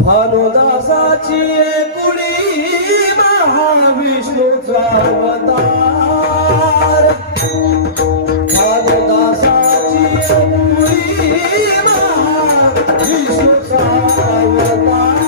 भानुदासाची कुडी महाविष्णूचा अवतार। भानुदासाची कुडी महाविष्णूचा अवतार।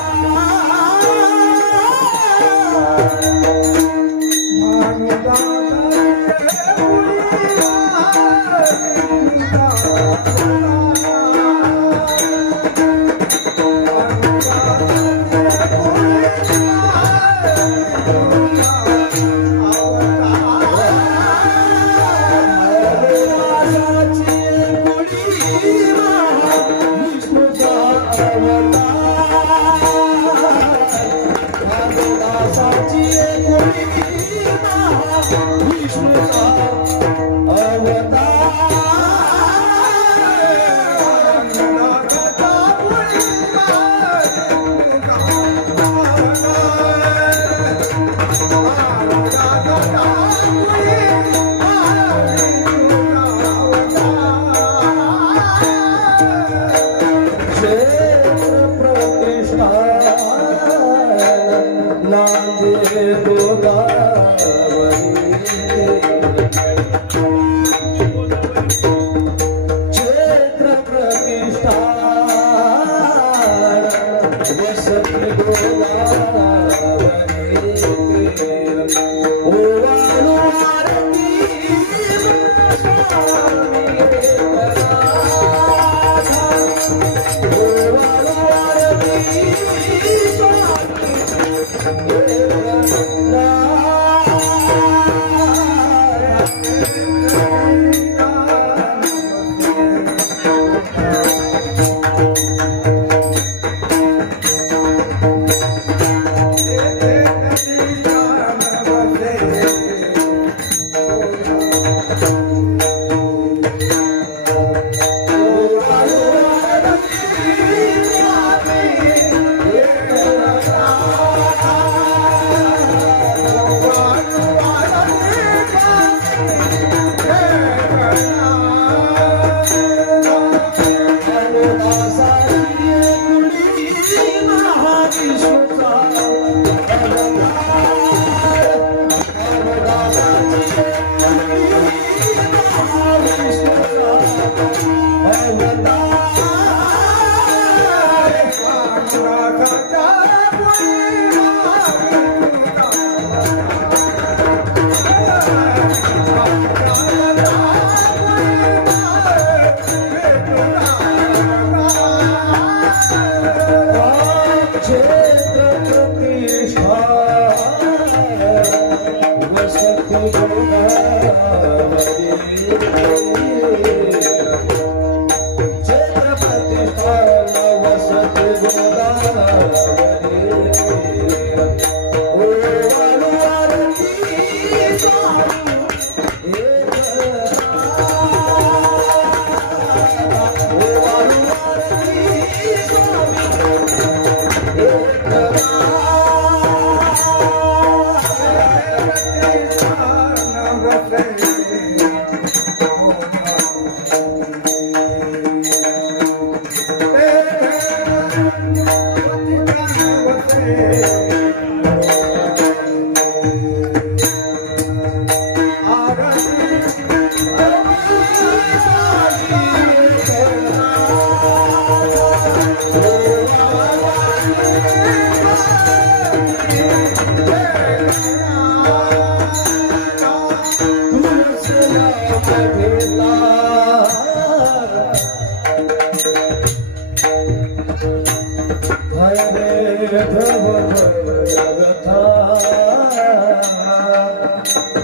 Hare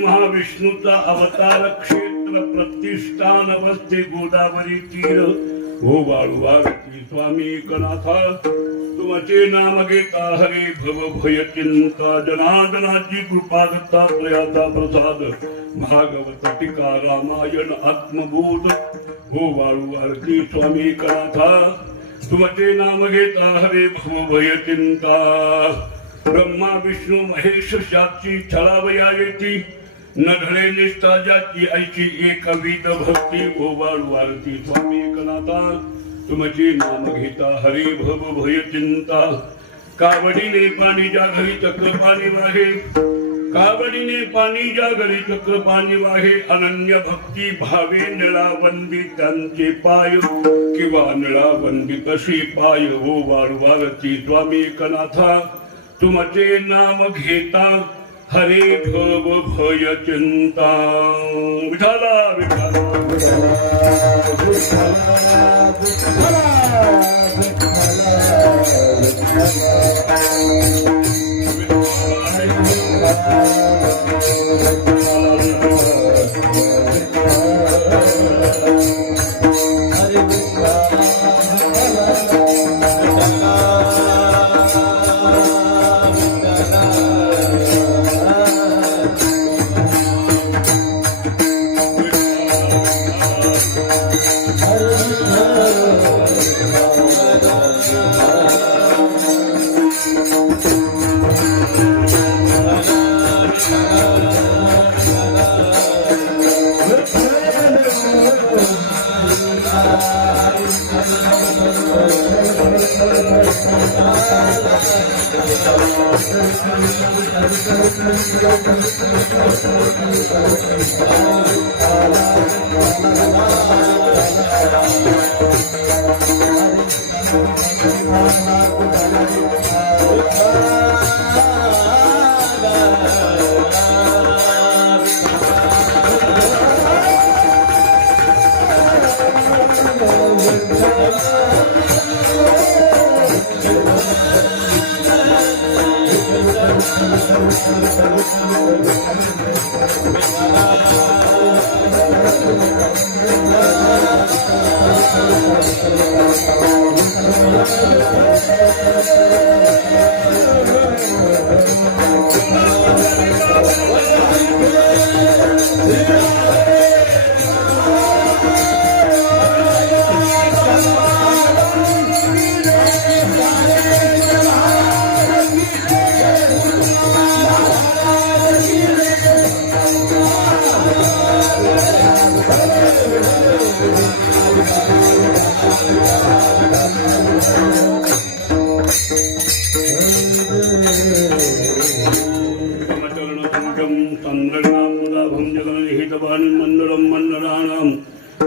महाविष्णूचा अवतार क्षेत्र प्रतिष्ठान अवस्थे गोदावरी तीर हो वाळुवारती स्वामी एकनाथा तुमचे नाम घेता हरे भव भय चिंता जनार्दनाची कृपा दत्तात्रयाचा प्रसाद भागवत टीका रामायण आत्मबोध हो वाळुवारती स्वामी एकनाथा तुमचे नाम घेता हरे भव भय चिंता ब्रह्मा विष्णू महेश शाची छळावया येती न ढळे निष्ठा ज्याची ऐची एकविध भक्ती गोवाळू आरती स्वामी एकनाथा तुमचे नाम घेता हरी भव भय चिंता कावडीने पाणी ज्या घरी चक्र पाणी वाहे कावडीने पाणी ज्या घरी चक्र पाणी वाहे अनन्य भक्ती भावे निळावंदी त्यांचे पाय किंवा निळावंदी तशी पाय हो वाळू स्वामी एकनाथा तुमचे नाम घेता हरे भव भय चिंता विठाला विठाला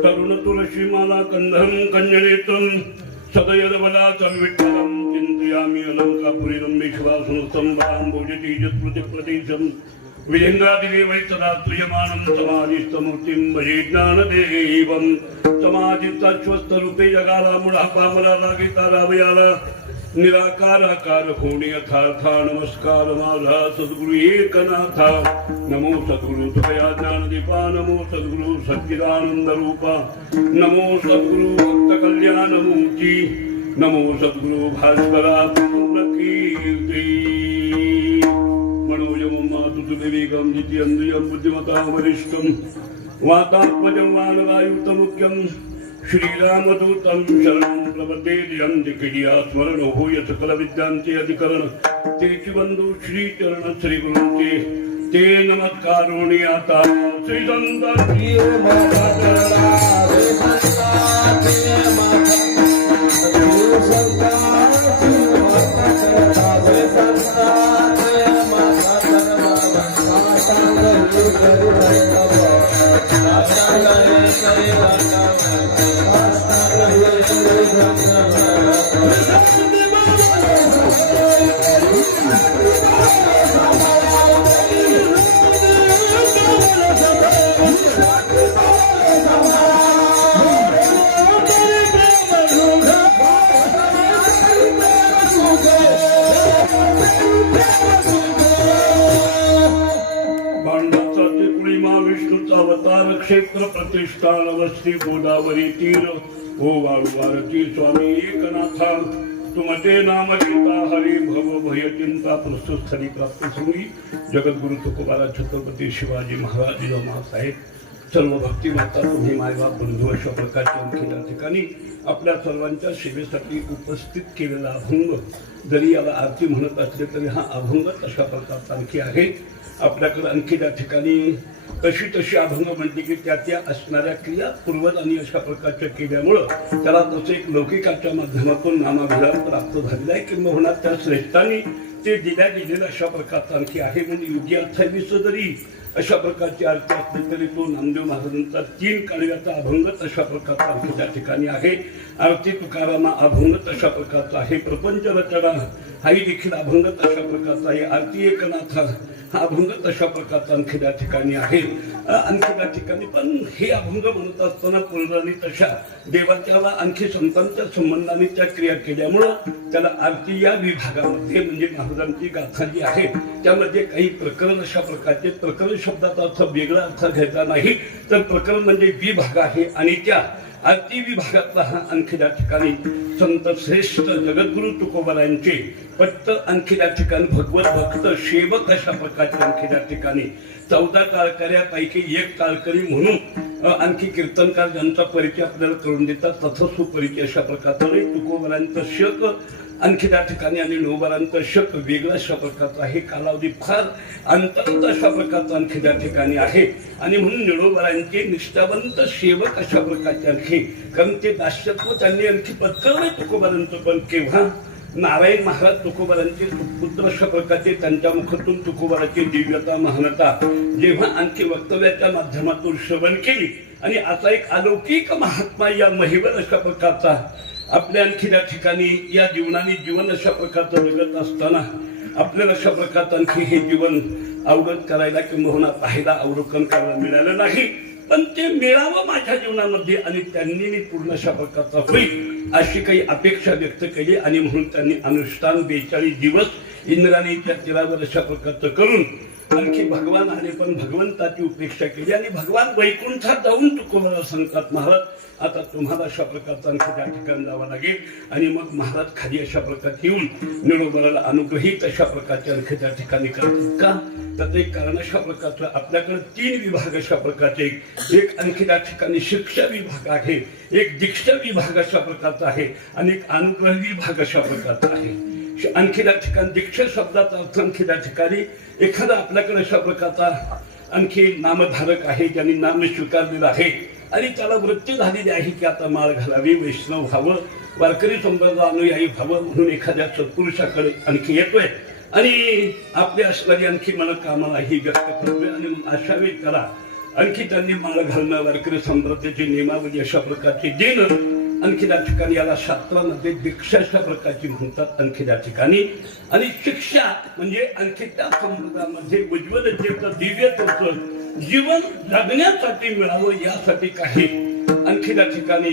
तरुणतुलसीमाला कंधं कन्यनेतं सदयदबलाचं विठ्ठलं चिन्तयामि अलङ्कापुरीं विश्वासनुसंभां भोजति यत्प्रतिप्रतिशं विजङ्गादिदेवै सदा तुयमानं समाधिस्थमूर्तिं भजे ज्ञानदेवं समाधिस्वस्थरूपे जगाला मुळापामला लागिता रावयाला निराकार होणे यथार्था नमस्कार माझा सद्गुरु एकनाथा नमो सद्गुरु तुभया ज्ञानदीपा नमो सद्गुरु सच्चिदानंद रूपा नमो सद्गुरु भक्त कल्याणमूर्ती नमो सद्गुरु भास्करा पूर्णकीर्ती मनोजमं मातुदेवीकं द्वितीयं बुद्धिमतां वरिष्ठं वातात्मजं वानरायुतमुख्यं श्रीरामदूतं शरणं प्रपद्ये धियं स्मरणो भूय सकल विद्यांचे अधिकरण तेची बंधू श्री चरण श्री गुरूंचे ते नमस्कारोणी आता श्री संत जीव माता चरणा रे संता ते माता जीव संता जीव माता चरणा रे संता ते माता चरणा साष्टांग हे करी दंडवत साष्टांग हे करी दंडवत साष्टांग हे करी दंडवत अवतार क्षेत्र प्रतिष्ठान वस्ती गोदावरी तीर ओ वाळुवारती स्वामी एकनाथा तुमचे नाम घेता हरी भव भय चिंता प्रस्तुत स्थळी प्राप्त होई जगद्गुरु तुकोबारा छत्रपती शिवाजी महाराज साहेब सर्व भक्ती माता तुम्ही मायबाप बंधू अशा प्रकारच्या आणखी ठिकाणी आपल्या सर्वांच्या सेवेसाठी उपस्थित केलेला अभंग जरी याला आरती म्हणत असले तरी हा अभंग तशा प्रकारचा आणखी आहे आपल्याकडे आणखी त्या ठिकाणी तशी अभंग म्हणते की त्या असणाऱ्या क्रिया पूर्वजांनी अशा प्रकारच्या केल्यामुळं त्याला तसं एक लौकिकाच्या माध्यमातून नामाभिमान प्राप्त झालेला आहे किंवा त्या श्रेष्ठांनी ते दिल्या गेलेलं अशा प्रकारचा आणखी आहे म्हणजे योगी 28 जरी अशा प्रकारची आरती असली तरी तो नामदेव महाराजांचा 3 काळव्याचा अभंग तशा प्रकारचा आणखी त्या ठिकाणी आहे आरती तुकारामा अभंग तशा प्रकारचा आहे प्रपंच रचना हाही देखील अभंग तशा प्रकारचा आहे आरती एकनाथ हा अभंग तशा प्रकारचा आणखी त्या ठिकाणी आहे आणखी त्या ठिकाणी पण हे अभंग म्हणत असताना पूर्वांनी तशा देवाच्याला आणखी संतांच्या संबंधाने त्या क्रिया केल्यामुळं त्याला आरती या विभागामध्ये म्हणजे महाराजांची गाथा जी आहे त्यामध्ये काही प्रकरण अशा प्रकारचे प्रकरण शब्दाचा अर्थ वेगळा अर्थ घ्यायचा नाही तर प्रकरण म्हणजे विभाग आहे आणि त्या आरती विभागातला हा आणखी त्या ठिकाणी संत श्रेष्ठ जगद्गुरु तुकोबारायांचे पट्ट आणखी त्या ठिकाणी भगवत भक्त सेवक अशा प्रकारचे आणखी त्या ठिकाणी 14 काळकऱ्यापैकी एक काळकरी म्हणून आणखी कीर्तनकार ज्यांचा परिचय आपल्याला करून देतात तथा सुपरिचय अशा प्रकारचा नाही तुकोबारांचं शक आणखी त्या ठिकाणी आणि नवबारांचं शक वेगळा अशा प्रकारचा आहे कालावधी फार अंतर्गत अशा प्रकारचा आणखी त्या ठिकाणी आहे आणि म्हणून निळोबारांचे निष्ठावंत सेवक अशा प्रकारचे आणखी कारण ते दास्यत्व त्यांनी आणखी पत्करले तुकोबारांचं पण केव्हा नारायण महाराज तुकोबारांचे पुत्र अशा प्रकारचे त्यांच्या मुखातून तुकोबाराची दिव्यता महानता जेव्हा आणखी वक्तव्याच्या माध्यमातून श्रवण केली आणि असा एक अलौकिक महात्मा या महिवर अशा प्रकारचा आपल्या आणखी त्या ठिकाणी या जीवनाने जीवन अशा प्रकारचं जगत असताना आपल्याला अशा प्रकारचं आणखी हे जीवन अवगत करायला किंवा पाहायला अवलोकन करायला मिळालं नाही पण ते मिळावं माझ्या जीवनामध्ये आणि त्यांनी मी पूर्ण अशा प्रकारचा होईल अशी काही अपेक्षा व्यक्त केली आणि म्हणून त्यांनी अनुष्ठान 42 दिवस इंद्राणीच्या तीरावर अशा प्रकारचं करून आणखी भगवान आले पण भगवंताची उपेक्षा केली आणि भगवान वैकुंठात जाऊन तुकोबाला सांगतात महाराज आता तुम्हाला अशा प्रकारचा आणखी त्या ठिकाणी जावं लागेल आणि मग महाराज खाली अशा प्रकारचे येऊन निळोबाला अनुग्रहित अशा प्रकारचे आणखी त्या ठिकाणी करतात का त्याचं एक कारण अशा प्रकारचं आपल्याकडे 3 विभाग अशा प्रकारचे एक आणखी त्या ठिकाणी शिक्षा विभाग आहे एक दीक्षा विभाग अशा प्रकारचा आहे आणि एक अनुग्रह विभाग अशा प्रकारचा आहे आणखी त्या ठिकाणी दीक्षा शब्दाचा अर्थ आणखी त्या ठिकाणी एखादा आपल्याकडे अशा प्रकारचा आणखी नामधारक आहे ज्यांनी नाम स्वीकारलेलं आहे आणि त्याला वृत्ती झालेली आहे की आता माळ घालावी वैष्णव व्हावं वारकरी संप्रदाय अनुयायी व्हावं म्हणून एखाद्या सत्पुरुषाकडे आणखी येतोय आणि आपली असणारी आणखी मला कामाला ही व्यक्त करतोय आणि अशा वेळी त्याला आणखी त्यांनी माळ घालणं वारकरी संप्रदायाची नियमावली अशा प्रकारची देणं आणखी त्या ठिकाणी याला शास्त्रामध्ये दीक्षा अशा प्रकारची म्हणतात आणखी त्या ठिकाणी आणि शिक्षा म्हणजे आणखी त्या संप्रदायामध्ये उज्ज्वल दिव्य जीवन जगण्यासाठी मिळावं यासाठी काही आणखी त्या ठिकाणी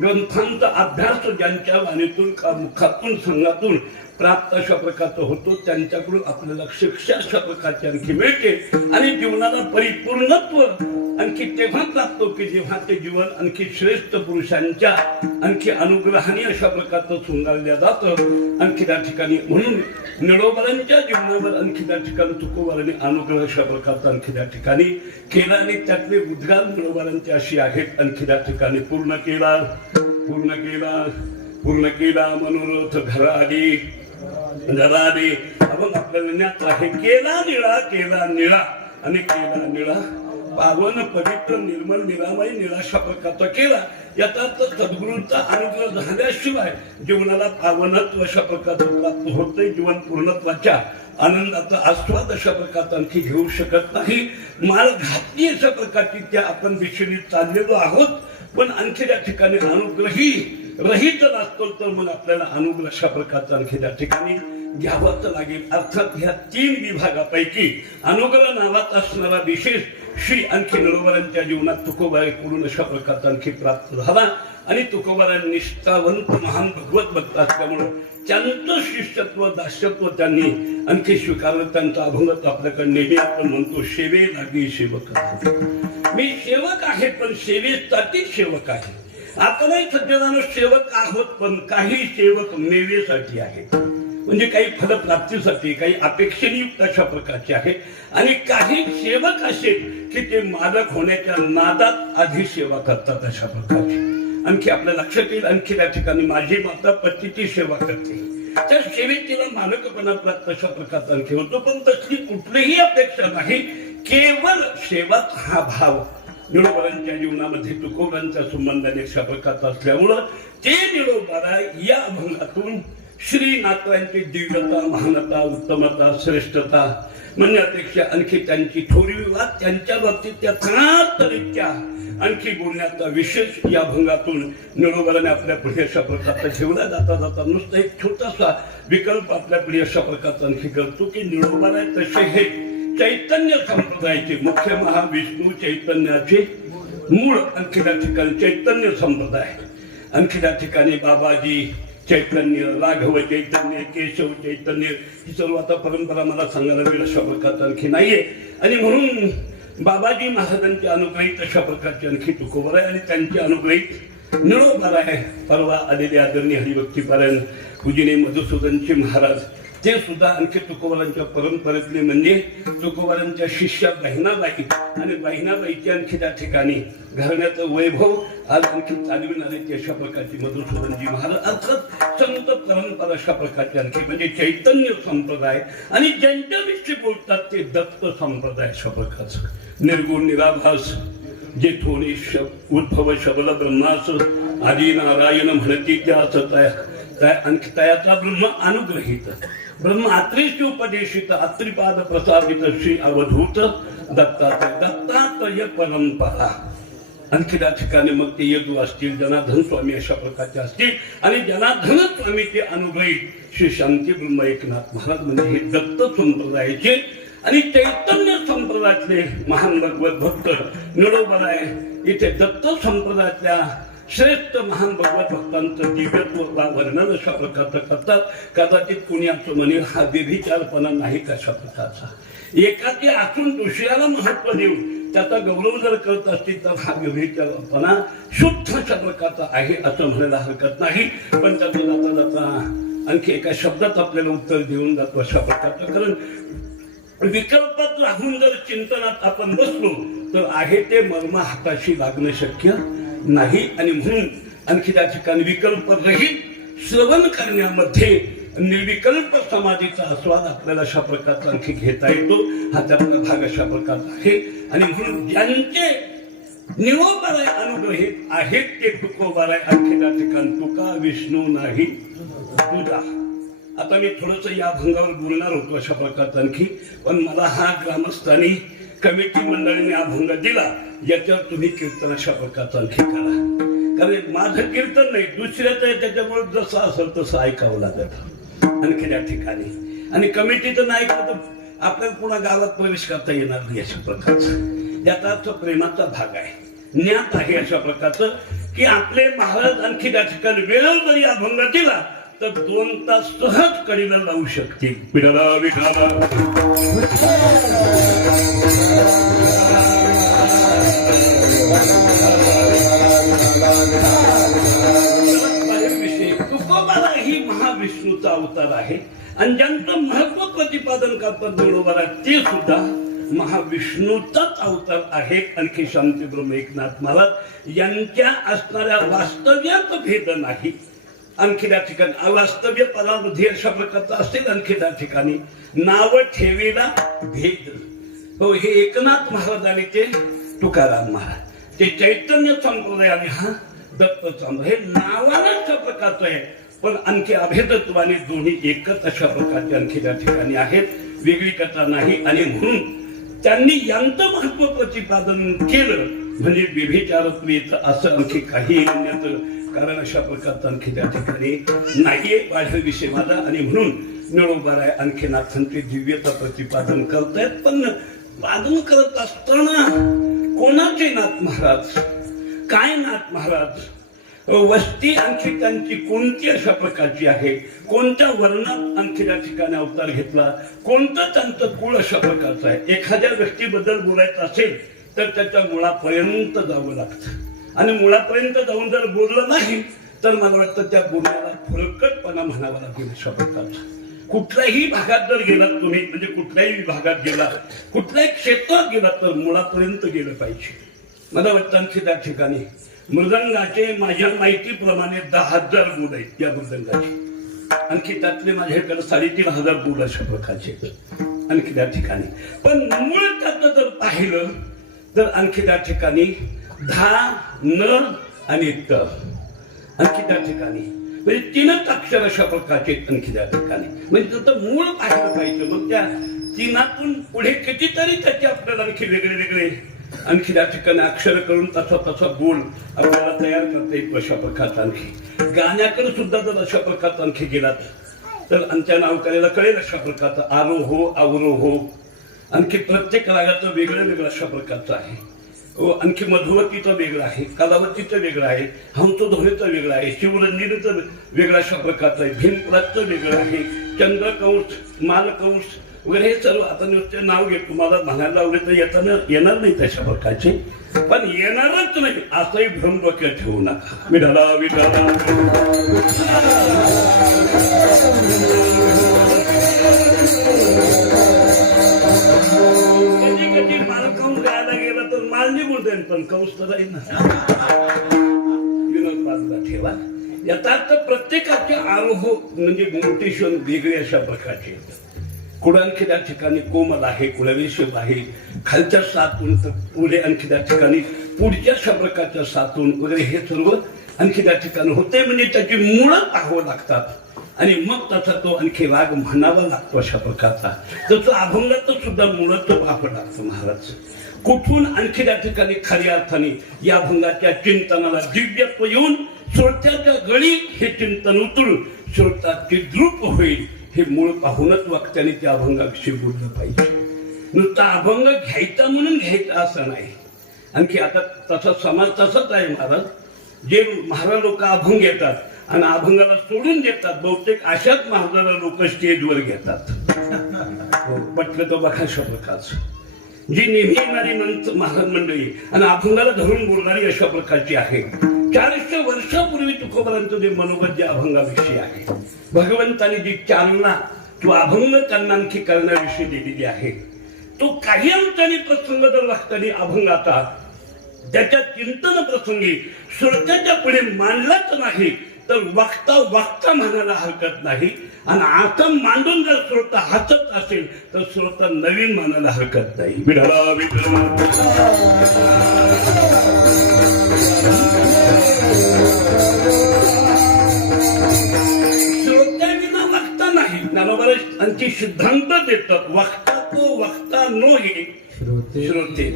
ग्रंथांचा अभ्यास ज्यांच्या वाणीतून मुखातून संघातून प्राप्त अशा प्रकारचं होतो. त्यांच्याकडून आपल्याला शिक्षा अशा प्रकारची आणखी मिळते आणि जीवनाला परिपूर्णत्व आणखी तेव्हा प्राप्त की जेव्हा ते जीवन आणखी श्रेष्ठ पुरुषांच्या आणखी अनुग्रहाने अशा प्रकारचं सुंगारल्या जातं. आणखी त्या ठिकाणी म्हणून निळोबारांच्या जीवनावर आणखी त्या ठिकाणी तुकोबारांनी अनुग्रह अशा प्रकारचा आणखी त्या ठिकाणी केला आणि त्यातले उद्गार निळोबारांचे अशी आहेत. आणखी त्या ठिकाणी पूर्ण केला मनोरथ घराली आपण आपल्याला ज्ञात आहे. केला निळा आणि केला निळा पावन पवित्र निर्मल निरामय निराशा प्रकारचा केला. याचा सद्गुरूंचा अनुग्रह झाल्याशिवाय जीवनाला पावनत्व अशा प्रकारचं प्राप्त होत नाही. जीवन पूर्णत्वाच्या आनंदाचा आस्वाद अशा प्रकारचा आणखी घेऊ शकत नाही. माळ घातली अशा प्रकारची त्या आपण दिशेने चाललेलो आहोत. पण आणखी त्या ठिकाणी अनुग्रही रहित असतो तर मग आपल्याला अनुग्रह अशा प्रकारचा आणखी त्या ठिकाणी घ्यावाच लागेल. अर्थात ह्या 3 विभागापैकी अनुग्रह नावात असणारा विशेष श्री आणखी निळोबारांच्या जीवनात तुकोबाकडून अशा प्रकारचा आणखी प्राप्त झाला. आणि तुकोबारांनी निष्ठावंत महान भगवत भक्त असल्यामुळे त्यांचं शिष्यत्व दास्यत्व त्यांनी आणखी स्वीकारलं. त्यांचा अभंग आपल्याकडे नेहमी आपण म्हणतो, सेवे लागी सेवक. मी सेवक आहे पण सेवेसाठी सेवक आहे. आपणही सज्जनानं सेवक आहोत पण काही सेवक मेवेसाठी आहेत. म्हणजे काही फलप्राप्तीसाठी काही अपेक्षेयुक्त अशा प्रकारचे आहे. आणि काही सेवक असे की ते मालक होण्याच्या नादात आधी सेवा करतात अशा प्रकारचे. आणखी आपल्या लक्षात येईल. आणखी त्या ठिकाणी माझी माता पतीची सेवा करते. त्या सेवेत तिला मालकपणा प्राप्त अशा प्रकारचा आणखी होतो. पण तसली कुठलीही अपेक्षा नाही. केवळ सेवाच हा भाव निळोबारांच्या जीवनामध्ये तुकोबारांच्या संबंधाने अशा प्रकारचा असल्यामुळं ते निळोबारा या अभंगातून श्रीनाथांची दिव्यता महानता उत्तमता श्रेष्ठता म्हणण्यापेक्षा आणखी त्यांची थोडी विवाद त्यांच्या बाबतीत यथार्थरित्या आणखी बोलण्याचा विशेष या अभंगातून निळोबाराने आपल्या पुढे अशा प्रकारचा ठेवला. जाता नुसता एक छोटासा विकल्प आपल्या पुढे अशा प्रकारचा आणखी करतो की निळोबारा तसे हे चैतन्य संप्रदायाचे मुख्य महाविष्णू चैतन्याचे मूळ आणखी त्या ठिकाणी चैतन्य संप्रदाय. आणखी त्या ठिकाणी बाबाजी चैतन्य, राघव चैतन्य, केशव चैतन्य ही सर्व आता परंपरा मला सांगायला वेळ अशा प्रकारचा आणखी नाहीये. आणि म्हणून बाबाजी महाराजांचे अनुग्रहित अशा प्रकारचे आणखी तुकोबारा आहे आणि त्यांचे अनुग्रहित निळोबारा आहे. परवा आलेले आदरणीय हरिभक्तीपरायण पूजनीय मधुसूदनजी महाराज ते सुद्धा आणखी तुकोबारांच्या परंपरेतले म्हणजे तुकोबारांच्या शिष्या बहिणाबाई आणि बहिणाबाईची आणखी त्या ठिकाणी घराण्याचं वैभव आज आणखी चालविणारे ते अशा प्रकारची मधुसूदनजी महाराज. अर्थात संत परंपरा अशा प्रकारची आणखी म्हणजे चैतन्य संप्रदाय. आणि ज्यांच्याविषयी बोलतात ते दत्त संप्रदाय अशा प्रकारचं निर्गुण निराभास जे थोडी उद्भव शबल ब्रह्मास आदी नारायण म्हणती त्या आणखी तयाचा ब्रह्म अनुग्रहित ब्रह्म अत्रीची उपदेशित अत्रिपाद प्रसादित श्री अवधूत दत्तात्रय परंपरा. आणखी त्या ठिकाणी मग ते यदू असतील जनार्दन स्वामी अशा प्रकारचे असतील आणि जनार्दन स्वामी ते अनुग्रहित श्री शांती ब्रह्म एकनाथ महाराज म्हणजे हे दत्त संप्रदायाचे आणि चैतन्य संप्रदायातले महान भगवत भक्त निळोबारा आहे. इथे दत्त संप्रदायातल्या श्रेष्ठ महान भगवत भक्तांचं दिव्यत्व वर्णन अशा प्रकारचं करतात. कदाचित कुणी असं म्हणेल हा व्यभिचारपणा नाही कशा प्रकारचा. एखादी असून दुसऱ्याला महत्व देऊन त्याचा गौरव जर करत असतील तर हा व्यभिचारपणा शुद्ध अशा प्रकारचा आहे असं म्हणायला हरकत नाही. पण त्याचं जाता जाता आणखी एका शब्दात आपल्याला उत्तर देऊन जातो अशा प्रकारचं. कारण विकल्पात राहून जर चिंतनात आपण बसलो तर आहे ते मर्म हाताशी लागणं शक्य नाही. आणि म्हणून आणखी त्या ठिकाणी विकल्प रहित श्रवण करण्यामध्ये निर्विकल्प समाधीचा आस्वाद आपल्याला अशा प्रकारचा आणखी घेता येतो. हा त्यातला भाग अशा प्रकारचा आहे. आणि म्हणून ज्यांचे निळोबारा अनुग्रहित आहेत ते तुकोबारा आणखी त्या ठिकाणी तुका विष्णू नाही तुझा. आता मी थोडस या अभंगावर बोलणार होतो अशा प्रकारचा आणखी. पण मला हा ग्रामस्थांनी कमिटी मंडळीने अभंग दिला याच्यावर तुम्ही कीर्तन अशा प्रकारचं आणखी करा. कारण माझं कीर्तन नाही दुसऱ्याचं आहे त्याच्यामुळे जसं असेल तसं ऐकावं लागत आणखी त्या ठिकाणी. आणि कमिटीचं नाही ऐकलं तर आपल्याला पुन्हा गावात प्रवेश करता येणार नाही अशा प्रकारचं. याचा अर्थ प्रेमाचा भाग आहे, ज्ञात आहे अशा प्रकारचं की आपले महाराज आणखी त्या ठिकाणी वेळेवर जरी अभंग दिला तर 2 तास सहज कडीला लावू शकतील. विठाला विठाला विषय तुकोबाला ही महाविष्णूचा अवतार आहे आणि ज्यांचं महत्व प्रतिपादन करतात बरोबर ते सुद्धा महाविष्णूचाच अवतार आहे. आणखी शांती ब्रह्म एकनाथ महाराज यांच्या असणाऱ्या वास्तव्यात भेद नाही. आणखी त्या ठिकाणी अवास्तव्य पदामध्ये अशा प्रकारचा असेल. आणखी त्या ठिकाणी नाव ठेवेला भेद. हो, हे एकनाथ महाराज आणि ते तुकाराम महाराज ते चैतन्य संप्रदाय आणि हा दत्त संप्रदाय हे नावाला अशा प्रकारचं आहे. पण आणखी अभेदत्वाने दोन्ही एकच अशा प्रकारचे आणखी त्या ठिकाणी आहेत. वेगळी कथा नाही. आणि म्हणून त्यांनी यांचं महत्व प्रतिपादन केलं म्हणजे व्यभिचारत्व येतं असं आणखी काही म्हणण्याचं कारण अशा प्रकारचं आणखी त्या ठिकाणी नाहीये. वाढीव विषय माझा आणि म्हणून निरोबर आहे. आणखी नाथांचे दिव्यता प्रतिपादन करतायत. पण वादन करत असताना कोणाचे नाथ महाराज, काय नाथ महाराज, वस्ती आणखी त्यांची कोणती अशा प्रकारची आहे, कोणत्या वर्णात आणखी त्या ठिकाणी अवतार घेतला, कोणतं त्यांचं कुळ अशा प्रकारचं आहे. एखाद्या व्यक्तीबद्दल बोलायचं असेल तर त्याच्या मुळापर्यंत जावं लागतं आणि मुळापर्यंत जाऊन जर बोललं नाही तर मला वाटतं त्या बोलण्याला फुरकटपणा म्हणावा लागेल. अशा प्रकारचा कुठल्याही भागात जर गेलात तुम्ही, म्हणजे कुठल्याही विभागात गेला, कुठल्याही क्षेत्रात गेलात तर मुळापर्यंत गेलं पाहिजे. मला वाटतं आणखी त्या ठिकाणी मृदंगाचे माझ्या माहितीप्रमाणे 10,000 बोल आहेत या मृदंगाचे. आणखी त्यातले माझ्याकडे 3,500 बोल अशा प्रकारचे आणखी त्या ठिकाणी. पण मूळ त्याचं जर पाहिलं तर आणखी त्या ठिकाणी 10 न आणि त आणखी त्या ठिकाणी म्हणजे 3च अक्षर अशा प्रकारचे आणखी त्या ठिकाणी. म्हणजे त्याचं मूळ पाहिलं पाहिजे. मग त्या 3तून पुढे कितीतरी त्याचे आपल्याला आणखी वेगळे वेगळे आणखी त्या ठिकाणी अक्षर करून तसा तसा बोल आपल्याला तयार करता येईल. अशा प्रकारचा आणखी गाण्याकडे सुद्धा जर अशा प्रकारचा आणखी गेलात तर आमच्या नावकऱ्याला कळेल अशा प्रकारचा आरोहो अवरोहो. आणखी प्रत्येक रागाचं वेगळं वेगळं अशा प्रकारचं आहे. आणखी मधुवतीचं वेगळं आहे, कलावतीचं वेगळं आहे, हंसध्वनीचं वेगळं आहे, शिवरंजनीचं वेगळं अशा प्रकारचं आहे, भीमपुराचं वेगळं आहे, चंद्रकंस, मालकंस वगैरे हे सर्व. आता नुसते नाव घे तुम्हाला म्हणायला लावले तर येणार नाही तशा प्रकारचे. पण येणारच नाही असंही भ्रम डोक्यात ठेवू नका. विठाला विठाला कधी कधी मालकंस गायला गेला तर माल नाही बोलता पण कंस तर राहील ना. विनोद बाजूला ठेवा. याचा प्रत्येकाचे आरोह म्हणजे मोटिवेशन वेगळे अशा प्रकारचे. कुठं आणखी त्या ठिकाणी कोमल आहे, कुळविषम आहे, खालच्या सातून तर पुढे आणखी त्या ठिकाणी पुढच्या अशा प्रकारच्या सातून वगैरे हे सर्व आणखी त्या ठिकाणी होते. म्हणजे त्याची मुळं पाहावं लागतात आणि मग तसा तो आणखी राग म्हणावा लागतो अशा प्रकारचा. तसं अभंगाचं सुद्धा मुळाचं पाहावं लागतं महाराज. कुठून आणखी त्या ठिकाणी खऱ्या अर्थाने या अभंगाच्या चिंतनाला दिव्यत्व येऊन श्रोत्याच्या गळी हे चिंतन उतरून श्रोताची द्रुप होईल. हे मूळ पाहूनच वक्त्याने त्या अभंगाविषयी बोललं पाहिजे. नुसता अभंग घ्यायचा म्हणून घ्यायचा असं नाही. आणखी आता तसा समाज तसाच आहे महाराज. जे महाराज लोक अभंग घेतात आणि अभंगाला सोडून देतात, बहुतेक अशाच महाराजाला लोक स्टेजवर घेतात. पटलं तर बघा अशा प्रकारचं जी नेहमी येणारी महाराज मंडळी आणि अभंगाला धरून बोलणारी अशा प्रकारची आहे. 400 वर्षापूर्वी तुकोबारांचं जे मनोगत जे अभंगाविषयी आहे, भगवंताने जी चालना किंवा अभंग त्यांना आणखी करण्याविषयी दिलेली आहे, तो काही अंशाने प्रसंग जर वाचताना अभंगाचा त्याच्या चिंतन प्रसंगी श्रोत्याच्या पुढे मांडलाच नाही तर वक्ता म्हणायला हरकत नाही. आणि आता मांडून जर श्रोता हसत असेल तर श्रोता नवीन म्हणायला हरकत नाही. विठाला विठाला श्रोत्याविना वक्ता नाही. ज्ञानोबा आणखी सिद्धांत देतात. वक्ता तो वक्ता नो हे श्रोते.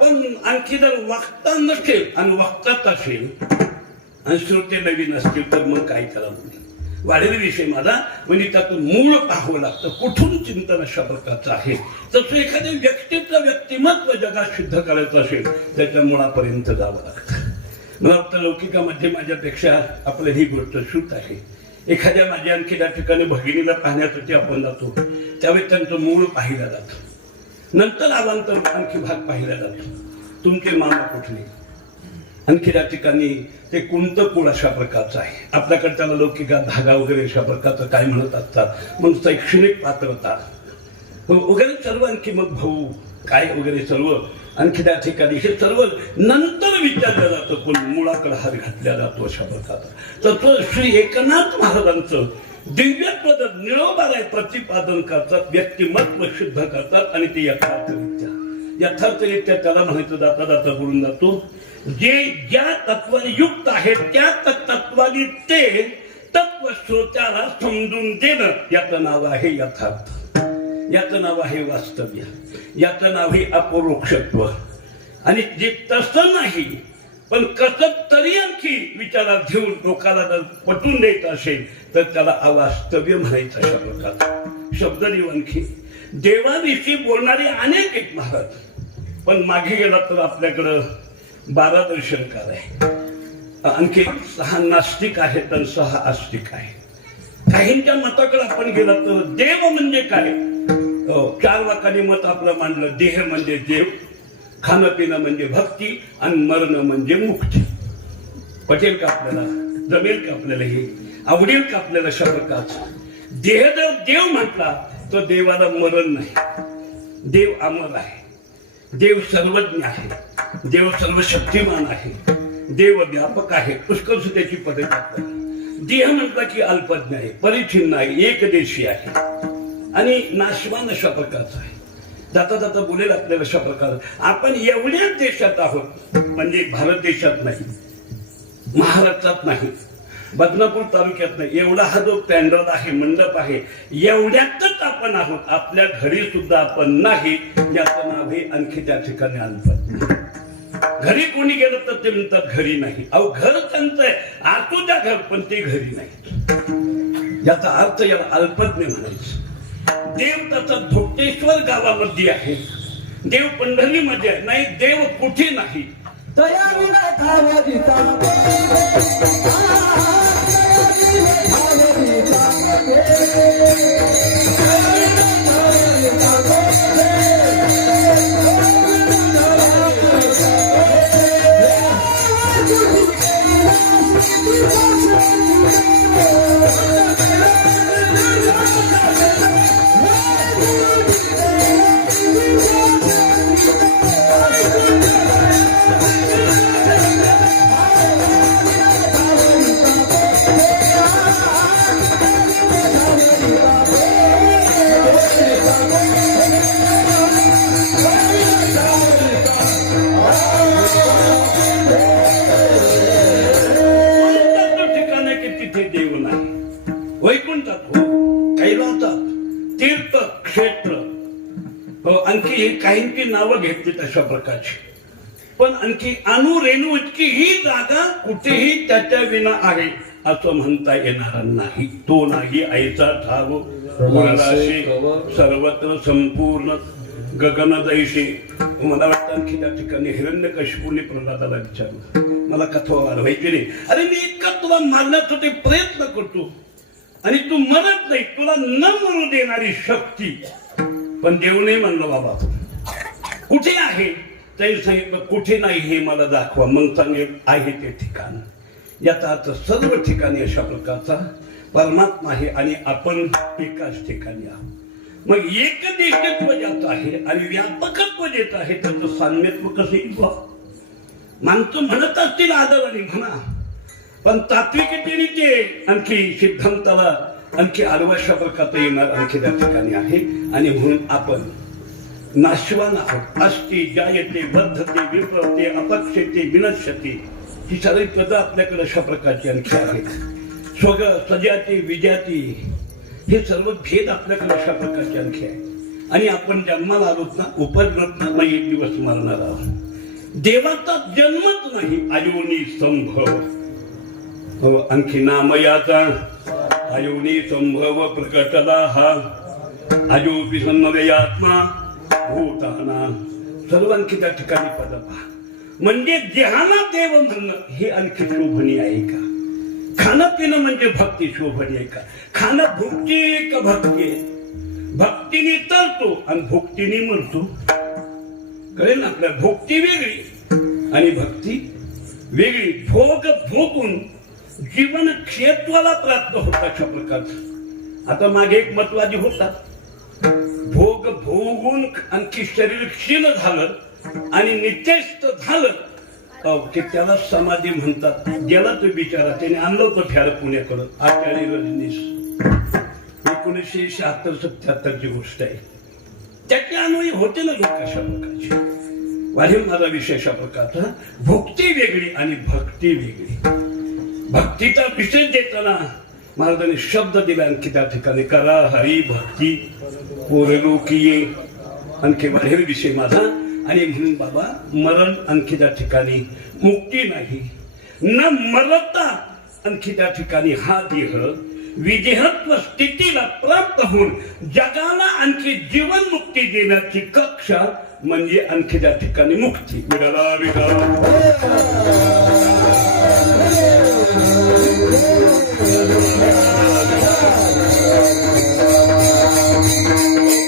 पण आणखी जर वक्ता नसेल आणि वक्ताच असेल आणि श्रोते नवीन असतील तर मग काय करावं. वाढेल विषय माझा म्हणजे त्यातून मूळ पाहावं लागतं. कुठून चिंतन अशा प्रकारचं आहे. तसं एखाद्या व्यक्तीचं व्यक्तिमत्व जगात सिद्ध करायचं असेल त्याच्या मुळापर्यंत जावं लागतं. मला वाटतं लौकिकामध्ये माझ्यापेक्षा आपल्या ही गोष्ट सूट आहे. एखाद्या माझ्या आणखी त्या ठिकाणी भगिनीला पाहण्यासाठी आपण जातो त्यावेळी त्यांचं मूळ पाहिलं जातं, नंतर आल्यानंतर आणखी भाग पाहिला जातो. तुमचे मामा कुठले, आणखी त्या ठिकाणी ते कोणतं कुळ अशा प्रकारचं आहे. आपल्याकडे त्याला लौकिका धागा वगैरे अशा प्रकारचं काय म्हणत असतात. मग शैक्षणिक पात्रता वगैरे सर्व, आणखी मग भाऊ काय वगैरे सर्व आणखी त्या ठिकाणी हे सर्व नंतर विचारलं जातं. पण मुळाकडे हात घातला जातो अशा प्रकारचा. तर श्री एकनाथ महाराजांचं दिव्यत्व निळोबाराय प्रतिपादन करतात, व्यक्तिमत्व सिद्ध करतात आणि ते यथार्थरित्या त्याला माहिती जाता जाता बोलून जातो. जे ज्या तत्वाने युक्त आहे त्या तत्वाने ते तत्व श्रोत्याला समजून देणं याचं नाव आहे यथार्थ, याचं नाव आहे वास्तव्य, याचं नाव आहे अपरोक्षत्व. आणि जे तसं नाही पण कसं तरी आणखी विचारात घेऊन लोकांना जर पटवून द्यायचं असेल तर त्याला अवास्तव्य म्हणायचं. अशा प्रकारचा शब्द देऊ. आणखी देवाविषयी बोलणारे अनेक एक महाराज, पण मागे गेला तर आपल्याकडं 12 दर्शनकार आहे, आणखी 6 नास्तिक आहेत आणि 6 आस्तिक आहे. काहींच्या मताकडे आपण गेला तर देव म्हणजे काय, 4 वाक्याने मत आपलं मांडलं. देह म्हणजे देव, खाणं पिणं म्हणजे भक्ती आणि मरण म्हणजे मुक्ती. पटेल का आपल्याला, जमेल का आपल्याला, हे आवडेल का आपल्याला अशा प्रकारचं. देह जर देव म्हटला तर देवाला मरण नाही. देव अमर आहे, देव सर्वज्ञ आहे, देव सर्वशक्तिमान आहे, देव व्यापक आहे. पुष्कळ त्याची पदवी आपल्याला. देह म्हटला की अल्पज्ञ आहे, परिच्छिन्न आहे, एकदेशी आहे आणि नाशवान अशा प्रकारचा आहे. जाता जाता बोलेल आपल्याला अशा प्रकार. आपण एवढ्याच देशात आहोत, म्हणजे भारत देशात नाही, महाराष्ट्रात नाही, बदनापूर तालुक्यात नाही, एवढा हा जो पॅन्डल आहे, मंडप आहे, एवढ्यातच आपण आहोत. आपल्या घरी सुद्धा आपण नाही. याचं नाव आहे आणखी त्या ठिकाणी अल्पज्ञ. घरी कोणी गेलं तर ते म्हणतात घरी नाही. अहो घर त्यांचं आहे, असू द्या घर, पण ते घरी नाही. याचा अर्थ याला अल्पज्ञ म्हणायचं. देव त्याचा धोक्तेश्वर गावामध्ये आहे, देव पंढरीमध्ये आहे. नाही, देव कुठे नाही. आणखी काहींची नावं घेतली तशा प्रकारची, पण आणखी रेणू इतकी ही जागा कुठेही त्याच्या विना आहे असं म्हणता येणार नाही. तो नाही ऐसा ठाव सर्वत्र संपूर्ण गगनदैशी. मला वाटतं आणखी त्या ठिकाणी हिरण्यकशिपूने प्रल्हादाला विचारलं, मला कथा वाढवायची नाही. अरे मी इतका तुला मारण्यासाठी प्रयत्न करतो आणि तू मरत नाही, तुला न मरू देणारी शक्ती. पण देव नाही म्हणलं बाबा कुठे आहे. त्याने सांगितलं कुठे नाही हे मला दाखवा. मग सांगेल आहे ते ठिकाण. याचा अर्थ सर्व ठिकाणी अशा प्रकारचा परमात्मा आहे आणि आपण एकाच ठिकाणी आहोत. मग एक देशत्व ज्याचं आहे आणि व्यापकत्व ज्याचं आहे त्याचं साम्यत्व कसं येईल. माणसं म्हणत असतील आदराने म्हणा, पण तात्विकतेने ते आणखी सिद्धांताला आणखी आडवाशा प्रकारचं येणार आणखी त्या ठिकाणी आहे. आणि म्हणून आपण नाशवान आहोत. अस्ति जायते बद्धते विप्रते अपक्षते विनश्यते. ही सगळी पदं आपल्याकडे अशा प्रकारची आणखी आहेत. स्वग सजाती विजाती हे सर्व भेद आपल्याकडे अशा प्रकारचे आणखी आहे. आणि आपण जन्माला आलोत ना, उपजत ना, एक दिवस मरणार आहोत. देवाचा जन्मच नाही. अयोनी संभव आणखी नामयाचा अयोनी संभव प्रकटला हा अजोपी सन्नव्ययात्मा भूताना. सर्व आणखी त्या ठिकाणी पद पहा. म्हणजे देहाना देव म्हणणं हे आणखी शोभनीय आहे का. खाणं पिणं म्हणजे भक्ती शोभनी आहे का? खाणं भुक्ती आहे का भक्ती आहे? भक्तीने तरतो आणि भुक्तीने मरतो. कळेल ना आपल्या? भुक्ती वेगळी आणि भक्ती वेगळी. भोग भोगून जीवन क्षेत्राला प्राप्त होता अशा प्रकारचं. आता मागे एक मतवादी होता, भोग भोगून आणखी शरीर क्षीण झालं आणि नित्यस्त झालं की त्याला समाधी म्हणतात. गेला तो बिचारा, त्याने आणलं होतं फ्यार पुण्याकडं, आचार्य रजनीश. 1976-77ची गोष्ट आहे. त्याचे अन्वयी होते ना लोक अशा प्रकारचे. वाढे माझा विषय अशा प्रकारचा. भक्ती वेगळी आणि भक्ती वेगळी. भक्तीचा विषय देताना महाराजांनी शब्द दिला आणखी त्या ठिकाणी, करा हरी भक्ती पोरलोकीये. आणखी वाढेल विषय माझा. आणि म्हणून बाबा मरण आणखी त्या ठिकाणी मुक्ती नाही. न मरता आणखी त्या ठिकाणी हा देह विदेहत्व स्थितीला प्राप्त होऊन जगाला आणखी जीवन मुक्ती देण्याची कक्षा म्हणजे आणखी त्या ठिकाणी मुक्ती. विडाला विडाला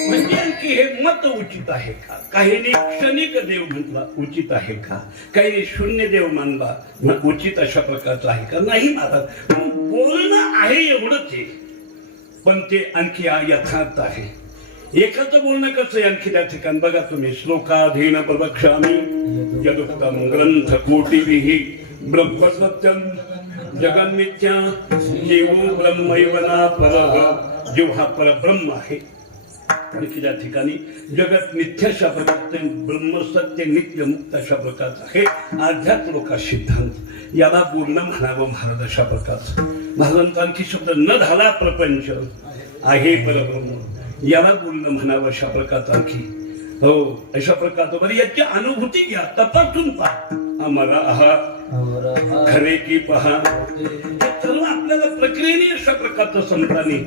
म्हणजे आणखी हे मत उचित आहे का? काहीने क्षणिक देव म्हटला उचित आहे का? काही शून्य देव मानला उचित अशा प्रकारचा आहे का? नाही महाराज, बोलणं आहे एवढंच आहे, पण ते आणखी यथार्थ आहे. एकाचं बोलणं कसं आहे आणखी त्या ठिकाणी बघा तुम्ही. श्लोकाधीन प्रवक्ष्यामि यदुक्तम ग्रंथ कोटिभिः ब्रह्मसत्यम जगन्मिथ्या जीवो ब्रह्मैव न परः. जीव हा परब्रह्म आहे. आणखी त्या ठिकाणी जगत मिथ्याशा प्रकारचे, ब्रह्मसत्य नित्य मुक्त अशा प्रकारचा आहे आध्यात्म लोका सिद्धांत. याला बोलणं म्हणावं महाराज अशा प्रकारचं. महाराजांचा आणखी शब्द न झाला प्रपंच आहे परब्रह्म, याला बोलणं म्हणावं अशा प्रकारचं आणखी. हो अशा प्रकारचं. बरं याची अनुभूती घ्या, तपासून पहा. आम्हाला आहा खरे की पहा. सर्व आपल्याला प्रक्रियेने अशा प्रकारचं संतांनी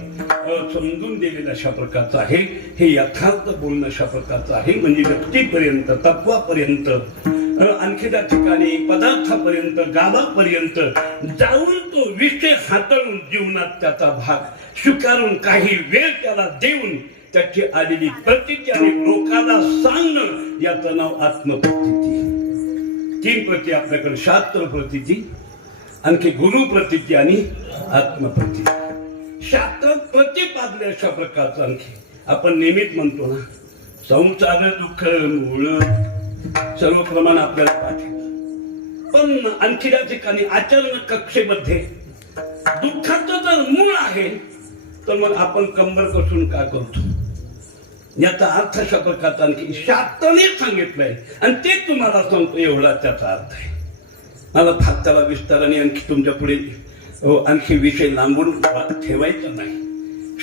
समजून दिलेलं अशा प्रकारचं आहे. हे यथार्थ बोलणं अशा प्रकारचं आहे. म्हणजे व्यक्तीपर्यंत, तत्वापर्यंत, आणखी त्या ठिकाणी पदार्थापर्यंत, गावापर्यंत जाऊन तो विषय हाताळून जीवनात त्याचा भाग स्वीकारून काही वेळ त्याला देऊन त्याची आलेली प्रतीती आणि लोकांना सांगणं याचं नाव आत्मप्रतीती. 3 प्रती आपल्याकडे, शास्त्र प्रतीती, आणखी गुरु प्रतीती आणि आत्मप्रतीती. शास्त्रात प्रतिपादले अशा प्रकारचं आणखी आपण नेहमीच म्हणतो ना, संसार दुःख मूळ सर्व प्रमाण आपल्याला पाठवलं. पण आणखी त्या ठिकाणी आचरण कक्षेमध्ये दुःखाचं जर मूळ आहे तर मग आपण कंबर कसून का करतो? याचा अर्थ अशा प्रकारचा आणखी शास्त्राने सांगितलंय आणि ते तुम्हाला सांगतो एवढा त्याचा अर्थ आहे. मला फात्याला विस्ताराने आणखी तुमच्या पुढे आणखी विषय लांबून ठेवायचा नाही.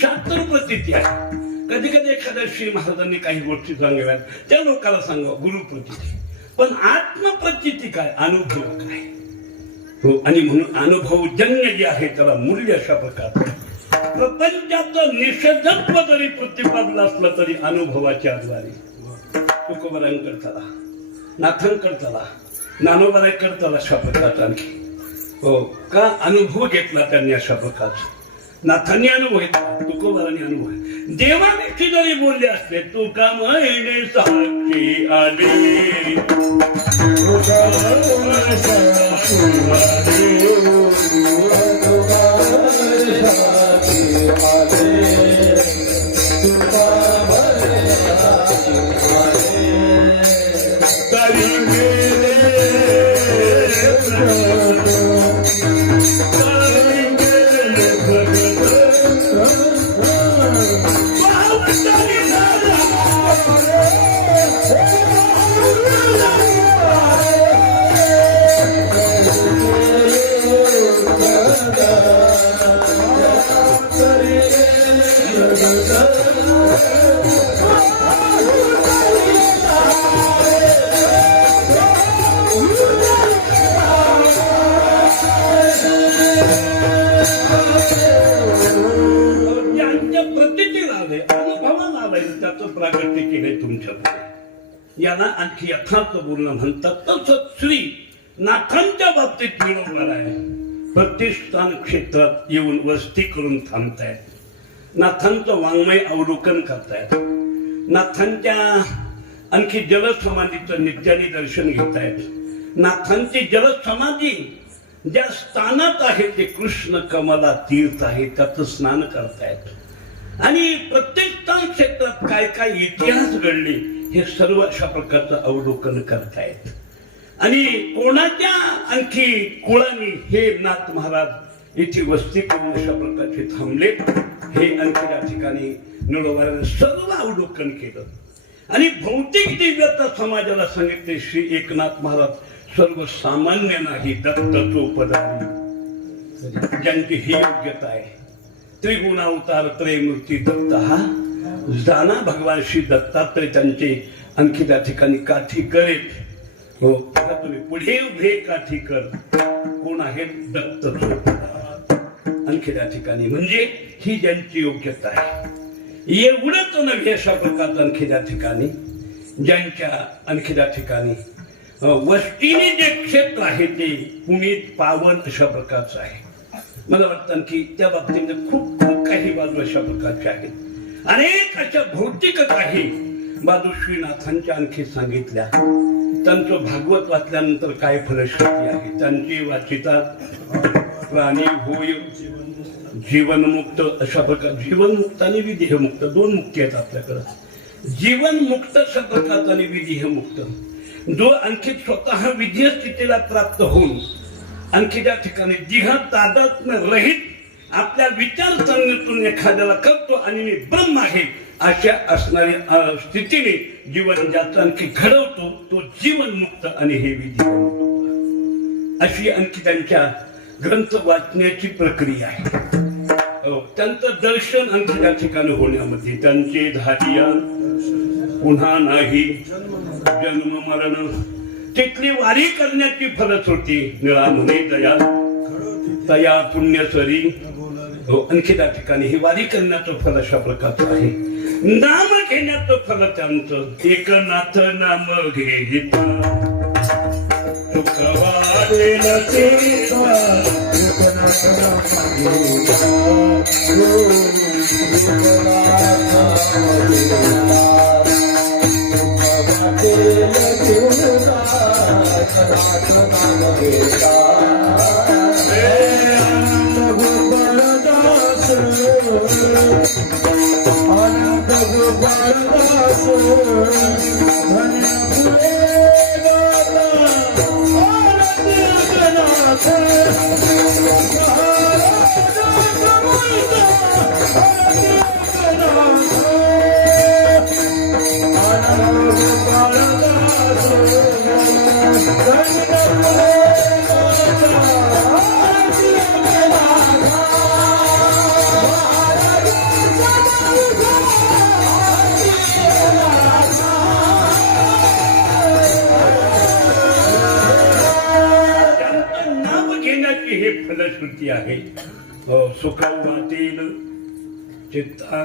शास्त्र प्रतीती आहे. कधी कधी एखाद्या श्री महाराजांनी काही गोष्टी सांगाव्यात त्या लोकांना सांगा गुरुप्रतीती. पण आत्मप्रतीती काय, अनुभव काय. हो, आणि म्हणून अनुभवजन्य जे आहे त्याला मूल्य अशा प्रकारचं. प्रपंचाचं निषेधत्व जरी प्रतिपादलं असलं तरी अनुभवाच्या द्वारे. तुकोबारांकडे चला, नाथांकडे चला, ज्ञानोबारांकडे चला अशा प्रकारचा आणखी. हो का अनुभव घेतला त्यांनी अशा प्रकारचा. नाथांनी अनुभव घेतला, तुकोबारांनी अनुभव. देवाने जरी बोलले असले तू का महिने साक्षी आले, प्रागट्य केले तुमच्या पुढे. याला आणखी यथार्थ बोलणं म्हणतात. तसंच श्री नाथांच्या बाबतीत मिळवणार आहे. प्रतिष्ठान क्षेत्रात येऊन वस्ती करून थांबतायत. नाथांचं वाङ्मय अवलोकन करतायत. नाथांच्या आणखी जलसमाधीचं नित्याने दर्शन घेतायत. नाथांची जलसमाधी ज्या स्थानात आहे ते कृष्ण कमला तीर्थ आहे, त्याचं स्नान करतायत. आणि प्रतिष्ठान क्षेत्रात काय काय इतिहास घडले हे सर्व अशा प्रकारचं अवलोकन करतायत. आणि कोणाच्या आणखी कुळाने हे नाथ महाराज इथे वस्ती करून अशा प्रकारचे थांबले हे आणखी या ठिकाणी निळोबाने सर्व अवलोकन केलं. आणि भौतिक दिव्यता समाजाला सांगितले श्री एकनाथ महाराज सर्वसामान्य नाही दत्त चोपदारी, ज्यांची ही योग्यता आहे. त्रिगुणावतार त्रयमूर्ती दत्त हा जाना भगवान श्री दत्तात्रय त्यांचे आणखी त्या ठिकाणी काठी करेल. हो, तुम्ही पुढे उभे काठी कर. कोण आहे? दत्त चोपदार. आणखी त्या ठिकाणी म्हणजे ही ज्यांची योग्यता आहे. एवढंच नव्हे अशा प्रकारचं आणखी त्या ठिकाणी ज्यांच्या आणखी त्या ठिकाणी वस्तीने जे क्षेत्र आहे ते पुनीत पावन अशा प्रकारचं आहे. मला वाटतं की त्या बाबतीमध्ये खूप खूप काही बाजू अशा प्रकारच्या आहेत. अनेक अशा भौतिक काही बाजू श्रीनाथांच्या आणखी सांगितल्या. त्यांचं भागवत वाचल्यानंतर काय फलश्रुती आहे. त्यांची वाचिता प्राणी होय जीवनमुक्त अशा प्रकार. जीवनमुक्त आणि विदेहमुक्त दोन मुक्ती आहेत आपल्याकडं. जीवनमुक्त अशा प्रकारचा आणि विदेहमुक्त. जो आणखी स्वतः विधेय स्थितीला प्राप्त होऊन आणखी त्या ठिकाणी देह तादात्म्य रहित आपल्या विचारसरणीतून एखाद्याला करतो आणि मी ब्रह्म आहे अशा असणाऱ्या स्थितीने जीवन ज्याचं आणखी घडवतो तो जीवनमुक्त आणि हे विधेयमुक्त अशी आणखी त्यांच्या ग्रंथ वाचण्याची प्रक्रिया आहे. त्यांचं दर्शन आणखी त्या ठिकाणी होण्यामध्ये त्यांचे धारिया पुन्हा नाही जन्म मरण तिथली वारी करण्याची फलश्रुती निळा म्हणे दया तया पुण्यसरी. आणखी त्या ठिकाणी ही वारी करण्याचं फल अशा प्रकारचं आहे. नाम घेण्याचं फल त्यांचं एकनाथ नाम घेता दुःख वाटेल तेव्हा एकनाथ नाम फलश्रुती आहे. सुख वाटेल चित्ता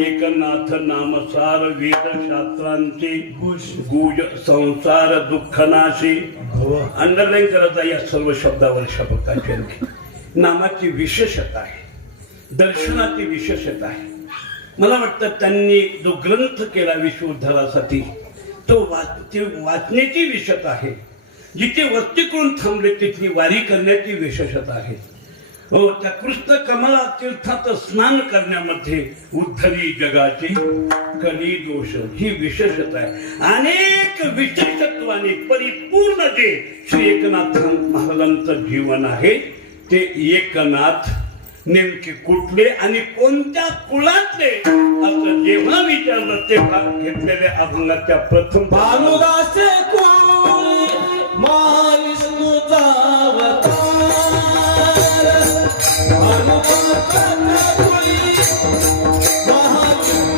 एकनाथ नामसार वेद शास्त्रांचे गुज संसार दुःखनाशी. अंडरलाईन करायचा या सर्व शब्दावर अशा प्रकारची नामाची विशेषता आहे. दर्शनाची विशेषता आहे. मला वाटतं त्यांनी जो ग्रंथ केला विश्वोद्धारासाठी तो वाचण्याची विशेषता आहे. जिथे वस्ती करून थांबले तिथली वारी करण्याची विशेषता आहे. हो, त्या कृष्ण कमला तीर्थात स्नान करण्यामध्ये उद्धरी जगाची कली दोष ही विशेषता आहे. अनेक विशेषत्वाने परिपूर्ण जे श्री एकनाथ महाराजांचं जीवन आहे ते एकनाथ नेमके कुठले आणि कोणत्या कुळातले असं जेव्हा विचारलं तेव्हा घेतलेल्या अभंगाच्या प्रथम भानुदासे कुळ महाविष्णूचा अवतार भानुदासाच्या कुळी महाविष्णूचा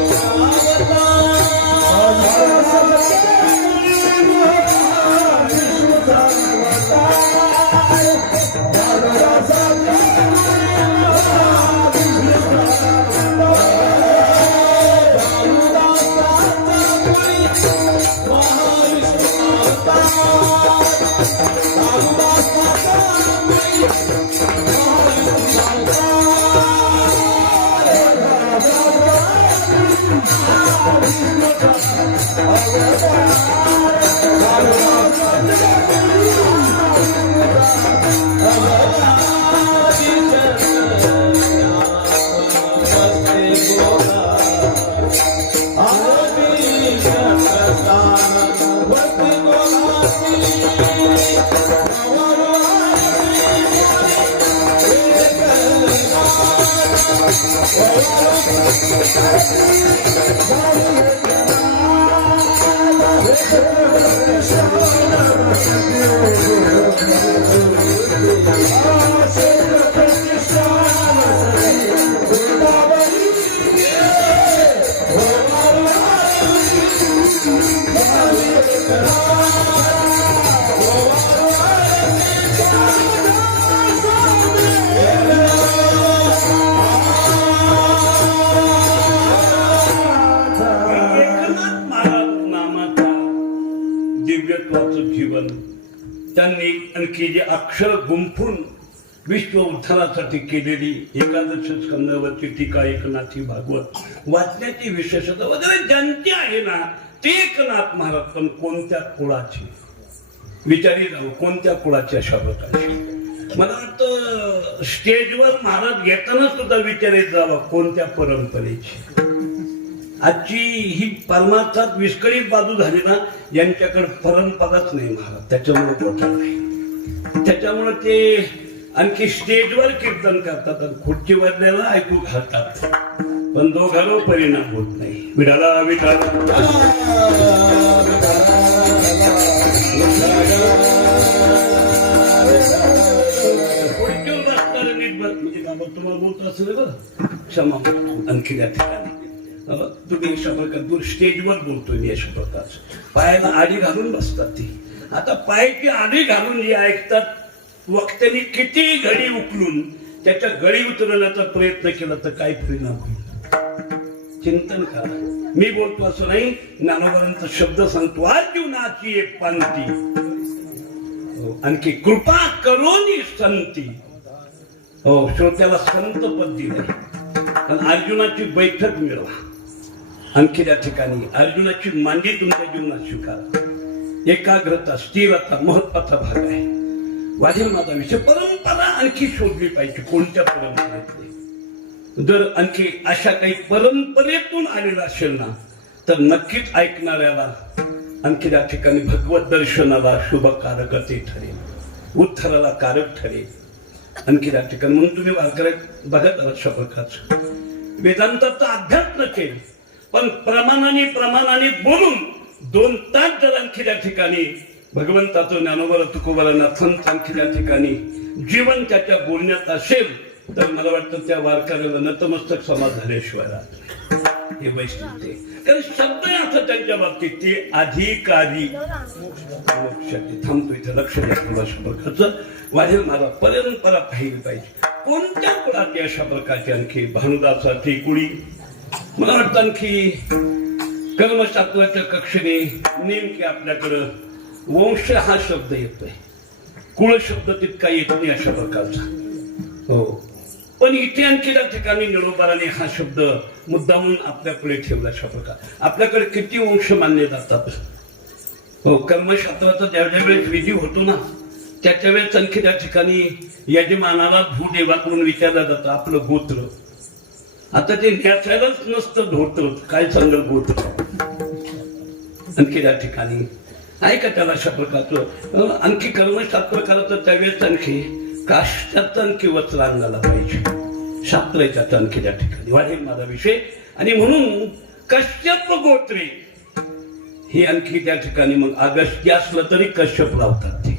अवतार एकनाथ महाराज नामाचा दिव्यत्वाचं जीवन त्यांनी आणखी जे अक्षर गुंफून विश्व उद्धारासाठी केलेली एकादश स्कंदावरची टीका एकनाथी भागवत वाचण्याची विशेषता वगैरे ज्यांची आहे ना ते एकनाथ महाराज पण कोणत्या कुळाची विचारी जावं कोणत्या कुळाची अशा प्रकारची मला वाटतं स्टेजवर महाराज येताना सुद्धा विचारित जावं कोणत्या परंपरेची आजची ही परमार्थात विस्कळीत बाजू झाली ना यांच्याकडे परंपराच नाही महाराज त्याच्यामुळे मोठं नाही त्याच्यामुळे ते आणखी स्टेजवर कीर्तन करतात आणि खुर्चीवरल्याला ऐकू घालतात पण दोघांवर परिणाम होत नाही विठाला विठाला खुर्चीवर असणारे नीट बस म्हणजे बाबा तुम्हाला बोलत असेल बरं क्षमा आणखी त्या ठिकाणी तुम्ही अशा प्रकार स्टेजवर बोलतोय मी अशा प्रकारचं पायाला आडी घालून बसतात ती आता पायाची आडी घालून जे ऐकतात वक्त्यांनी किती घडी उकलून त्याच्या गळी उतरवण्याचा प्रयत्न केला तर काय परिणाम होईल चिंतन करा मी बोलतो असं नाही ज्ञानोबांचा शब्द सांगतो अर्जुनाची एक पंक्ती आणखी कृपा करोनी संती हो श्रोत्याला संत पद दिलंय आणि अर्जुनाची बैठक मिळवा आणखी त्या ठिकाणी अर्जुनाची मांडी तुमच्या जीवनात स्वीकारा एकाग्रता स्थिरता महत्वाचा भाग आहे वाढील माझा विषय परंपरा आणखी शोधली पाहिजे कोणत्या परंपरेतली जर आणखी अशा काही परंपरेतून आलेला असेल ना तर नक्कीच ऐकणाऱ्याला आणखी त्या ठिकाणी भगवत दर्शनाला शुभकारक ते ठरेल उद्धराला कारक ठरेल आणखी त्या ठिकाणी म्हणून तुम्ही वारकऱ्यात बघत अशा प्रकारचं वेदांताचा अभ्यास नसेल पण प्रमाणाने बोलून 2 तास जर आणखी त्या ठिकाणी भगवंताचं ज्ञानोबा तुकोबाला नाथांचं आणखी त्या ठिकाणी जीवन त्याच्या बोलण्यात असेल तर मला वाटतं त्या वारकऱ्याला नतमस्तक समाज झाल्याशिवाय राहत हे वैशिष्ट्य कारण शब्द असं त्यांच्या बाबतीत ते अधिकारी थांबतो इथे लक्ष द्या प्रकारचं वाढेल मला परंपरा पाहिली पाहिजे कोणत्या कुळाची अशा प्रकारची आणखी भानुदासाची कुळी मला वाटतं आणखी कर्मशास्त्राच्या कक्षेने नेमके आपल्याकडं वंश हा शब्द येतोय कुळ शब्द तितका येत नाही अशा प्रकारचा हो पण इथे आणखी त्या ठिकाणी निळोबाराने हा शब्द मुद्दामून आपल्याकडे ठेवला अशा प्रकार आपल्याकडे किती वंश मानले जातात हो कर्मशास्त्राचा ज्या वेळेस विधी होतो ना त्याच्या वेळेस आणखी त्या ठिकाणी यजमानाला भूदेवाकडून विचारलं जातं आपलं गोत्र आता ते न्यासायलाच नसतं धोत्र काय सांगल गोत्र आणखी त्या ठिकाणी आहे का त्याला अशा प्रकारचं आणखी कर्मशास्त्र करायचं त्यावेळेस आणखी काष्टाचं आणखी वस्त्र अंगाला पाहिजे शास्त्र याच्यात आणखी त्या ठिकाणी वाढेल माझा विषय आणि म्हणून कश्यप गोत्रे हे आणखी त्या ठिकाणी मग अगस्त्य असलं तरी कश्यप लावतात ते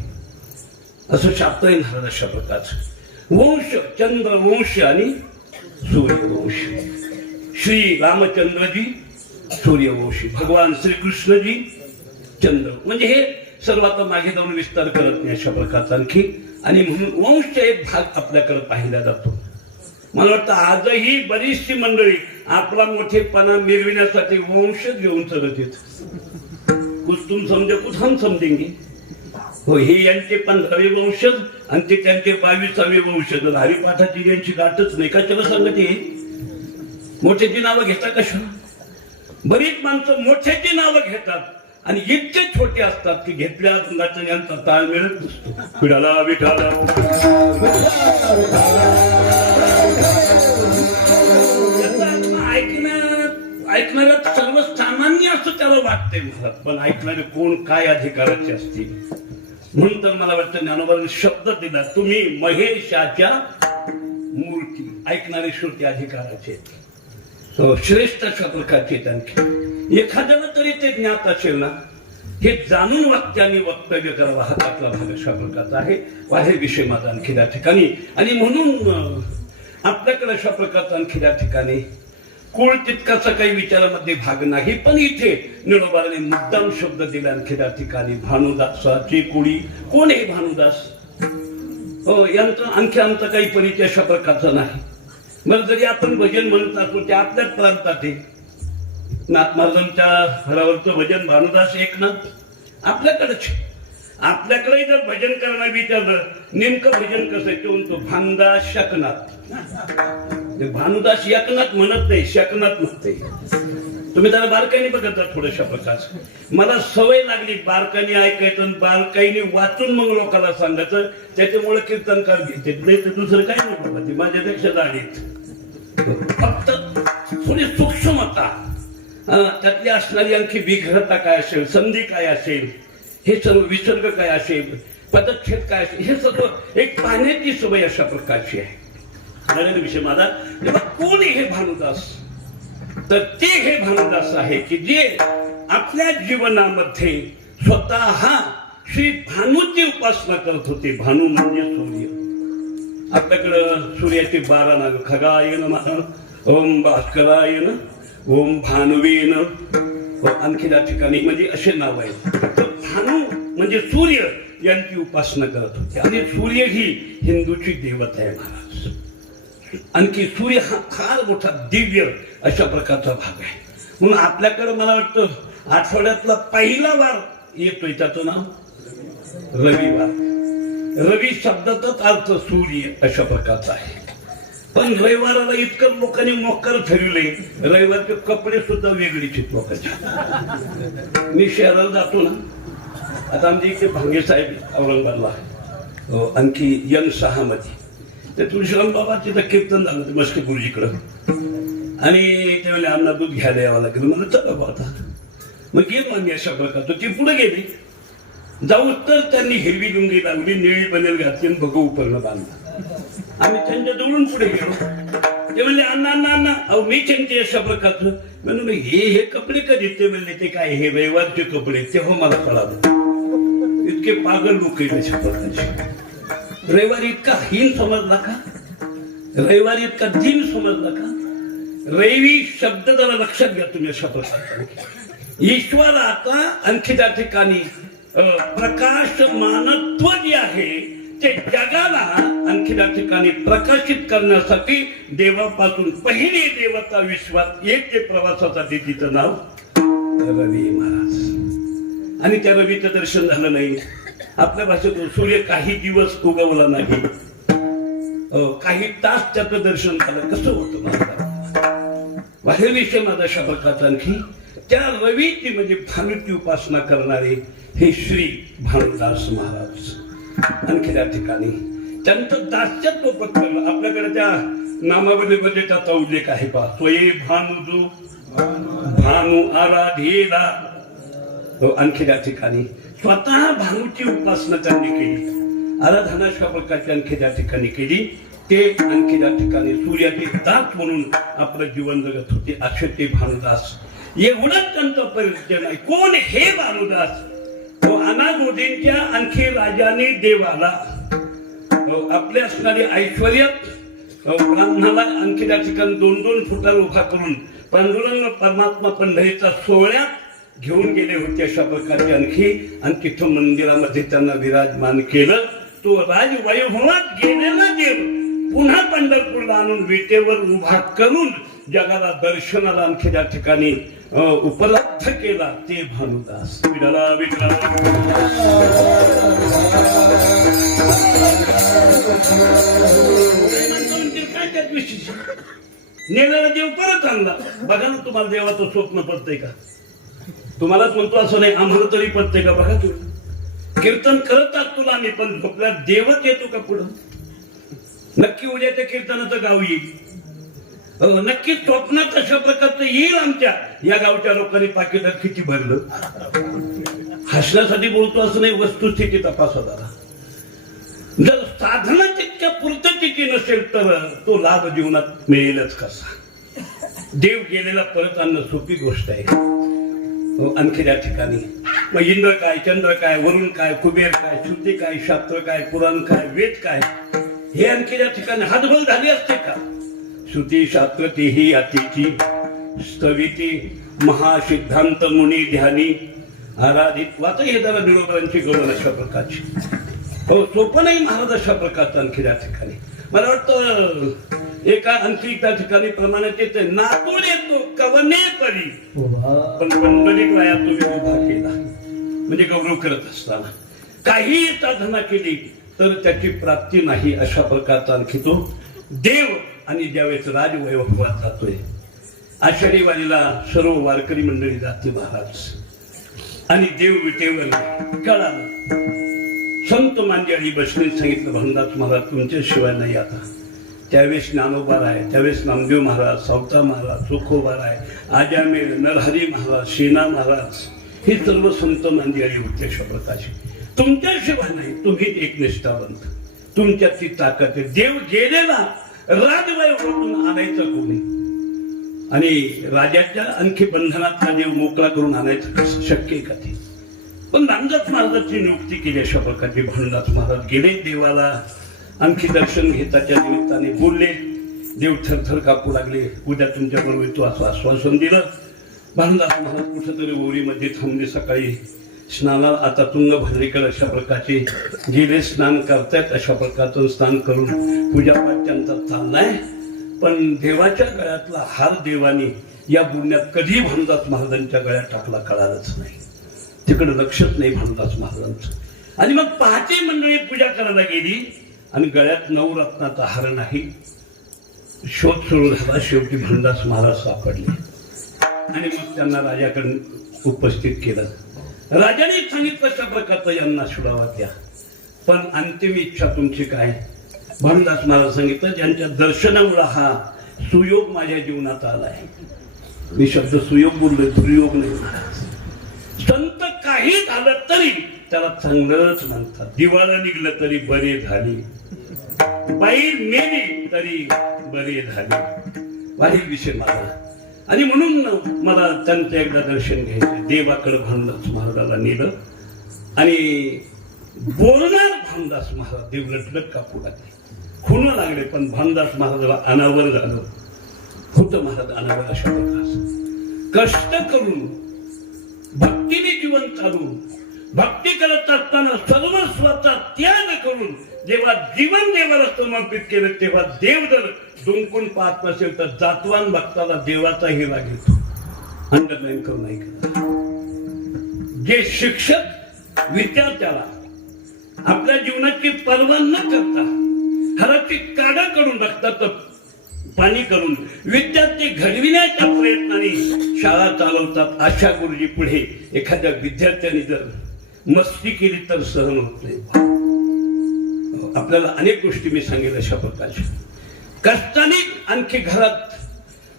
असं शास्त्र आहे अशा प्रकारचं वंश चंद्रवंश आणि सूर्यवंश श्री रामचंद्रजी सूर्यवंशी भगवान श्रीकृष्णजी चंद्र म्हणजे हे सर्व आता मागे जाऊन विस्तार करत नाही अशा प्रकारचा आणखी आणि म्हणून वंश एक भाग आपल्याकडे पाहिला जातो मला वाटतं आजही बरीचशी मंडळी आपला मोठेपणा मिरविण्यासाठी वंश घेऊन चालत येत कुछ तुम समजे कुछ हम समजेंगे हो हे यांचे 15वे वंशज आणि ते त्यांचे 22वे वंशज हरिपाठाची यांची गाठच नाही कशाला सांगते मोठ्याची नावं घेता कशा बरीच माणसं मोठ्याची नावं घेतात आणि इतके छोटे असतात की घेतल्या अंगाचा यांचा ताळ मिळत नसतो. विठाला विठाला ऐकणाऱ्या सर्वसामान्य असं त्याला वाटतंय मला, पण ऐकणारे कोण काय अधिकाराचे असतील. म्हणून तर मला वाटतं ज्ञानोबांनी शब्द दिला, तुम्ही महेशाच्या मूर्ती. ऐकणारे श्रोते अधिकाराचे श्रेष्ठ अशा प्रकारचे आहेत. आणखी एखाद्याला तरी ते ज्ञात असेल ना, हे जाणून वाक्याने वक्तव्य करावं हा त्यातला भाग अशा प्रकारचा आहे. बाहेर विषय माझा आणखी त्या ठिकाणी. आणि म्हणून आपल्याकडे अशा प्रकारचा आणखी त्या ठिकाणी कुळ तितकाचा काही विचारामध्ये भाग नाही, पण इथे निळोबाने मुद्दाम शब्द दिला आणखी त्या ठिकाणी. भानुदासाची कुळी. कोण आहे भानुदास? हो, यांचा आणखी आमचा काही परिचय अशा प्रकारचा नाही. मग जरी आपण भजन म्हणत असतो ते आपल्याच प्रांतात आहे. नाथ महाराजांच्या घरावरचं भजन भानुदास एकनाथ आपल्याकडेच. आपल्याकडे जर भजन करणार विचारलं नेमकं भजन कसं आहे, ते म्हणतो भानदास शकनाथ. भानुदास एकनाथ म्हणत नाही, शकनाथ म्हणते. तुम्ही त्याला बारकाईने बघत थोड्याशा प्रकारचं. मला सवय लागली बारकाईने ऐकायचं आणि बारकाईने वाचून मग लोकांना सांगायचं. त्याच्यामुळे कीर्तनकार घेते, नाही तर दुसरं काही नाही बाबा. ते माझ्यापेक्षा जाणीत फक्त थोडी सूक्ष्मता, त्यातली असणारी आणखी विघ्रता काय असेल, संधी काय असेल, हे सर्व विसर्ग काय असेल, पदच्छेद काय असेल, हे सर्व एक पाहण्याची सवय अशा प्रकारची आहे. विषय माझा तेव्हा कोण हे भानुदास? तर ते हे भानुदास आहे की जे आपल्या जीवनामध्ये स्वतः श्री भानूची उपासना करत होते. भानू म्हणजे सूर्य. आपल्याकडं सूर्याची 12 नाव. खगाय नमः, ओम भास्कराय नमः, ओम भानुवे नमः, आणखी त्या ठिकाणी म्हणजे असे नाव आहेत. तर भानू म्हणजे सूर्य यांची उपासना करत होते. आणि सूर्य ही हिंदूची देवता आहे महाराज. आणखी सूर्य हा फार मोठा दिव्य अशा प्रकारचा भाग आहे. म्हणून आपल्याकडे मला वाटतं आठवड्यातला पहिला वार येतोय, त्याचं नाव रविवार. रवी शब्दाचाच अर्थ सूर्य अशा प्रकारचा आहे. पण रविवाराला इतकं लोकांनी मोक्कार ठरवले, रविवारचे कपडे सुद्धा वेगळीच आहेत लोकांच्या. मी शहराला जातो ना, आता आमच्या इथे भांगे साहेब औरंगाबादला, आणखी N6 मध्ये ते तुळशीराम बाबा तिथं कीर्तन झालं ते मस्के गुरुजीकडं. आणि त्यावेळेला आम्हाला दूध घ्यायला यावं लागेल. मला चला बाबा आता. मग गेलो आम्ही अशा प्रकारचं. ती पुढे गेली. जाऊ तर त्यांनी हिरवी लुंगी लावली, निळी बनेल घातली आणि भगव उपरणं बांधलं. आम्ही त्यांच्या जवळून पुढे गेलो. ते म्हणले अण्णा अण्णा अण्णा, अहो मी त्यांचे अशा प्रकारचं. म्हणून हे कपडे कधी? ते म्हणले ते काय हे रविवारचे कपडे. तेव्हा मला कळालं इतके पागल लोक आहेत अशा प्रकारचे. रविवारी इतका हीन समजला का? रविवारी इतका दिन समजला का? रवी शब्द जरा लक्षात घ्या तुम्ही अशा प्रकारचा. ईश्वर आता आणखी त्या ठिकाणी प्रकाशमानत्व जे आहे ते जगाला आणखी त्या ठिकाणी प्रकाशित करण्यासाठी देवापासून पहिली देवता विश्वात एक ते प्रवासासाठी तिचं नाव रवी महाराज. आणि त्या रवीचं दर्शन झालं नाही. आपल्या भाषेतून सूर्य काही दिवस उगवला नाही, काही तास त्याचं दर्शन झालं. कसं होतं मला बाहेर विषय माझा अशा प्रकारचा. आणखी त्या रवीची म्हणजे भानूची उपासना करणारे हे श्री भानुदास महाराज. आणखी त्या ठिकाणी त्यांचं दास्यत्व पत्करलं. आपल्याकडे त्या नामावलीमध्ये त्याचा उल्लेख आहे पहा. स्वये भानुजू भानू आराधेला. आणखी त्या ठिकाणी स्वतः भानूची उपासना त्यांनी केली, आराधना अशा प्रकारची आणखी त्या ठिकाणी केली. ते आणखी त्या ठिकाणी सूर्याचे दास म्हणून आपलं जीवन जगत होते. असे ते भानुदास. एवढंच त्यांचा परिचय नाही. कोण हे भानुदास? अनागोदींच्या आणखी राजाने देवाला आपले असणारे ऐश्वर्य ब्राह्मणाला आणखी त्या ठिकाणी 2-2 फुटाला उभा करून पांडुरंग परमात्मा पंढरीचा सोहळ्यात घेऊन गेले होते अशा प्रकारे. आणि तिथं मंदिरामध्ये त्यांना विराजमान केलं. तो राजवैभवात गेलेला देव पुन्हा पंढरपूरला आणून विटेवर उभा करून जगाला दर्शनाला आणखी त्या ठिकाणी उपलब्ध केला. ते भानुदास. विठला विठला काय त्यात विशेष? नेणारा देव परत आणला. बघा ना तुम्हाला देवाचं स्वप्न पडतंय का? तुम्हालाच म्हणतो असं नाही, आम्हाला तरी पडतंय का? बघा तुम्ही कीर्तन करत आहात तुला आम्ही, पण झोपल्या देवच येतो का पुढं? नक्की उद्या त्या कीर्तनाचं गाव येईल. नक्की स्वप्नात अशा प्रकारचं येईल. आमच्या या गावच्या लोकांनी पाकिटात किती भरलं. हसण्यासाठी बोलतो असं नाही, वस्तुस्थिती तपासा जरा. जर साधना तितक्या पूर्ततेची नसेल तर तो लाभ जीवनात मिळेलच कसा? देव गेलेला परत आणणं सोपी गोष्ट आहे. आणखी त्या ठिकाणी मग इंद्र काय, चंद्र काय, वरुण काय, कुबेर काय, श्रुती काय, शास्त्र काय, पुराण काय, वेद काय, हे आणखी त्या ठिकाणी हातबल झाले असते का? श्रुती शास्त्र तेही अतिथी स्तविती महासिद्धांत मुनी ध्यानी आराधित. वाचा हे जरा निरोधकांची गरज अशा प्रकारची. हो, सोपं नाही महाराज अशा प्रकारचं. आणखी त्या ठिकाणी मला वाटतं एका आणखी त्या ठिकाणी प्रमाणे येते, नातून येतो कवने परी, पण पंढरीक राया तुम्ही उभा केला. म्हणजे गौरव करत असताना काही साधना केली तर त्याची प्राप्ती नाही अशा प्रकारचा आणखी तो देव. आणि ज्यावेळेस राजवैभवात जातोय, आषाढी वारीला सर्व वारकरी मंडळी जाते महाराज, आणि देव विटेवर कळालं. संत मांदियाळी बसले, सांगितलं भंडास महाराज तुमच्याशिवाय नाही आता. त्यावेळेस ज्ञानोबा आहे, त्यावेळेस नामदेव महाराज, सावता महाराज, चोखोबा आहे, आजामेर, नरहरी महाराज, शेना महाराज, हे सर्व संत मांदियाळी होते अशा प्रकारचे. तुमच्याशिवाय नाही, तुम्ही एक निष्ठावंत, तुमच्यात ती ताकद आहे. देव गेलेला राजवैभवातून आणायचं कोणी? आणि राजाच्या आणखी बंधनात हा देव मोकळा करून आणायचं कसं शक्य आहे का ते? पण रामदास महाराजांची नियुक्ती केली अशा प्रकारचे. भानुदास महाराज गेले देवाला, आणखी दर्शन घेताच्या निमित्ताने बोलले. देव थरथर कापू लागले. उद्या तुमच्या बरोबर येतो असं आश्वासन दिलं. भानुदास महाराज कुठेतरी ओरीमध्ये थांबले. सकाळी स्नानाला आता तुंगभद्रेकर अशा प्रकारचे गेले, स्नान करतायत. अशा प्रकारचं स्नान करून पूजापाठ त्यांचा चाललाय. पण देवाच्या गळ्यातला हार देवानी या गुन्ह्यात कधी भानुदास महाराजांच्या गळ्यात टाकला कळालंच नाही. तिकडे लक्षच नाही भानुदास महाराजांचं. आणि मग पहाटे मंडळी पूजा करायला गेली आणि गळ्यात नवरत्नाचा हार नाही. शोध सुरू झाला. शेवटी भानुदास महाराज सापडले आणि मग त्यांना राजाकडे उपस्थित केलं. राजाने सांगितलं अशा प्रकारचा यांना सुडावा द्या, पण अंतिम इच्छा तुमची काय? भानुदास महाराज सांगितलं, ज्यांच्या दर्शनामुळे हा सुयोग माझ्या जीवनात आलाय. मी शब्द सुयोग बोललोय, दुर्योग नाही महाराज. संत काही झालं तरी त्याला चांगलंच म्हणतात. दिवाळं निघलं तरी बरे झाले, बाई मेली तरी बरे झाले. वाढील विषय माझा. आणि म्हणून मला त्यांचं एकदा दर्शन घ्यायचं. देवाकडे भानुदास महाराजाला नेलं आणि बोलणार भानुदास महाराज. देव लटलट कापू लागले, खुणं लागले, पण भानुदास महाराजाला अनावर झालं. होतं महाराज अनावर अशा प्रकारचं. कष्ट करून भक्तीने जीवन चालून भक्ती करत असताना सर्वस्वाचा त्याग करून जेव्हा जीवन देवाला समर्पित केलं, तेव्हा देव जर डोंकून पाहत नसेल तर जातवान भक्ताला देवाचाही राग येतो. अंडरलाईन करून ऐका. जे शिक्षक विद्यार्थ्याला आपल्या जीवनाची पर्वा न करता हराची काढा करून रक्ताचं पाणी करून विद्यार्थी घडविण्याच्या प्रयत्नाने शाळा चालवतात, अशा गुरुजी पुढे एखाद्या विद्यार्थ्याने जर मस्ती केली तर सहन होत नाही. आपल्याला अनेक गोष्टी मी सांगेल अशा प्रकारच्या. कष्टाने आणखी घरात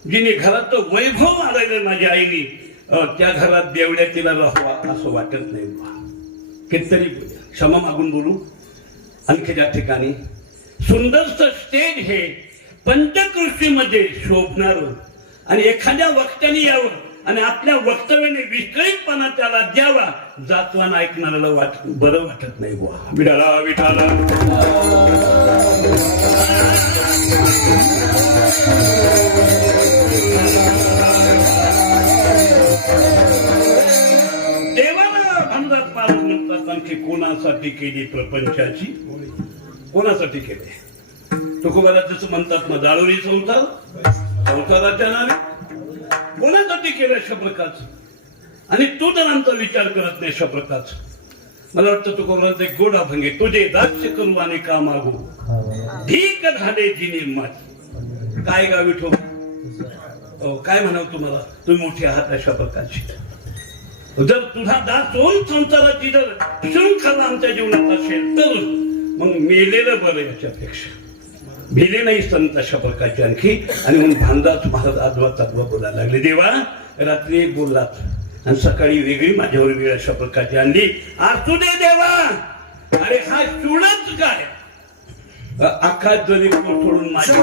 जिने घराचं वैभव आलेलं माझ्या आईने, त्या घरात देवड्या तिला राहावा असं वाटत नाही. कितीतरी क्षमा मागून बोलू. आणखी त्या ठिकाणी सुंदरचं स्टेज हे पंचकृषीमध्ये शोभणार आणि एखाद्या वक्त्याने यावं आणि आपल्या वक्तव्याने विस्कळीतपणा त्याला द्यावा. जातवान ऐकणाऱ्याला बरं वाटत नाही. बुवा विठाला विठाला देवाला भानुदास महाराज म्हणतात, आणखी कोणासाठी केली प्रपंचाची? कोणासाठी केले? तुकोबाला जसं म्हणतात ना, जाळोरी संसार, संसाराच्या नावे कोणासाठी केलं अशा प्रकारचं? आणि तू तर आमचा विचार करत नाही अशा प्रकारचं. मला वाटतं तुकोबाला एक गोड अभंग आहे, तुझे दास्य करू आणि का मागू, ठीक झाले जिने माझी. काय गावी ठोक काय म्हणावं तुम्हाला, तुम्ही मोठी आहात अशा प्रकारची. जर तुझा दास होऊन संसाराची जर शृंखला आमच्या जीवनात असेल तर मग मेलेलं बरं याच्यापेक्षा. भेले नाही संत अशा प्रकारचे आणखी. आणि म्हणून भानदास महाराज आजवा तत्व बोलायला लागले. देवा रात्री एक बोललात आणि सकाळी वेगळी माझ्यावर वेळ अशा प्रकारची आणली. असू दे देवा. अरे हा चुडच काय आकाश जरी कोसळून माझ्या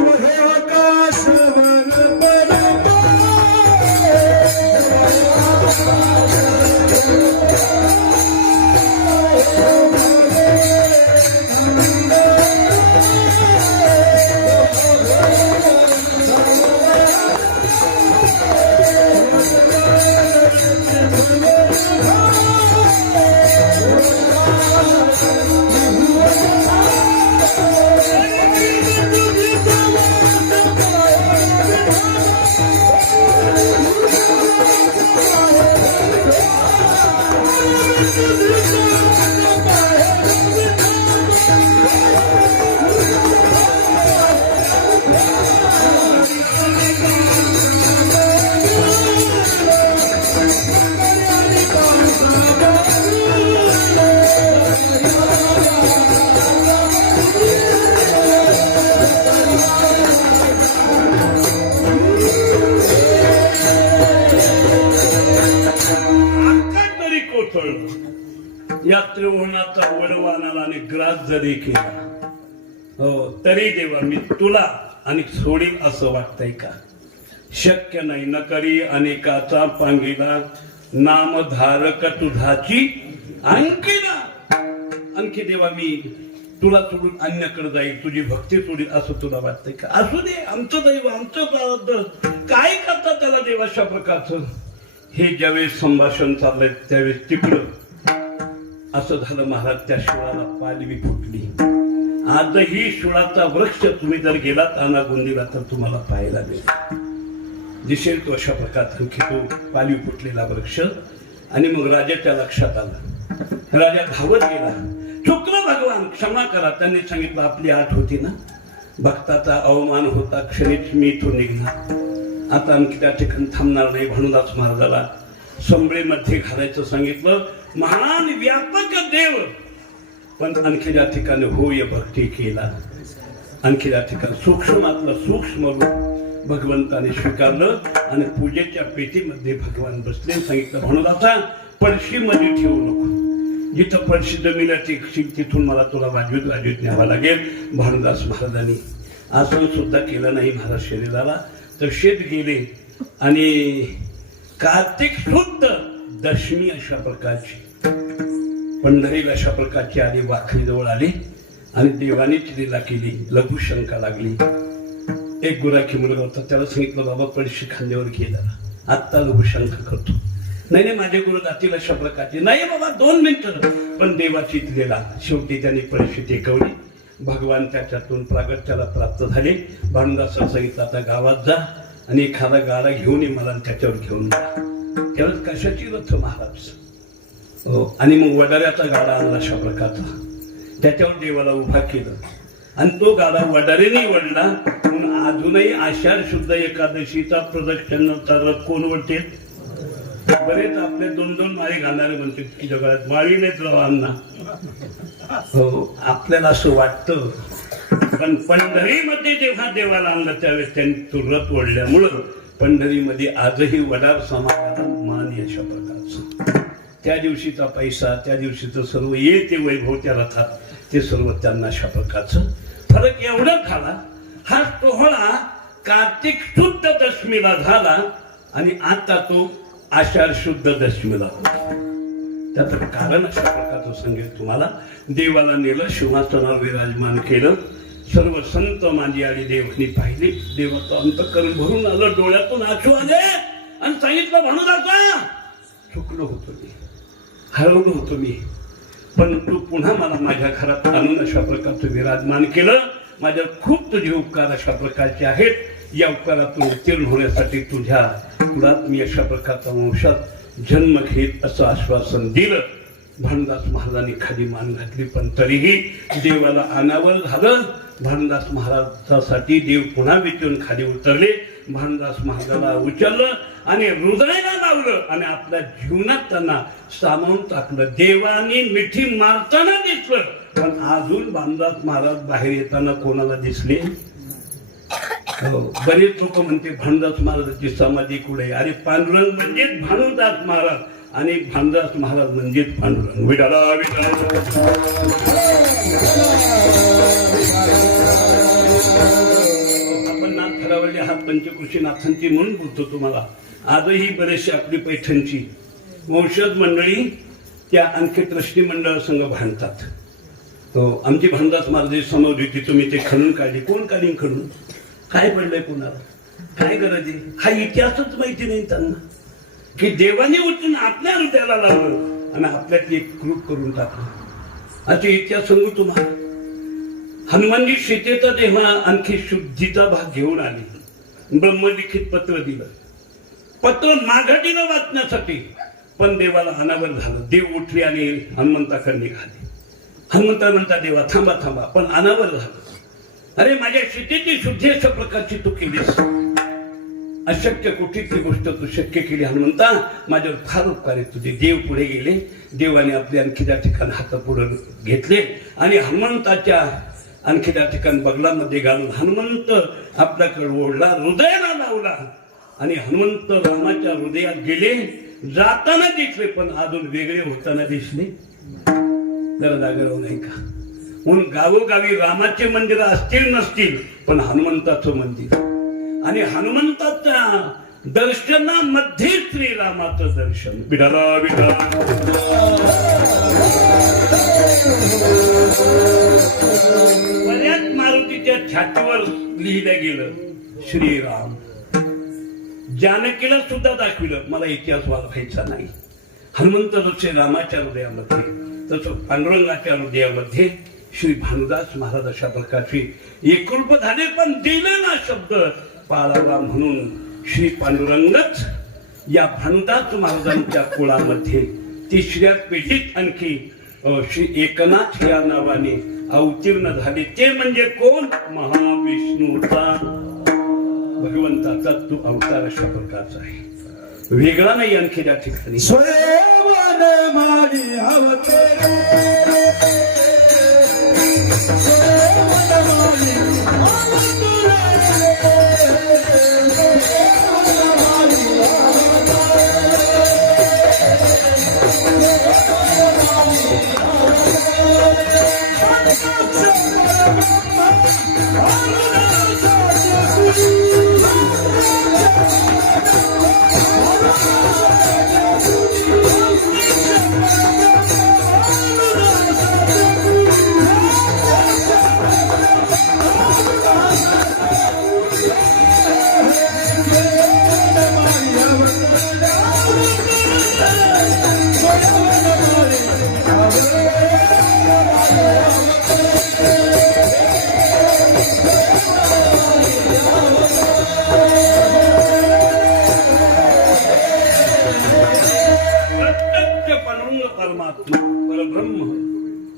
या त्रिभुवनाचा वडवानाला आणि ग्रास जरी केला हो तरी देवा मी तुला आणि सोडील असं वाटतंय का. शक्य नाही. न करी अनेकाचा पांगिला नामधारक तुझाची आणखीला. आणखी देवा मी तुला सोडून अन्याकडे जाईल, तुझी भक्ती सोडील असं तुला वाटतंय का. असू दे. आमचं दैव आमचं प्रारब्ध काय करतात त्याला देवा अशा प्रकारचं. हे ज्यावेळेस संभाषण चाललंय त्यावेळेस तिकडं असं झालं महाराज त्या शिळाला पालवी फुटली. आजही शिळाचा वृक्ष तुम्ही जर गेलात आनागोंदीला तर तुम्हाला पाहायला दिसेल तो अशा प्रकारचा आणखी तो पालवी फुटलेला वृक्ष. आणि मग राजाच्या लक्षात आलं. राजा धावत गेला. चुकलो भगवान क्षमा करा. त्यांनी सांगितलं आपली आठ होती ना, भक्ताचा अवमान होता क्षणीच मी इथून निघणार. आता आणखी त्या ठिकाणी थांबणार नाही. भानुदास महाराजाला संबळीमध्ये घालायचं सांगितलं. महान व्यापक देव पण आणखी त्या ठिकाणी होय भक्ती केला. आणखी त्या ठिकाणी सूक्ष्मातलं सूक्ष्म रूप भगवंताने स्वीकारलं आणि पूजेच्या पेटीमध्ये भगवान बसले. सांगितलं भानुदासा पळशीमध्ये ठेवू नको. जिथं पळशी जमिलं तिथून मला तुला वाजवीत न्यावं लागेल. भानुदास महाराजांनी आसन सुद्धा केलं नाही महाराज शरीराला. तर शेत गेले आणि कार्तिक शुद्ध दशमी अशा प्रकारची पंढरीला अशा प्रकारची आली. वाखरी जवळ आली आणि देवानीच लीला केली. लघुशंका लागली. एक गुराखी मुलगा होता. त्याला सांगितलं बाबा पळशी खांद्यावर गेला आत्ता लघुशंका करतो. नाही माझे गुरु जातील अशा प्रकारची. नाही बाबा 2 मिनिटं. पण देवाची लीला. शेवटी त्याने पळशी टेकवली. भगवान त्याच्यातून प्रागत्याला प्राप्त झाले. भानुदासाला सांगितलं आता गावात जा आणि एखादा गाडा घेऊन ये मला त्याच्यावर घेऊन जा. त्यावेळेस कशाची रथ महाराज हो. आणि मग वडाऱ्याचा गाडा आणला अशा प्रकारचा. त्याच्यावर देवाला उभा केलं आणि तो गाडा वडारीने वडला. म्हणून अजूनही आषाढ शुद्ध एकादशीचा प्रदक्षिणाचा रथ कोण वडते. बरेच आपले 2-2 माळी घालणारे म्हणते की जगात माळी नाहीत रावांना हो. आपल्याला असं वाटतं. पण पंढरीमध्ये जेव्हा देवाला आणलं त्यावेळेस त्यांनी तो रथ ओढल्यामुळं पंढरीमध्ये आजही वडार समाजाला मान अशा प्रकारचं. त्या दिवशीचा पैसा त्या दिवशीचं सर्व येते वैभव त्या रथात ते सर्व त्यांना अशा प्रकारचं. फरक एवढाच झाला हा सोहळा कार्तिक शुद्ध दशमीला झाला आणि आता तो आषाढ शुद्ध दशमीला होता. त्याचं कारण अशा प्रकारचं सांगेल तुम्हाला. देवाला नेलं, सिंहासनावर विराजमान केलं. सर्व संत माझी आली देवनी पाहिली. देवाचं अंतःकरण भरून आलं. डोळ्यातून आसू आले आणि सांगितलं भानुदासा चुकलो होतो मी, हरवलो होतो मी, पण तू पुन्हा मला माझ्या घरात आणून अशा प्रकारचं विराजमान केलं. माझ्या खूप तुझे उपकार अशा प्रकारचे आहेत. या उपकारातून उत्तीर्ण होण्यासाठी तुझ्या कुळात मी अशा प्रकारचा वंशात जन्म घेत असं आश्वासन दिलं. भानुदास महाराजांनी खाली मान घातली. पण तरीही देवाला अनावर झालं भानुदास महाराजांसाठी देव पुन्हा विचून खाली उतरले. भानुदास महाराजाला उचललं आणि हृदयाला लावलं आणि आपल्या जीवनात त्यांना सामावून टाकलं. देवाने मिठी मारताना दिसलं, पण अजून भानुदास महाराज बाहेर येताना कोणाला दिसले? बरेच लोक म्हणते भानुदास महाराजांची समाधी कुठे? अरे पांडुरंग म्हणजेच भानुदास महाराज आणि भानुदास महाराज म्हणजेच पांडुरंग. विठाला विठाला. आपण नाथ ठरवले हा पंचकृषी नाथांची म्हणून बोलतो तुम्हाला. आजही बरेचसे आपली पैठणची वंशज मंडळी त्या आणखी ट्रस्टी मंडळासंग भांडतात. तो आमची भानुदास महाराज समाधी होती, तुम्ही ते खणून काढली. कोण काढीन खणून? काय पडलंय कोणाला? काय गरज आहे? हा इतिहासच माहिती नाही त्यांना की देवाने उठून आपल्या हृदयाला लावलं आणि आपल्यात एक कृप करून टाकलं. असे इतिहास सांगू तुम्हाला. हनुमानजी सीतेचा तेव्हा आणखी शुद्धीचा भाग घेऊन आले. ब्रह्मलिखित पत्र दिलं. पत्र मागं दिलं वाचण्यासाठी, पण देवाला अनावर झालं. देव उठले आणि हनुमंताकडे निघाले. हनुमंता म्हणता देवा थांबा थांबा, पण अनावर झालं. अरे माझ्या सीतेची शुद्धी अशा प्रकारची तू केलीस, अशक्य कुठलीतली गोष्ट तू शक्य केली. हनुमंता माझ्यावर फार उपकार आहे तुझे. देव पुढे गेले. देवाने आपले आणखी त्या ठिकाणी हात पुढे घेतले आणि हनुमंताच्या आणखी त्या ठिकाणी बगलामध्ये घालून हनुमंत आपल्याकडे ओढला, हृदयाला लावला आणि हनुमंत रामाच्या हृदयात गेले. जाताना दिसले, पण अजून वेगळे होताना दिसले. जरा जागराव नाही का? म्हणून गावोगावी रामाचे मंदिर असतील नसतील, पण हनुमंताचं मंदिर आणि हनुमंताच्या दर्शनामध्ये श्रीरामाचं दर्शन. विठाला विठाला. बऱ्याच मारुतीच्या छातीवर लिहिलं गेलं श्रीराम. जानकीला सुद्धा दाखविलं. मला इतिहास वाचायचा नाही. हनुमंत जसे रामाच्या हृदयामध्ये, तसं पांडुरंगाच्या हृदयामध्ये श्री भानुदास महाराज अशा प्रकारचे एकरूप झाले. पण दिले ना शब्द पाळावा म्हणून श्री पांडुरंगच या भानुदास महाराजांच्या कुळामध्ये तिसऱ्या पिढीत आणखी श्री एकनाथ या नावाने अवतीर्ण झाले. ते म्हणजे कोण? महाविष्णूचा, भगवंताचा तो अवतार अशा प्रकारचा आहे, वेगळा नाही. आणखी त्या ठिकाणी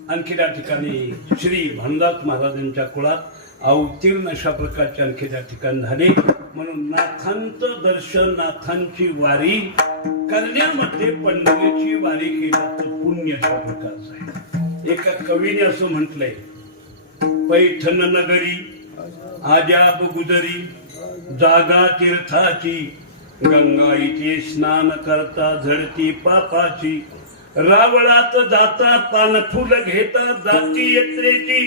आणखी त्या ठिकाणी श्री भानुदास महाराजांच्या कुळात अवतीर्ण अशा प्रकारचे आणखी त्या ठिकाणी झाले. म्हणून नाथांचं दर्शन, नाथांची वारी करण्यामध्ये पंढरीची वारी केल्याचं पुण्य अशा प्रकारचं आहे. एका कवीने असं म्हटलंय, पैठण नगरी आजाब गुजरी जागा तीर्थाची, गंगाईचे स्नान करता झडती पापाची, रावळात जाता पानफुल घेता जाती यात्रेची,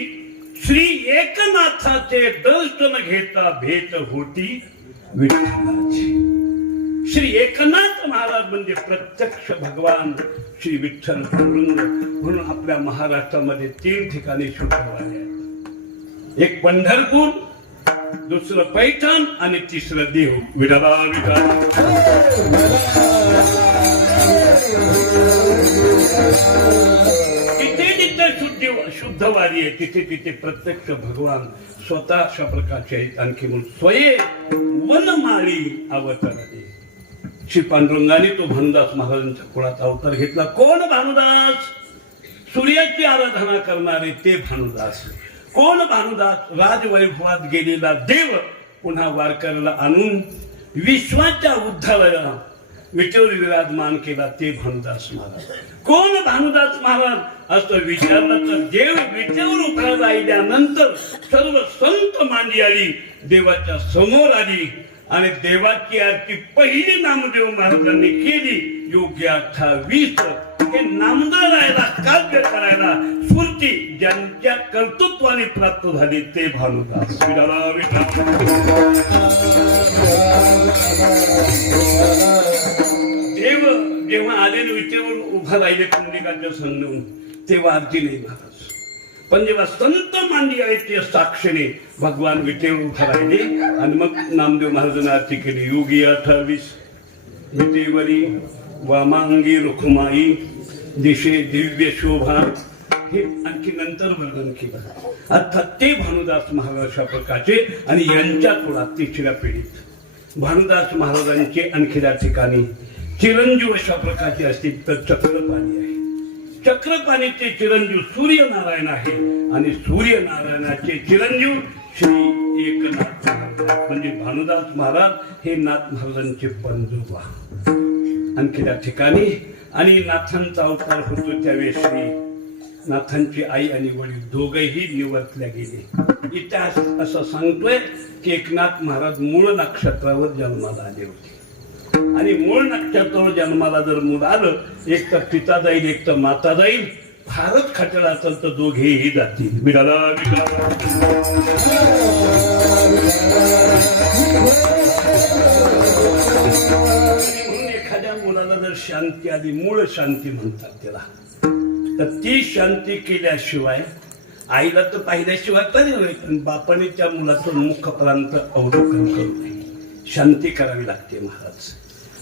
श्री एकनाथाचे दर्शन घेता भेट होती विठ्ठलाची. श्री एकनाथ महाराज म्हणजे प्रत्यक्ष भगवान श्री विठ्ठल पांडुरंग. म्हणून आपल्या महाराष्ट्रामध्ये 3 ठिकाणी शुद्ध वारी आहेत. एक पंढरपूर, दुसरं पैठण आणि तिसरं देव. विठाला विठाला. तिथे जिथे शुद्ध वारी आहे, तिथे तिथे प्रत्यक्ष भगवान स्वतः अशा प्रकारचे आहेत. आणखी म्हणून स्वये वनमाळी अवतरले. श्री पांडुरंगाने तो भानुदास महाराजांच्या कुळात अवतार घेतला. कोण भानुदास? सूर्याची आराधना करणारे ते भानुदास. कोण भानुदास राजवैभवात गेलेला देव पुन्हा वारकऱ्याला आणून विश्वाच्या उद्धाराला विटेवर विराजमान केला ते भानुदास महाराज. कोण भानुदास महाराज असं विचारलं तर देव विटेवर उभा राहिल्यानंतर सर्व संत मांडी आली, देवाच्या समोर आली आणि देवाची आरती पहिली नामदेव महाराजांनी केली. योग्य 28 हे नामदेवाला काव्य करायला स्फूर्ती ज्यांच्या कर्तृत्वाने प्राप्त झाली ते भानुदास. देव जेव्हा आलेले विटेवर उभा राहिले कुंडिकाच्या संगून तेव्हा आरती नाही महाराज, पण जेव्हा संत मांडी आहेत ते साक्षीने भगवान विटेवर उभा राहिले आणि मग नामदेव महाराजांनी आरती केली. योगी 28 विटेवरी वामांगी रुखमाई दिशे दिव्य शोभा हे आणखी नंतर वर्णन केलं. अर्थात ते भानुदास महाराज अशा प्रकारचे आणि यांच्या कुळात तिसऱ्या पिढीत भानुदास महाराजांचे आणखी त्या ठिकाणी चिरंजीव अशा प्रकारचे असतील तर चक्रपाणी आहे. चक्रपाणीचे चिरंजीव सूर्यनारायण आहे आणि सूर्यनारायणाचे चिरंजीव श्री एकनाथ महाराज म्हणजे भानुदास महाराज हे नाथ महाराजांचे पंजोबा. आणखी त्या ठिकाणी आणि नाथांचा अवतार होतो त्यावेळेस श्री नाथांची आई आणि वडील दोघेही निवर्तल्या गेले. इतिहास असं सांगतोय की एकनाथ महाराज मूळ नक्षत्रावर जन्माला आले होते आणि मूळ नक्षत्रावर जन्माला जर मूल आलं एक तर पिता जाईल एक तर माता जाईल. फारच खटला असेल तर दोघेही जातील. म्हणून एखाद्या मुलाला जर शांती आली, मूळ शांती म्हणतात त्याला, तर ती शांती केल्याशिवाय आईला तर पाहिल्याशिवाय तरी नाही, पण बापाने त्या मुलाचं मुखप्रांत अवलोकन करू नये, शांती करावी लागते महाराज.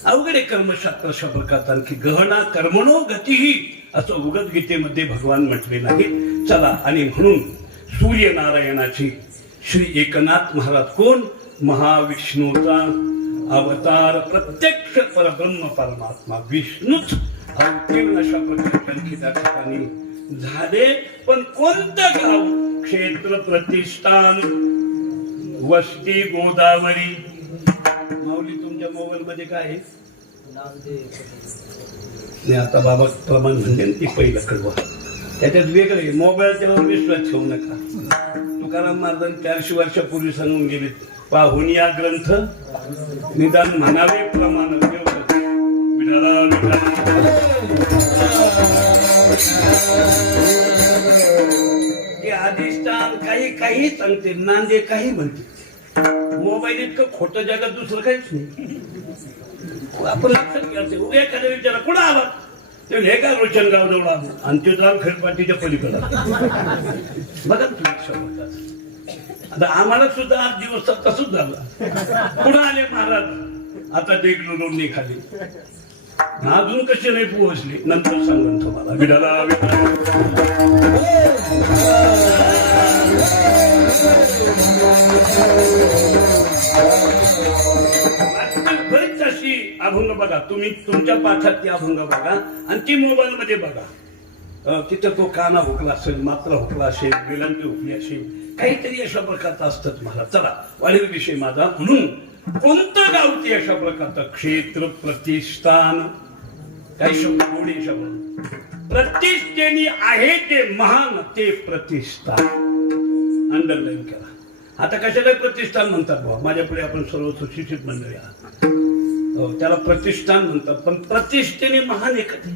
अवघडे कर्मशास्त्र शब्दात आणखी गहना कर्मणो गतीही असं उगत गीतेमध्ये भगवान म्हटले नाही. चला आणि म्हणून सूर्यनारायणाची श्री एकनाथ महाराज कोण? महाविष्णूचा अवतार, प्रत्यक्ष परब्रह्म परमात्मा विष्णूच अवतीर्ण अशा प्रकारचे त्या ठिकाणी झाले. पण कोणतं गाव? क्षेत्र प्रतिष्ठान वस्ती गोदावरी. माऊली तुमच्या मोबाईल मध्ये काय आहे? आता बाबा प्रमाण म्हणजे ती पहिलं कळवा, त्याच्यात वेगळे मोबाईलच्यावर विश्वास ठेवू नका. तुकाराम महाराज 400 वर्षापूर्वी सांगून गेले, पाहून या ग्रंथ निदान म्हणावे प्रमाण. अधिष्ठान काही काही सांगते, नांदे काही म्हणते. मोबाईल इतकं खोटं जगात दुसरं काहीच नाही. आपण लक्षात घ्यायचं, उद्या एखाद्या विचारा कुठं आला ते हे का रोशनगाव जवळ आलो आणि ते जाऊन खडपाटीच्या पलीकडे. बघा तुम्ही आता आम्हाला सुद्धा 8 दिवस तसंच झालं. पुढे आले महाराज, आता देगलूर निघाले, अजून कसे नाही पोहोचले नंतर सांगून तुम्हाला. विडाला बरीच अशी अभंग बघा तुम्ही, तुमच्या पाठात ती अभंग बघा आणि ती मोबाईल मध्ये बघा. तिथं तो काना हुकला असेल, मात्रा हुकला असेल, वेलांटी हुकली असेल, काहीतरी अशा प्रकारचं असतात मला. चला वाढीव विषय माझा. म्हणून कोणतं गाव ते अशा प्रकारचं? क्षेत्र प्रतिष्ठान. काही शब्द गोडे शब्द. प्रतिष्ठेने आहे ते महान ते प्रतिष्ठान. अंडरलाईन केला. आता कशाला प्रतिष्ठान म्हणतात बाबा? माझ्यापुढे आपण सर्व सुशिक्षित मंडळी आहात, त्याला प्रतिष्ठान म्हणतात. पण प्रतिष्ठेने महान आहे कधी?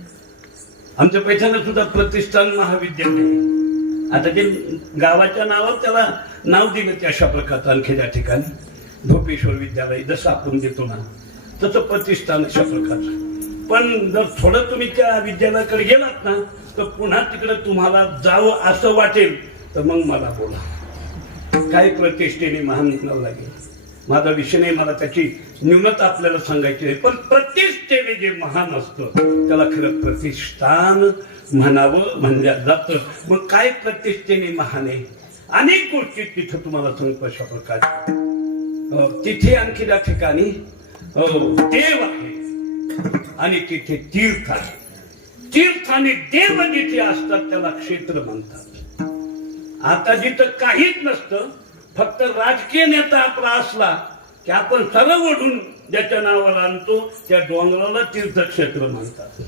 आमच्या पैठणला सुद्धा प्रतिष्ठान महाविद्यालय. आता जे गावाच्या नावावर त्याला नाव दिलं ते अशा प्रकारचं. आणखी त्या ठिकाणी धोपेश्वर विद्यालय जसं आपण देतो ना तसं प्रतिष्ठान अशा प्रकारचं. पण जर थोडं तुम्ही त्या विद्यालयाकडे गेलात ना तर पुन्हा तिकडे तुम्हाला जावं असं वाटेल तर मग मला बोला. काही प्रतिष्ठेने महान म्हणावं लागेल. माझा विषय नाही, मला त्याची न्यूनता आपल्याला सांगायची आहे. पण प्रतिष्ठेने जे महान असतं त्याला खरं प्रतिष्ठान म्हणावं म्हणलं जातं. मग काय प्रतिष्ठेने महान आहे? अनेक गोष्टी तिथं तुम्हाला सांगतो अशा प्रकारे. तिथे आणखी त्या ठिकाणी देव आहे आणि तिथे तीर्थ आहे. तीर्थ आणि देव जिथे असतात त्याला क्षेत्र म्हणतात. आता जिथं काहीच नसतं, फक्त राजकीय नेता आपला असला की आपण सरळ ओढून ज्याच्या नावाला आणतो त्या डोंगराला तीर्थक्षेत्र म्हणतात.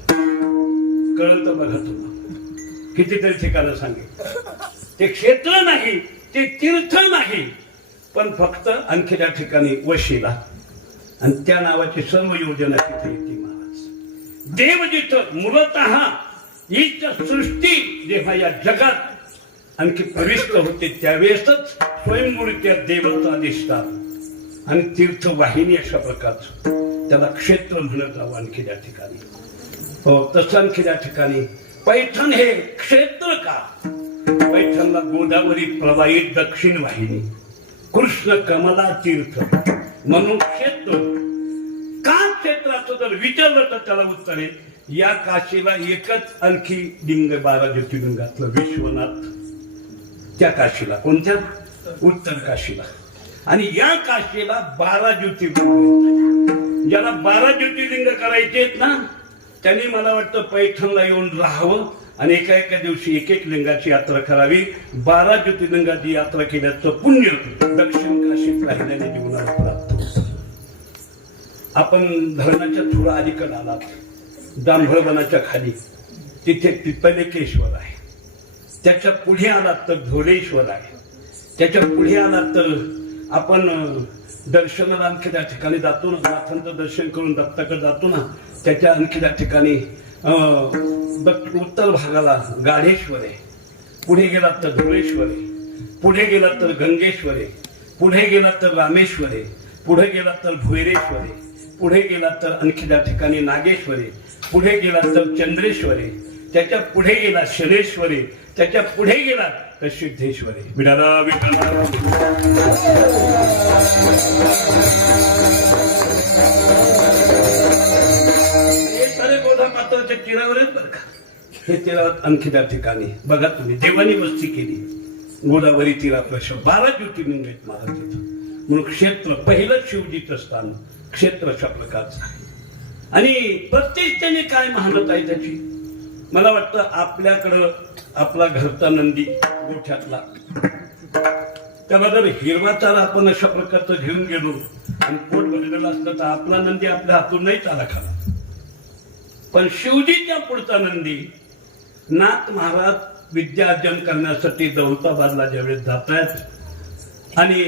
कळत बघा तुम्हाला, कितीतरी ठिकाणं सांगेल ते क्षेत्र नाही, ते तीर्थ नाही, पण फक्त आणखी त्या ठिकाणी वशिला आणि त्या नावाची सर्व योजना तिथे येते. महाराज देव जिथं मूलतः हीच सृष्टी जेव्हा या जगात आणखी प्रविष्ट होते त्यावेळेसच स्वयंमूर्त्या देवता दिसतात आणि तीर्थवाहिनी अशा प्रकारचं त्याला क्षेत्र म्हणत जावं. आणखी त्या ठिकाणी हो तसं आणखी त्या ठिकाणी पैठण हे क्षेत्र का? पैठणला गोदावरी प्रवाहित दक्षिण वाहिनी, कृष्ण कमला तीर्थ म्हणून क्षेत्र का क्षेत्राचं जर विचारलं तर त्याला उत्तर आहे, या काशीला एकच आणखी लिंग 12 ज्योतिर्लिंगातलं विश्वनाथ, त्या काशीला कोणत्या? उत्तर काशीला. आणि या काशीला 12 ज्योतिर्लिंग, ज्याला 12 ज्योतिर्लिंग करायचे आहेत ना त्यांनी मला वाटतं पैठणला येऊन राहावं आणि एका एका दिवशी एक एक लिंगाची यात्रा करावी. 12 ज्योतिर्लिंगाची यात्रा केल्याचं पुण्य दक्षिण काशीत राहिल्याने जीवनाला प्राप्त होतं. आपण धरणाच्या थोडा अलीकडे आलात, जांभळवनाच्या खाली तिथे पिपलेकेश्वर आहे. त्याच्या पुढे आलात तर धोलेश्वर आहे. त्याच्या पुढे आलात तर आपण दर्शनाला आणखी त्या ठिकाणी जातो ना, नाथांचं दर्शन करून दत्ताकडे जातो ना, त्याच्या आणखी त्या ठिकाणी उत्तर भागाला गाढेश्वर आहे. पुढे गेलात तर धुळेश्वर आहे. पुढे गेलात तर गंगेश्वर आहे. पुढे गेलात तर रामेश्वर आहे. पुढे गेलात तर भुयरेश्वर आहे. पुढे गेलात तर आणखी त्या ठिकाणी नागेश्वर आहे. पुढे गेलात तर चंद्रेश्वर आहे. त्याच्या पुढे गेला शनेश्वर आहे. त्याच्या पुढे गेला तर सिद्धेश्वर आहे. विठाला विठ्ठला हे सारे गोधा पात्राच्या तीरावरच बरं का. हे तीरावर आणखी त्या ठिकाणी बघा तुम्ही देवानी वस्ती केली गोदावरी तीरापासून 12 ज्योतिर्लिंग आहेत महाराज तिथं. म्हणून क्षेत्र पहिलं शिवजीचं स्थान क्षेत्र अशा प्रकारचं आहे. आणि प्रत्येक त्याने काय महानता आहे त्याची. मला वाटतं आपल्याकडं आपला घरचा नंदी गोठ्यातला, त्याला जर हिरवा चारा आपण अशा प्रकारचं घेऊन गेलो आणि पोट भरलेलं असलं तर आपला नंदी आपल्या हातून नाही चारा खाला. पण शिवजीच्या पुढचा नंदी नाथ महाराज विद्या अर्जन करण्यासाठी दौलताबादला ज्यावेळेस जात आहेत आणि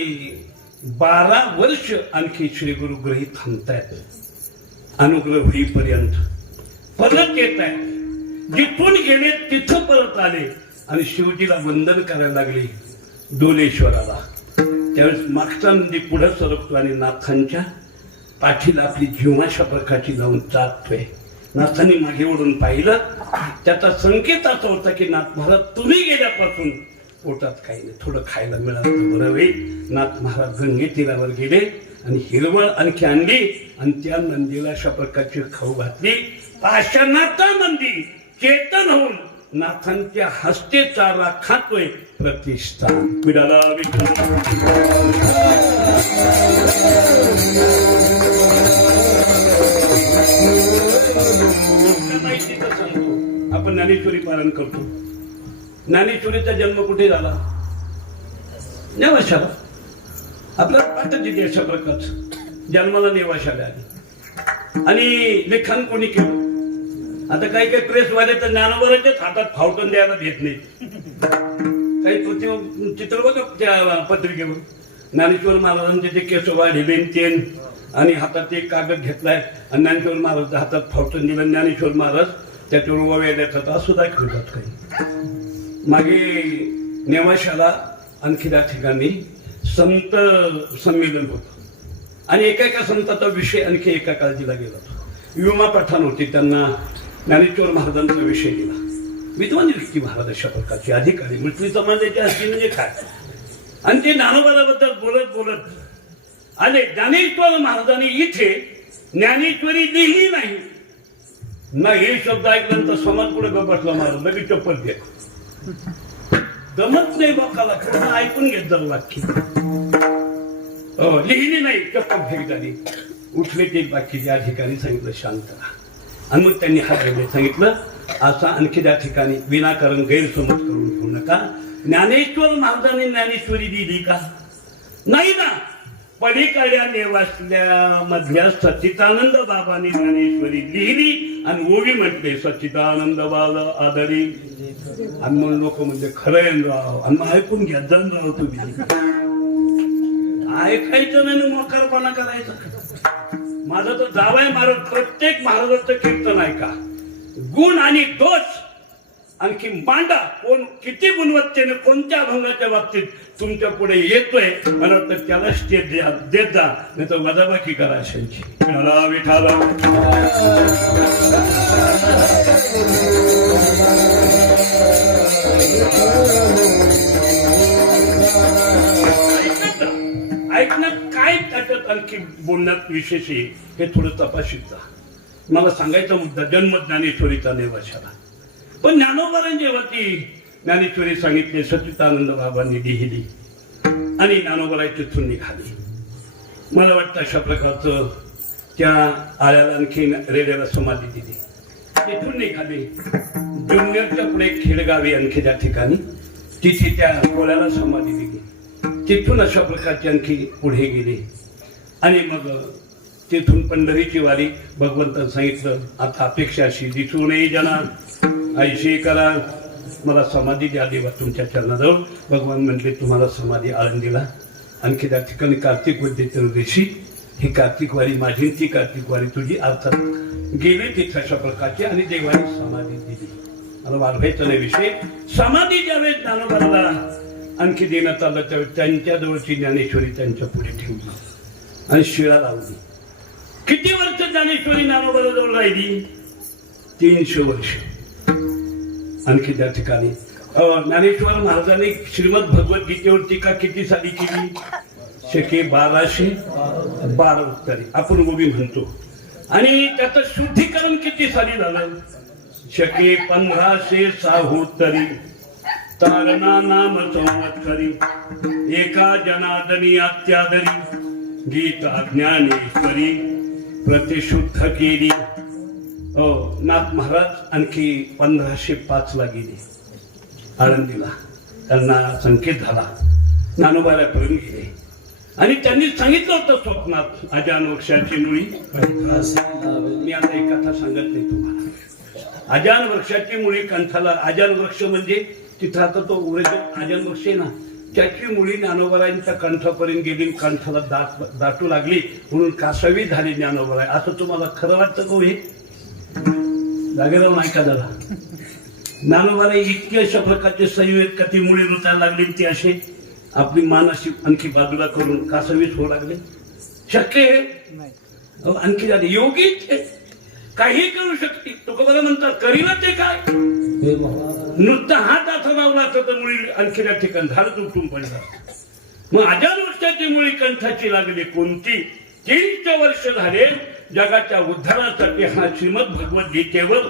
12 वर्ष आणखी श्री गुरुग्रही थांबतायत अनुग्रह होईपर्यंत परत येत आहे. जिथून गेले तिथं परत आले आणि शिवजीला वंदन करायला लागले डोलेश्वराला. त्यावेळेस मागचा नंदी पुढे सरकतो आणि नाथांच्या पाठीला आपली जीवाशा प्रकारची लावून चालतोय. नाथांनी मागे वळून पाहिलं, त्याचा संकेत असा होता की नाथ महाराज तुम्ही गेल्यापासून पोटात काही नाही, थोडं खायला मिळालं बरं होईल. नाथ महाराज गंगे तीरावर गेले आणि हिरवळ आणखी आणली आणि त्या नंदीला अशा प्रकारची खाऊ घातली. पाषाणाचा नंदी चेतन होऊन नाथांच्या हस्ते चारा खातोय प्रतिष्ठान. विडाला माहितीचं सांगतो. आपण ज्ञानेश्वरी पारायण करतो. ज्ञानेश्वरीचा जन्म कुठे झाला? नेवाशाला. आपल्याला वाटत अशा प्रकारचं जन्माला नेवाशाला आली आणि लेखन कोणी केलं. आता काही काही प्रेसवाले तर ज्ञानोबराच्याच हातात फावटून द्यायला देत नाही. काही चित्र बघा त्या पत्रिकेवर ज्ञानेश्वर महाराजांचे ते केस वाढले तेन आणि हातात एक कागद घेतलाय आणि ज्ञानेश्वर महाराजांच्या हातात फावटून दिलं. ज्ञानेश्वर महाराज त्याच्यावर वव्या देतात असं दाखवतात. काही मागे नेवाशाला आणखी त्या ठिकाणी संत संमेलन होतं आणि एका संताचा विषय आणखी एका काळजीला गेला होता. विमा पठाण होती, त्यांना ज्ञानेश्वर महाराजांचा विषय दिला. विद्वान व्यक्ती महाराज अशा प्रकारची अधिकारी मुस्लिम समाजाची असली म्हणजे काय. आणि ते ज्ञानोबाबद्दल बोलत बोलत आले. ज्ञानेश्वर महाराजांनी इथे ज्ञानेश्वरी लिहिली नाही ना. हे शब्द ऐकल्यानंतर समाज पुढे बसला महाराज लगेच चप्पल घे. जमत नाही लोकाला, पूर्ण ऐकून घेत जावं वाक्य. लिहिली नाही, चप्पल फेक झाली. उठले ते बाकीच्या अधिकारी सांगितलं शांत राहा. आणि मग त्यांनी हात घालले सांगितलं असा आणखी त्या ठिकाणी विनाकारण गैरसमज करून घेऊ नका. ज्ञानेश्वर महाराजांनी ज्ञानेश्वरी दिली का? नाही ना. पलीकडल्या नेवासल्या मधल्या सच्चिदानंद बाबांनी ज्ञानेश्वरी लिहिली आणि ओवी म्हटले सच्चिदानंद बाबा आदरी. आणि म्हणून लोक म्हणजे खरं आहे राव, आणि ऐकून घ्या जण राव तुम्ही. ऐकायचं नाही मोकारपणा करायचा. माझं तर जावय महाराज प्रत्येक महाराजाचं कीर्तन ऐका. गुण आणि दोष आणखी मांडा. कोण किती गुणवत्तेने कोणत्या अभंगाच्या बाबतीत तुमच्या पुढे येतोय, मला वाटतं त्याला स्टेज देत जा, नाही तर वजाबाकी करा अशांची. विठाला ऐकण्यात काय त्याच्यात आणखी बोलण्यात विशेष आहे हे थोडं तपासित जा. मला सांगायचा मुद्दा जन्म ज्ञानेश्वरीचा नेवाशाला. पण ज्ञानोबारांनी जेव्हा ती ज्ञानेश्वरी सांगितली सच्चिदानंद बाबांनी लिहिली आणि ज्ञानोबाराय तिथून निघाली. मला वाटतं अशा प्रकारचं त्या आळ्याला आणखी रेड्याला समाधी दिली. तिथून निघाली. जुन्नरच्या पुढे खेडगावी आणखी त्या ठिकाणी तिथे त्या कोळ्याला समाधी दिली. तिथून अशा प्रकारची आणखी पुढे गेले आणि मग तिथून पंढरीची वारी. भगवंतांनी सांगितलं आता अपेक्षा अशी दिसू नये जना ऐशी करा, मला समाधी द्या देवा तुमच्या चरणाजवळ. भगवान म्हटले तुम्हाला समाधी आळंदीला. आणखी त्या ठिकाणी कार्तिक वैद्यत्रयोदशी ही कार्तिक वारी माझी, ती कार्तिक वारी तुझी. अर्थात गेले तिथे अशा प्रकारची आणि देवाने समाधी दिली. मला वाढवायचा नाही विषय. समाधी ज्यावेळेस ज्ञानोबाला आणखी देण्यात आलं त्यावेळेस त्यांच्या जवळची ज्ञानेश्वरी त्यांच्या पुढे ठेवली आणि शिळा लावली. किती वर्ष ज्ञानेश्वरी ज्ञानोबाला जवळ राहिली? 300 वर्ष. आणखी त्या ठिकाणी ज्ञानेश्वर महाराजांनी श्रीमद भगवद्गीतेवर टीका किती साली केली? शके 1212 उत्तरे आपण गोबी म्हणतो. आणि त्याचं शुद्धीकरण किती साली झालं? शके 1506 उत्तरी. तारणा नाम संवत्सरी एका जनार्दनी अत्यादरी गीता ज्ञानेश्वरी प्रतिशुद्ध केली. नाथ महाराज आणखी 1505 ला गेले आळंदीला. त्यांना संकेत झाला. ज्ञानोबाऱ्यापर्यंत गेले आणि त्यांनी सांगितलं होतं स्वप्नात अजान वृक्षाची मुळी. मी आता एक कथा सांगत नाही तुम्हाला. अजान वृक्षाची मुळी कंठाला. अजान वृक्ष म्हणजे तिथं आता तो अजान वृक्ष आहे ना, त्याची मुळी ज्ञानोबारायांच्या कंठापर्यंत गेली. कंठाला दाटू लागली म्हणून कासावी झाली ज्ञानोबाराय. असं तुम्हाला खरं वाटतं का? हे जागेला नाही का जरा? ज्ञानोबाराय इतके अशा प्रकारचे संयोग का ती मुळी रुतायला लागली, ती असे आपली मान अशी आणखी बाजूला करून कासावीस होऊ लागले. शक्य आहे? आणखी झाले योगीच काही करू शकते. तुकोबारा म्हणतात करील ते काय? नुसतं हात असा लावला असं तर मुळी आणखी त्या ठिकाणी झाड उठून पडला. मग अजान वृक्षाची मुळी कंठाची लागली. कोणती? 300 वर्ष झाले जगाच्या उद्धारासाठी हा श्रीमद भगवद्गीतेवर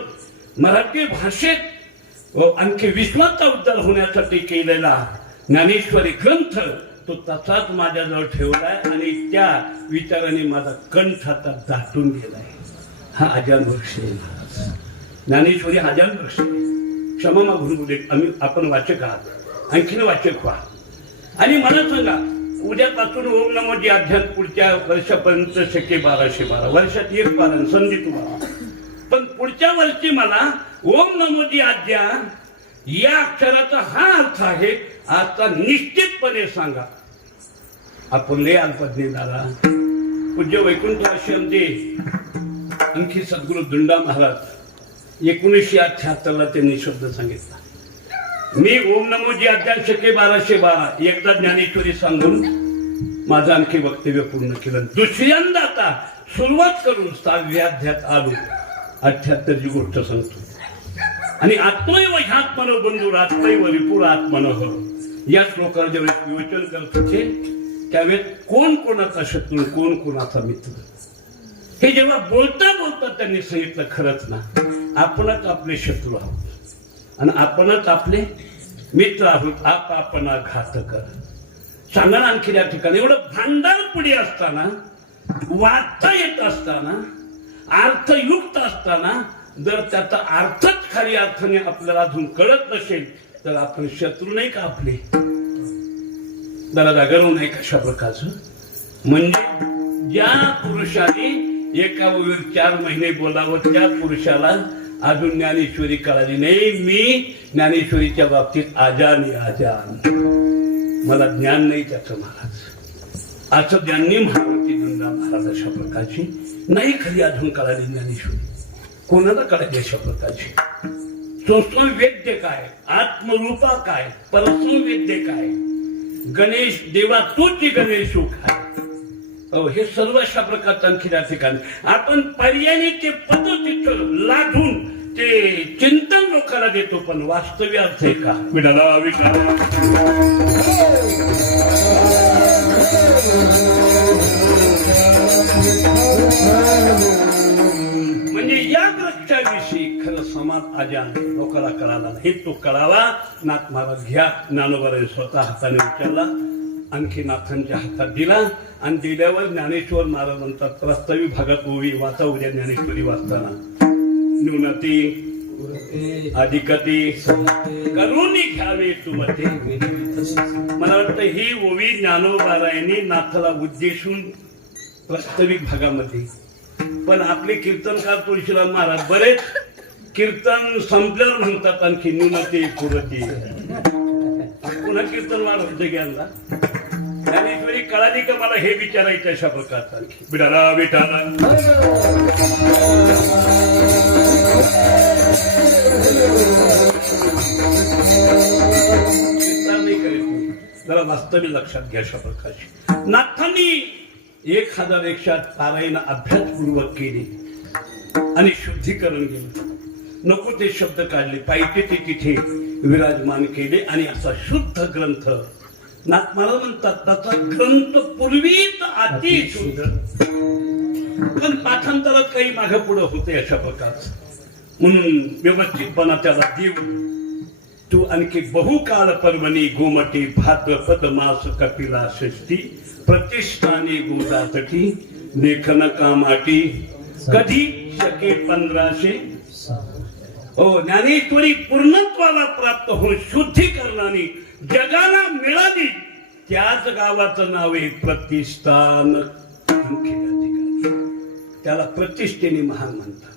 मराठी भाषेत आणखी विश्वाचा उद्धार होण्यासाठी केलेला ज्ञानेश्वरी ग्रंथ तो तसाच माझ्याजवळ ठेवलाय आणि त्या विचाराने माझा कंठ आता दाटून गेलाय. हा अजान वृक्ष आहे महाराज. ज्ञानेश्वरी अजान वृक्ष आहे. क्षमा मागून बोले आपण वाचक आहात, आणखीन वाचक व्हा. आणि मला सांगा उद्यापासून ओम नमोजी अध्यात्म पुढच्या वर्षापर्यंत शक्य 1212 वर्षात एक पालन संधी तुम्हाला. पण पुढच्या वर्षी मला ओम नमोजी आद्या या अक्षराचा हा अर्थ आहे आता निश्चितपणे सांगा. आपण लय अल्पज्ञ झाला. पूज्य वैकुंठ आश्रमचे आणखी सद्गुरु दुंडा महाराज 1978 ला त्यांनी शब्द सांगितला. मी ओम नमोजी अध्याय शके 1212 एकदा ज्ञानेश्वरी सांगून माझं आणखी वक्तव्य पूर्ण केलं. दुसऱ्यांदा आता सुरुवात करून 6व्या अध्यायात आलो. 78 ची गोष्ट सांगतो. आणि आत्मैव ह्यात्मनो बंधुर आत्मैव रिपुर आत्मनो या श्लोकावर ज्यावेळेस विवेचन करत होते त्यावेळेस कोण कोणाचा शत्रू कोण कोणाचा मित्र हे जेव्हा बोलता बोलता त्यांनी सांगितलं खरंच ना आपणच आपले शत्रू आहोत आणि आपणच आपले मित्र आहोत. आपणा घात कर. सांगा आणखी त्या ठिकाणी एवढं भांडार पुढे असताना वाचता येत असताना अर्थयुक्त असताना जर त्याचा अर्थच खऱ्या अर्थाने आपल्याला अजून कळत नसेल तर आपण शत्रू नाही का आपले? जरा जागरण नाही कशा प्रकारचं? म्हणजे ज्या पुरुषाने एका वेळी 4 महिने बोलावं त्या पुरुषाला अजून ज्ञानेश्वरी कळाली नाही. मी ज्ञानेश्वरीच्या बाबतीत आजान मला ज्ञान नाही त्याचं महाराज. असं ज्ञानी महावती गंगा महाराज अशा प्रकारची नाही खरी अजून कळाली ज्ञानेश्वरी. कोणाला कळाली अशा प्रकारची? सूक्ष्म वेद्य काय, आत्मरूपा काय, परस्म वेद्य काय, गणेश देवा तूच गणेश काय, हे सर्व अशा प्रकारचं आणखी त्या ठिकाणी आपण पर्यायी ते पद तिथं लादून ते चिंतन लोकांना देतो. पण वास्तव्य अर्थ आहे का? विडाला विकाला म्हणजे या वृक्षाविषयी खरं समाज अजान लोकांना कळाला नाही. तो कळावा. नाथ महाराज घ्या. ज्ञानोबाने स्वतः हाताने उचलला, आणखी नाथांच्या हातात दिला आणि दिल्यावर ज्ञानेश्वर महाराज म्हणतात वास्तविक भागात ओवी वाचा उद्या ज्ञानेश्वरी वाचताना न्यूनती अधिकती करून घ्यावे तुमते. मला वाटतं ही ओवी ज्ञानोबारायांनी नाथाला उद्देशून वास्तविक भागामध्ये. पण आपले कीर्तनकार तुळशीराम महाराज बरेच कीर्तन संपल्यावर म्हणतात आणखी न्यूनती पुरती. पुन्हा कीर्तन वाढवतं घ्यायला ज्ञानेश्वरी कळाली का मला हे विचारायचं अशा प्रकारचा. आणखी बिडाला बिटाला नाही करेल. जरा वास्तविक लक्षात घ्या अशा प्रकारची. नाथांनी 1001 पारायण अभ्यासपूर्वक केले आणि शुद्धीकरण केलं. नको ते शब्द काढले, पाहिजे ते तिथे विराजमान केले आणि असा शुद्ध ग्रंथ नाथ महाराज म्हणतात त्याचा ग्रंथ पूर्वीच अति शुद्ध. पण पाठांतरात काही मागे पुढे होते अशा प्रकारचं. म्हणून व्यवस्थितपणा त्याला देव तू आणखी बहुकाल पर्वणी गोमटी भाद्रपद मास कपिला षष्टी प्रतिष्ठाने गोदातटी लेखन कामाटी कधी शके 1500. ज्ञानेश्वरी पूर्णत्वाला प्राप्त होऊन शुद्धीकरणाने जगाला मिळाली. त्याच गावाचं नाव आहे प्रतिष्ठान. त्याला प्रतिष्ठेने महान म्हणतात.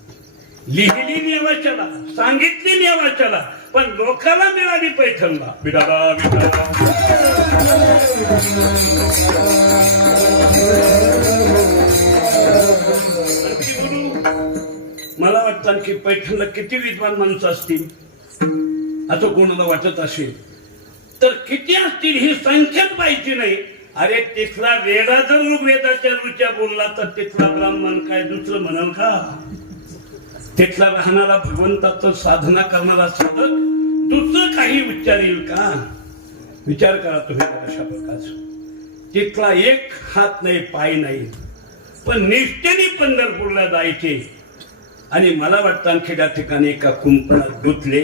लिहिली नेवाच्याला, सांगितली नेवाच्याला, पण लोकांना मिळाली पैठणला. विडाला विडाला मला वाटतं की पैठणला किती विद्वान माणसं असतील असं कोणाला वाटत असेल तर किती असतील ही संख्याच पाहिजे नाही. अरे तिथला वेडा जर ऋग्वेदाच्या रुच्या बोलला तर तिथला ब्राह्मण काय दुसरं म्हणाल का? तिथला राहणारा भगवंताचं साधना करणारा साधक दुसरं काही उच्चारेल का? विचार करा तुम्ही अशा प्रकारचं. तिथला एक हात नाही, पाय नाही, पण निष्ठेने पंढरपूरला जायचे. आणि मला वाटतं आणखी त्या ठिकाणी एका कुंपणात गुंतले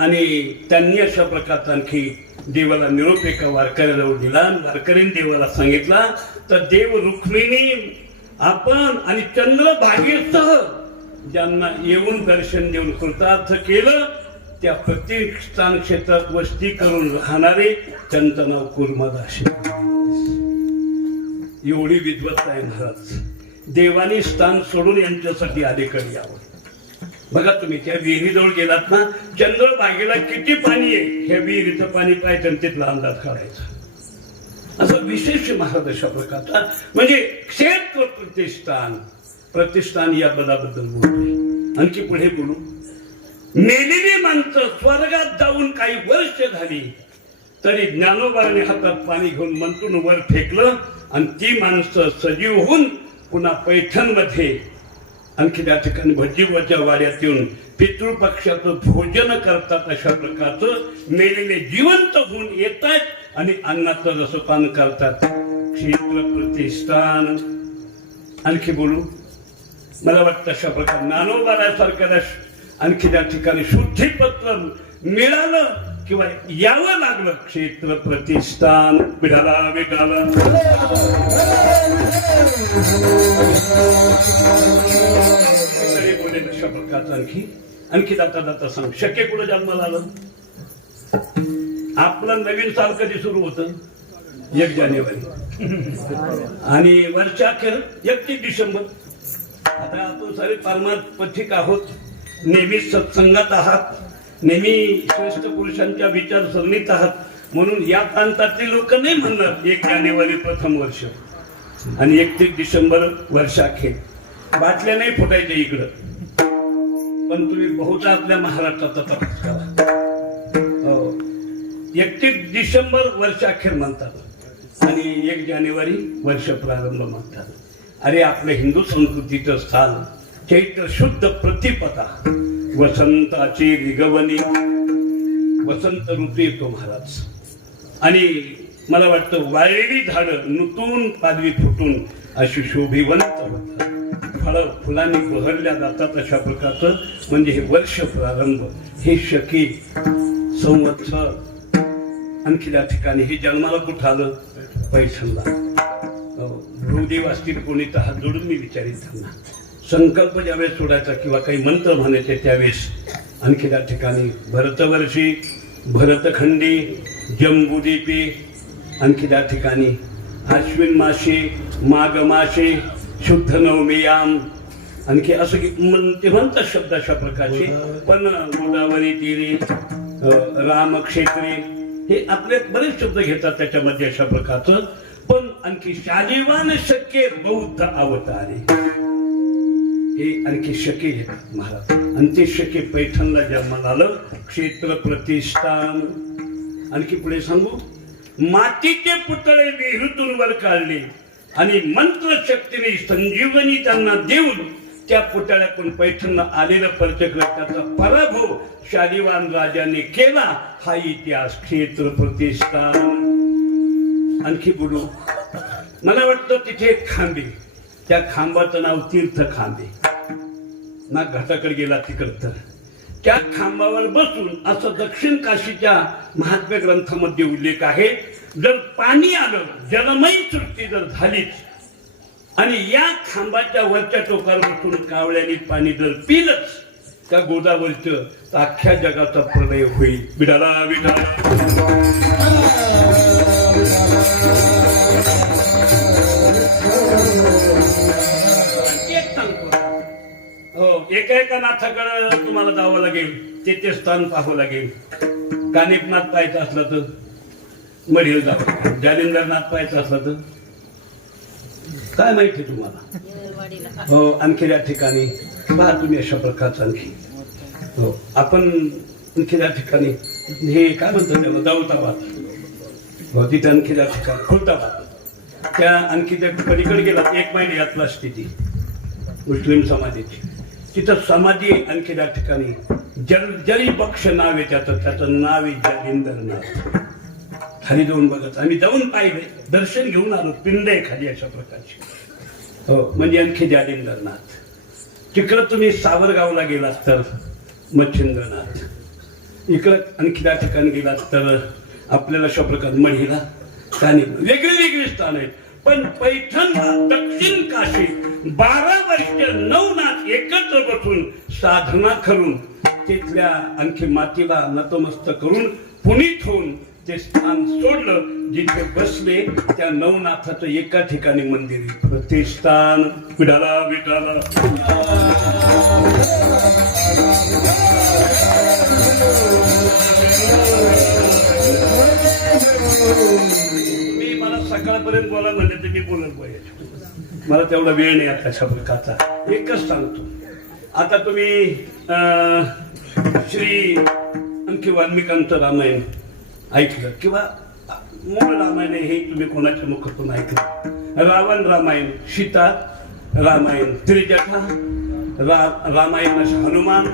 आणि त्यांनी अशा प्रकारचा आणखी देवाला निरोप एका वारकऱ्याला दिला. वारकरीने देवाला सांगितला तर देव रुक्मिणी आपण आणि चंद्रभागेसह ज्यांना येऊन दर्शन देऊन कृतार्थ केलं त्या प्रतिष्ठान क्षेत्रात वस्ती करून राहणारे त्यांचं नाव कुर्मदास. एवढी विद्वत्ता आहे महाराज. देवाने स्थान सोडून यांच्यासाठी अलीकडे यावं. बघा तुम्ही त्या विहिरीजवळ गेलात ना, चंद्रभागेला किती पाणी आहे ह्या विहिरीचं पाणी पाहायचं तिथला अंदाज काढायचा. असं विशेष महाराज अशा प्रकारचा. म्हणजे क्षेत्र प्रतिष्ठान. प्रतिष्ठान या पदाबद्दल बोलतोय. आणखी पुढे बोलू. मेलेली माणसं स्वर्गात जाऊन काही वर्ष झाली तरी ज्ञानोबाने हातात पाणी घेऊन मंतून वर फेकलं आणि ती माणसं सजीव होऊन पुन्हा पैठणमध्ये आणखी त्या ठिकाणी भजीवाच्या वाड्यात येऊन पितृपक्षाचं भोजन करतात. अशा प्रकारचं मेलेले जिवंत होऊन येतात आणि अन्नाचं रसपान करतात. क्षेत्र प्रतिष्ठान. आणखी बोलू. मला वाटतं अशा प्रकारे ज्ञानोबासारख्या आणखी त्या ठिकाणी शुद्धीपत्र मिळालं किंवा यावं लागलं. क्षेत्र प्रतिष्ठान. बिडाला बिडाला बोलेन अशा प्रकारे. प्रकारचं आणखी जाता सांग. शक्य कुठं जन्माला आलं? आपलं नवीन साल कधी सुरू होतं? 1 जानेवारी आणि वर्षाखेर 31 डिसेंबर. आता आपण सारे परमार्थ पथिक आहोत, नेहमी सत्संगात आहात, नेहमी श्रेष्ठ पुरुषांच्या विचारसरणीत आहात, म्हणून या प्रांतातले लोक नाही म्हणणार 1 जानेवारी प्रथम वर्ष आणि 31 डिसेंबर वर्षाखेर. बाटल्या नाही फुटायच्या इकडं, पण तुम्ही बहुधा आपल्या महाराष्ट्राचा तपास करा. 31 डिसेंबर वर्षाखेर म्हणतात आणि 1 जानेवारी वर्ष प्रारंभ म्हणतात. अरे आपल्या हिंदू संस्कृतीचं स्थान चैत्र शुद्ध प्रतिपदा, वसंताची रिगवणी, वसंत ऋतू येतो महाराज. आणि मला वाटतं वाळलेली झाडं नूतन पालवी फुटून अशी शोभिवंत होतात, फळं फुलांनी बहरल्या जातात. अशा प्रकारचं म्हणजे हे वर्ष प्रारंभ, हे शकी संवत्सर. आणखी त्या ठिकाणी हे जन्माला कुठं आलं? पैठणला. गुरुदेव असतील कोणी तर हात जोडून मी विचारित त्यांना, संकल्प ज्यावेळेस सोडायचा किंवा काही मंत्र म्हणायचे त्यावेळेस आणखी त्या ठिकाणी भरतवर्षी, भरतखंडी, जम्बुदीपी, आणखी त्या ठिकाणी आश्विन मासे, माघ मासे, शुद्ध नवमीयाम, आणखी असं की ते म्हणतात शब्द अशा प्रकारचे. पण गोदावरी तीरे, रामक्षेत्रे, हे आपले बरेच शब्द घेतात त्याच्यामध्ये अशा प्रकारचं. पण आणखी शालिवान शक्य बौद्ध अवतारे, हे आणखी शक्य घेतात महाराज. आणि ते शक्य पैठणला जन्माला आलं, क्षेत्र प्रतिष्ठान. आणखी पुढे सांगू, मातीचे पुतळे विहिरीतून वर काढले आणि मंत्रशक्तीने संजीवनी त्यांना देऊन त्या पुतळ्यातून पैठणला आलेलं परचक्र त्याचा पराभव शालिवान राजाने केला. हा इतिहास क्षेत्र प्रतिष्ठान. आणखी बोलू, मला वाटतं तिथे एक खांबे, त्या खांबाचं नाव तीर्थ खांबे. ना घाटाकडे गेला तिकडं तर त्या खांबावर बसून असं दक्षिण काशीच्या महात्म्य ग्रंथामध्ये उल्लेख आहे, जर पाणी आलं, जलमयी सृष्टी जर झालीच आणि या खांबाच्या वरच्या टोकावर बसून कावळ्याने पाणी जर पिलंच त्या गोदावरीचं, तर अख्ख्या जगाचा प्रलय होईल. विडाला विडाला हो, एका नाथाकडे तुम्हाला जावं लागेल, ते स्थान पाहावं लागेल. कानिपनाथ पाहायचं असलं तर मढील जावं, जालिंदरनाथ पाहायचं असलं तर काय माहिती तुम्हाला. हो, आणखी या ठिकाणी पहा तुम्ही अशा प्रकारचं आणखी. हो, आपण आणखी या ठिकाणी हे काय म्हणतात त्याला, दौलताबाद. हो, तिथे आणखी या ठिकाणी खुलताबाद, त्या आणखी त्या पलीकडे गेला 1 मैल यात्रा स्थिती मुस्लिम समाजाची, तिथं समाधी आणखी त्या ठिकाणी जरी बक्ष नाव आहे त्याचं नाव आहे जालिंदरनाथ. खाली जाऊन बघत आम्ही जाऊन पाहिले, दर्शन घेऊन आलो, पिंड आहे खाली अशा प्रकारची. हो, म्हणजे आणखी जालिंदरनाथ. तिकडं तुम्ही सावरगावला गेलात तर मच्छिंद्रनाथ, इकडं आणखी त्या ठिकाणी गेलात तर आपल्याला अशा प्रकार मढीला स्थानिक वेगळी स्थान आहेत. पण पैठणला दक्षिण काशी 12 वर्ष नवनाथ एकत्र बसून साधना करून तिथल्या आणखी मातीला नतमस्तक करून पुनीत होऊन ते स्थान सोडलं, जिथे बसले त्या नवनाथाचं एका ठिकाणी मंदिर प्रतिष्ठान. विडाला विडाला मी मला सकाळपर्यंत बोला म्हणले तर मी बोलत पाहिजे, मला तेवढा वेळ नाही आता अशा प्रकारचा. एकच सांगतो, आता तुम्ही श्री आणखी वाल्मिकांचं रामायण ऐकलं किंवा मूळ रामायण हे तुम्ही कोणाच्या मुखातून ऐकलं. रावण रामायण, सीता रामायण, त्रिजटा रामायण, हनुमान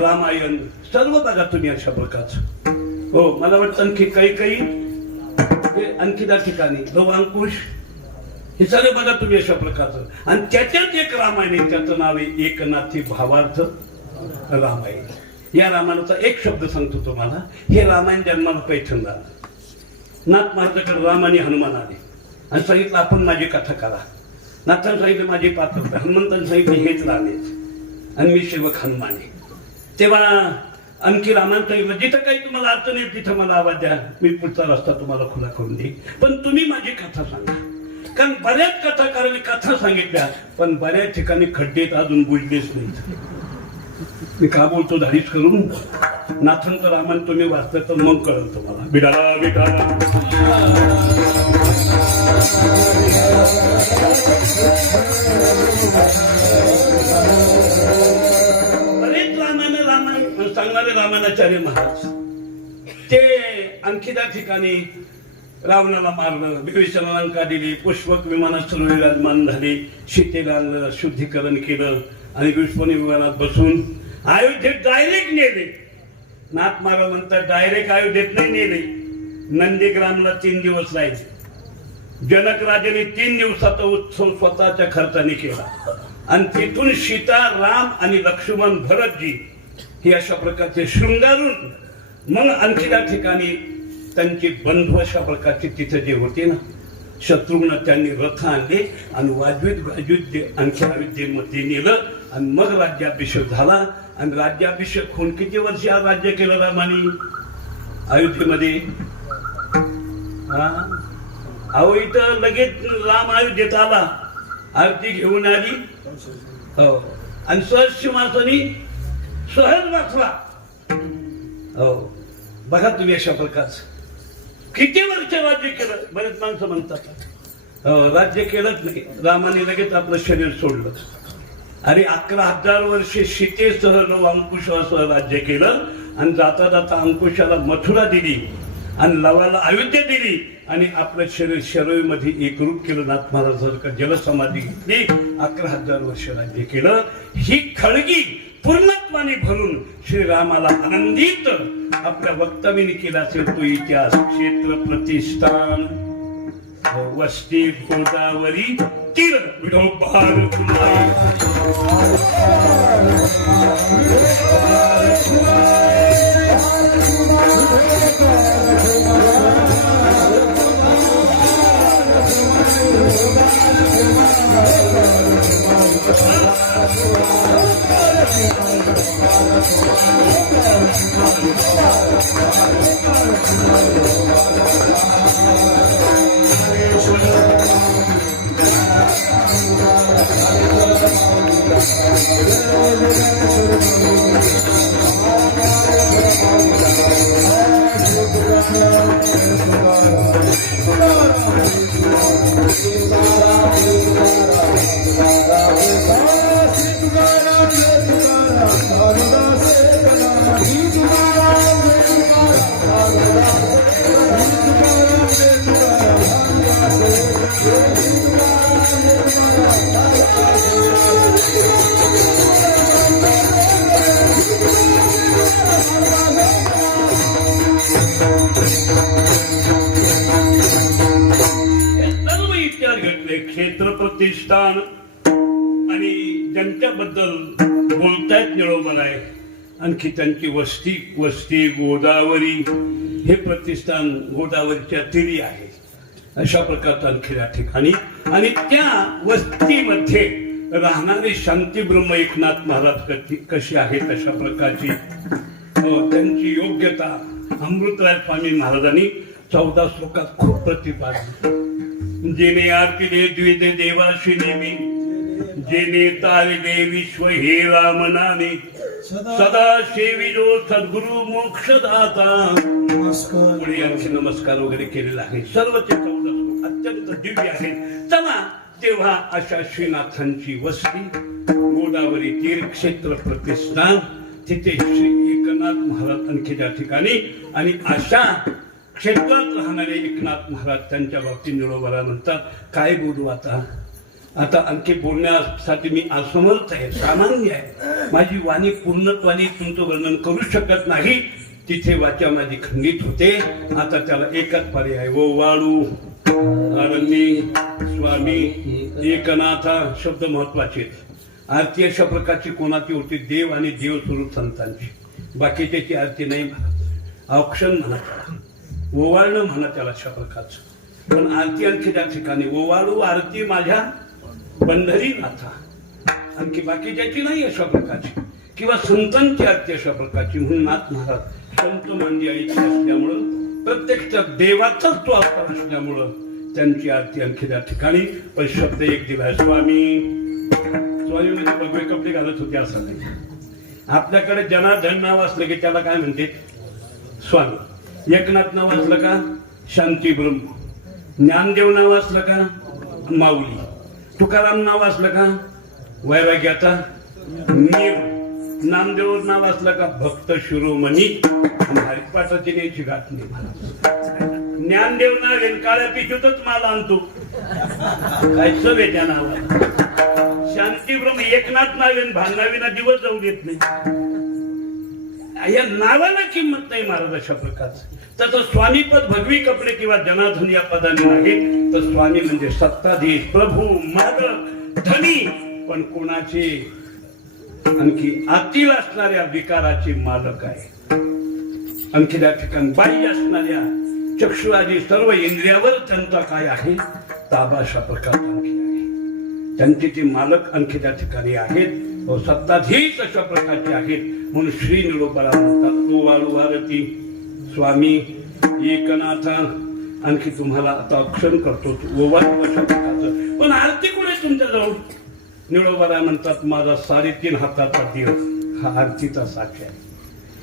रामायण, सर्व बघा तुम्ही अशा प्रकारचं. हो, मला वाटतं आणखी काही आणखी त्या ठिकाणी लवंकुश, हे सगळे बघा तुम्ही अशा प्रकारचं. आणि त्याच्यात एक रामायण आहे, त्याचं नाव आहे एकनाथी भावार्थ रामायण. या रामायणाचा एक शब्द सांगतो तुम्हाला. हे रामायण जन्माला पैठणला आलं. नाथ महाराजांकडे राम आणि हनुमान आले आणि सांगितलं आपण माझी कथा करा. नाथांनी सांगितलं माझी पात्रता, हनुमंतांनी सांगितलं हेच रामेच. आणि मी सेवक हनुमान आहे. तेव्हा आणखी रामानं सांगितलं जिथं काही तुम्हाला अर्थ नाही तिथं मला आवाज द्या, मी पुढचा रस्ता तुम्हाला खुला करून देईन, पण तुम्ही माझी कथा सांगा. कारण बऱ्याच कथाकारांनी कथा सांगितल्या पण बऱ्याच ठिकाणी खड्डेत अजून बुजलेच नाहीत. मी का बोलतो धाडीच करून नाथांचं रामायण तुम्ही वाचलं तर मग कळलं तुम्हाला. बिडाला बिडाला बरेच रामायण सांगणारे रामायणाचार्य महाराज ते आणखी त्या ठिकाणी रावणाला मारलं, विभीषणाला लंका दिली, पुष्पक विमानात सर्व विराजमान झाले, सीतेला शुद्धीकरण केलं आणि विष्णू विमानात बसून अयोध्येत डायरेक्ट नेले. नाथ महाराज म्हणतात डायरेक्ट अयोध्येत नाही नेले, नंदीग्रामला 3 दिवस जायचे. जनक राजाने 3 दिवसाचा उत्सव स्वतःच्या खर्चाने केला आणि तिथून सीता, राम आणि लक्ष्मण, भरतजी ही अशा प्रकारचे शृंगारून मग आणखी त्या ठिकाणी त्यांचे बंधू अशा प्रकारचे तिथे जे होते ना शत्रुघ्न त्यांनी रथ आणले आणि वाजवीत आणखी अयोध्येमध्ये नेलं आणि मग राज्याभिषेक झाला. आणि राज्याभिषेक होऊन किती वर्ष राज्य केलं रामाने अयोध्येमध्ये? अहो इथं लगेच राम अयोध्येत आला, आरती घेऊन आली हो आणि सहज सिंहासनी सहज वाचला. हो बघा तुम्ही अशा प्रकारचं किती वर्ष राज्य केलं. बरेच माणसं म्हणतात राज्य केलंच नाही, रामाने लगेच आपलं शरीर सोडलं. अरे 11,000 वर्षे सीतेसह अंकुशासह राज्य केलं आणि जाता जाता अंकुशाला मथुरा दिली आणि लवाला अयोध्या दिली आणि आपलं शरीर शरीरमध्ये एकरूप केलं. नाथ महाराजांसारखं जलसमाधी घेतली, 11,000 वर्ष राज्य केलं. ही खळगी पूर्णत्वाने भरून श्रीरामाला आनंदित आपल्या वक्तव्याने केला असेल तो इतिहास. क्षेत्र प्रतिष्ठान वस्ती गोदावरी तीर विठोबार क्षेत्र प्रतिष्ठान आणि ज्यांच्याबद्दल बोलतायत निळोबर आहे. आणखी त्यांची वस्ती गोदावरी हे प्रतिष्ठान गोदावरीच्या तीरी आहे अशा प्रकारचं आणखी या ठिकाणी. आणि त्या वस्तीमध्ये राहणारे शांतीब्रह्म एकनाथ महाराज कशी आहेत अशा प्रकारची त्यांची योग्यता अमृतराय स्वामी महाराजांनी 14 श्लोकात खूप प्रतिपादन. जेने आरती द्विते देवाशी नेमी, जेने तारिले विश्व हे राम नामे, सदा सेविजो सद्गुरु मोक्षदाता. पुढे यांचे नमस्कार वगैरे केलेला आहे. सर्वचे 14 श्लोक अत्यंत दिव्य आहेत. चला तेव्हा अशा श्रीनाथांची वस्ती गोदावरी तीर क्षेत्र प्रतिष्ठान तिथे श्री एकनाथ महाराज आणखी त्या ठिकाणी आणि अशा क्षेत्रात राहणारे एकनाथ महाराज त्यांच्या बाबतीत निळोबाला म्हणतात काय बोलू आता आणखी बोलण्यासाठी मी असमर्थ आहे, सामान्य आहे. माझी वाणी पूर्णत्वाने तुमचं वर्णन करू शकत नाही. तिथे वाचा माझी खंडित होते. आता त्याला एकच पर्याय ओ वाळू आरण्य स्वामी एकनाथा शब्द महत्वाचे. आरती अशा प्रकारची कोणाची होती? देव आणि देव स्वरूप संतांची. बाकी त्याची आरती नाही म्हणत, औक्षण म्हणत, ओवाळणं म्हणा त्याला अशा प्रकारचं. पण आरती आणखी त्या ठिकाणी ओवाळू आरती माझ्या पंढरी नाथा आणखी बाकीच्याची नाही अशा प्रकारची, किंवा संतांची आरती अशा प्रकारची. म्हणून नाथ महाराज संत मंडळीचे असल्यामुळं, प्रत्यक्ष देवाचाच तो अवतार असल्यामुळं त्यांची आरती आणखी त्या ठिकाणी. पण शब्द एक दिला, स्वामी. स्वामी म्हणजे भगवे कपडे घालत होते असं नाही. आपल्याकडे जनार्दन नाव असलं की त्याला काय म्हणते? स्वामी. एकनाथ नाव असलं का शांती ब्रह्म. ज्ञानदेव नाव असलं का माऊली. तुकाराम नाव असलं का वैराग्याचा नीर. नामदेव नाव असलं का भक्त शिरोमणी. हरिपाठाची न्यायची घाट नाही. ज्ञानदेव नाव घेऊन काळ्या पिशूतच माल आणतो. काय सवे त्या नावाला. शांती ब्रह्म एकनाथ नाव घेऊन भांडावीना दिवस जाऊ देत नाही. या नावाला किंमत नाही महाराज अशा प्रकारचं. तसं स्वामीपद भगवी कपडे किंवा जनार्दन या पदाने आहे. तर स्वामी म्हणजे सत्ताधीश, प्रभू, मालक, धनी, पण कोणाचे आणखी आतील असणाऱ्या विकाराचे मालक आहे. आणखी त्या ठिकाणी बाह्य असणाऱ्या चक्षु आदी सर्व इंद्रियावर त्यांचा काय आहे ताबा अशा प्रकार आणखी आहे. त्यांचे जे मालक आणखी त्या ठिकाणी आहेत व सत्ताधीश अशा प्रकारचे आहेत. म्हणून श्री निरोपाला म्हणतात तो वाळू भारती स्वामी एकनाथा. आणखी तुम्हाला आता अक्षण करतो ओवाळू अशा प्रकारचं. पण आरती कोणी तुमच्या जवळ? निळोबाला म्हणतात माझा 3.5 हाताचा देह हा आरतीचा साक्ष आहे.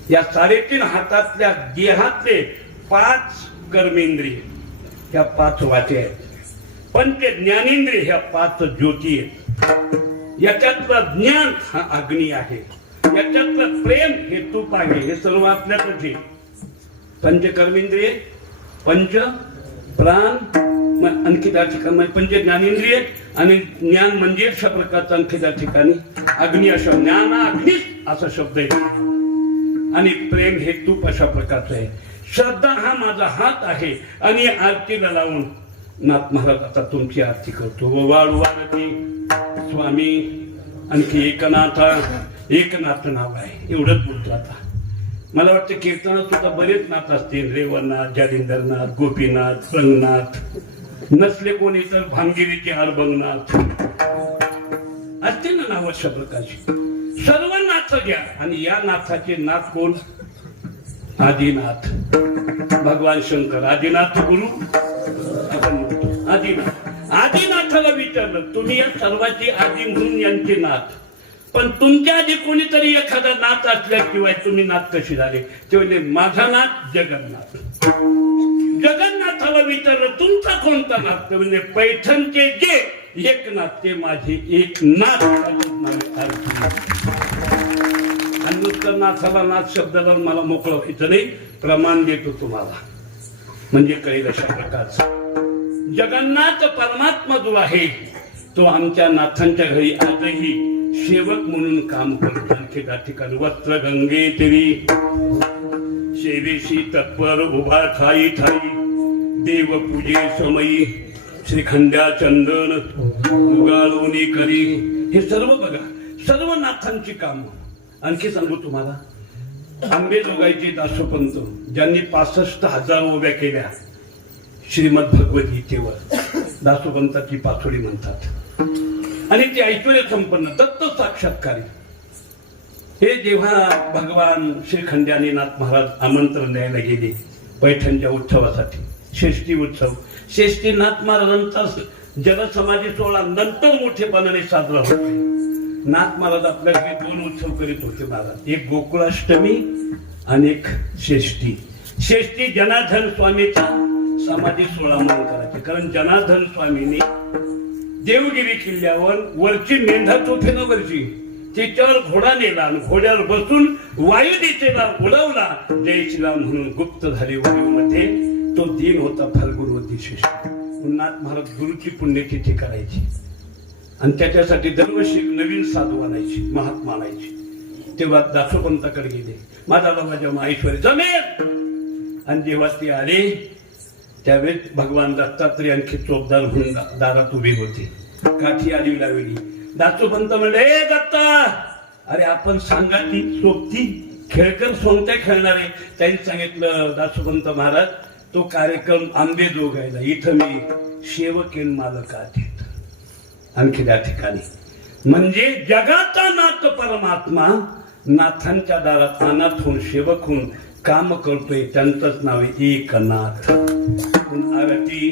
या 3.5 हातातल्या देहातले 5 कर्मेंद्रिय ह्या 5 वाटे आहेत. पंच ज्ञानेंद्रिय ह्या 5 ज्योती आहेत. याच्यातलं ज्ञान हा अग्नी आहे. याच्यातलं प्रेम हे तूप आहे. हे सर्व आपल्यातच आहे. पंच कर्मेंद्रिय, पंच प्राण, आणखी त्या ठिकाणी पंच ज्ञानेंद्रिय आणि ज्ञान म्हणजे अशा प्रकारचा आणखी त्या ठिकाणी अग्नी अशा ज्ञान अग्नी असा शब्द आहे. आणि प्रेम हे तूप अशा प्रकारचं आहे. श्रद्धा हा माझा हात आहे. आणि आरतीला लावून नाथ महाराज आता तुमची आरती करतो. वाळू वारती स्वामी. आणखी एकनाथा. एकनाथ नाव आहे. एवढंच बोलतो आता. मला वाटतं कीर्तनात सुद्धा बरेच नाथ असतील. रेवनाथ, जालिंदरनाथ, गोपीनाथ, रंगनाथ. नसले कोणी तर भांगिरीचे हरभंगनाथ असतील ना नाव अशा प्रकारची. सर्व नाथ घ्या. आणि या नाथाचे नाथ कोण? आदिनाथ भगवान शंकर. आदिनाथ गुरु आपण म्हणतो. आदिनाथ. आदिनाथाला विचारलं तुम्ही या सर्वाची आदी म्हणून यांचे नाथ, पण तुमच्या आधी कोणीतरी एखादा नाथ असल्याशिवाय तुम्ही नाथ कशी झाले? ते म्हणजे माझा नाथ जगन्नाथ. जगन्नाथाला विचारलं तुमचा कोणता नाथ? ते म्हणजे पैठणचे जे एकनाथ ते माझे एक नाथ. आणि नुसतं नाथाला नाथ शब्दाला मला मोकळं व्हायचं नाही. प्रमाण देतो तुम्हाला म्हणजे कळेल अशा प्रकारचं. जगन्नाथ परमात्मा जो आहे तो आमच्या नाथांच्या घरी आजही सेवक म्हणून काम करतो. आणखी त्या ठिकाणी वस्त्र गंगे तिरी शेवेशी तत्पर उभा ठाई ठाई देव पूजे समयी श्रीखंड्या चंदन उगाळोनी करी. हे सर्व बघा सर्व नाथांची काम. आणखी सांगू तुम्हाला आंबेजोगाईचे दासोपंत ज्यांनी 65,000 उभ्या केल्या श्रीमद भगवद्गीतेवर दासोपंताची पाचोडी म्हणतात. आणि ते ऐश्वर्य संपन्न दत्त साक्षात्कारी. हे जेव्हा भगवान श्रीखंड्याने नाथ महाराज आमंत्रण द्यायला गेले पैठणच्या उत्सवासाठी, षष्ठी उत्सव. षष्ठी नाथ महाराजांचा जलसमाधी सोहळा नंतर मोठेपणाने साजरा होतो. नाथ महाराज आपल्याकडे 2 उत्सव करीत होते महाराज. एक गोकुळाष्टमी आणि एक षष्ठी. षष्ठी जनार्दन स्वामीचा समाधी सोहळा म्हणून करायचे. कारण जनार्दन स्वामींनी देवगिरी किल्ल्यावर वरची मेंढा तोफेनं वरची त्याच्यावर घोडा नेला आणि घोड्यावर बसून वायू दिशेला उडवला. जय श्रीराम म्हणून गुप्त झाले वायूमध्ये. तो दिन होता फाल्गुन षष्ठी. नाथ महाराज गुरुची पुण्यतिथी करायची आणि त्याच्यासाठी दरवर्षी नवीन साधू आणायची, महात्मा आणायची. तेव्हा दासोपंताकडे गेले. माझ्या माहेश्वरी जमेल. आणि जेव्हा ते आले त्यावेळेस भगवान दत्तात्रय आणखी चोपदार म्हणून दारात उभी होती. काठी आली लावली. दासोपंत म्हणले ए दत्ता, अरे आपण सांगा ती सोबती खेळकर सोंगत्या खेळणारे. त्यांनी सांगितलं दासोपंत महाराज तो कार्यक्रम आंबेजोगाईला, इथं मी सेवक मालक आहेत. आणखी त्या ठिकाणी म्हणजे जगाचा नाथ परमात्मा नाथांच्या दारात अनाथ होऊन सेवक होऊन काम करतोय, त्यांचंच नाव आहे एकनाथ. आरती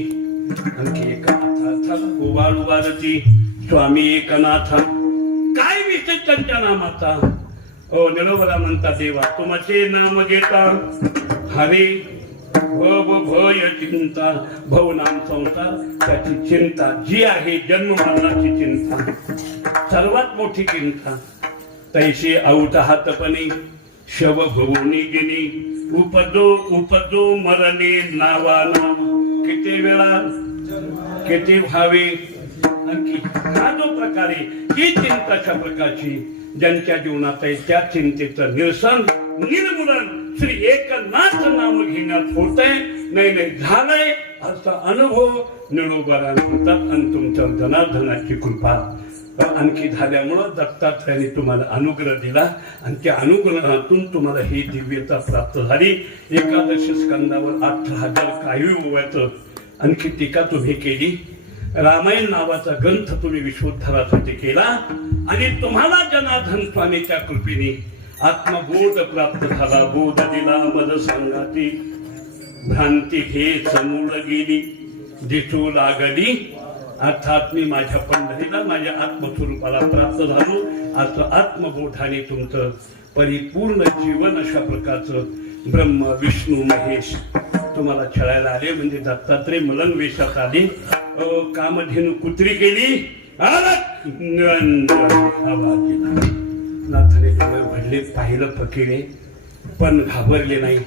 आणखी एकनाथ उबाळू आरती स्वामी एकनाथ. काय विशेष त्यांच्या नामाचा? ओ निरोबरा म्हणता देवा तुमचे नाम घेता हरे भव भय चिंता. भव नाम संसार त्याची चिंता जी आहे, जन्म मरणाची चिंता सर्वात मोठी चिंता. तैसे औत हातपणे शव भवनी गिनी उपदो उपदो मरणे नावा नाम. किती वेळा किती भावे आणखी हा जो प्रकारे ही चिंताच्या प्रकारची ज्यांच्या जीवनात आहे त्या चिंतेचं निरसन निर्मूलन श्री एकनाथ नाम घेण्यात होतंय. नाही नाही झालंय असा अनुभव निरोबरा म्हणतात. आणि तुमच्या धनाधनाची कृपा आणखी झाल्यामुळं दत्तात्रयाने तुम्हाला अनुग्रह दिला आणि त्या अनुग्रहातून तुम्हाला ही दिव्यता प्राप्त झाली. एकादशी स्कंदावर 18,000 काही ओव्याचं आणखी टीका तुम्ही केली. रामायण नावाचा ग्रंथ तुम्ही विश्वोद्धारासाठी केला आणि तुम्हाला जनार्दन स्वामीच्या कृपेने आत्मबोध प्राप्त झाला. बोध दिला मद सांगाती भ्रांती हे समूळ गेली दिसू लागली. अर्थात मी माझ्या पंढरीला माझ्या आत्मस्वरूपाला प्राप्त झालो. असं आत्मबोधाने तुमचं परिपूर्ण जीवन अशा प्रकारचं ब्रह्म विष्णू महेश तुम्हाला छळायला आले. म्हणजे दत्तात्रय मलन वेशात आले. कामधेनू कुत्री केली निरंजन आवाज दिला. नाथाने डोळे भरले, पाहिलं फकीरे पण घाबरले नाही.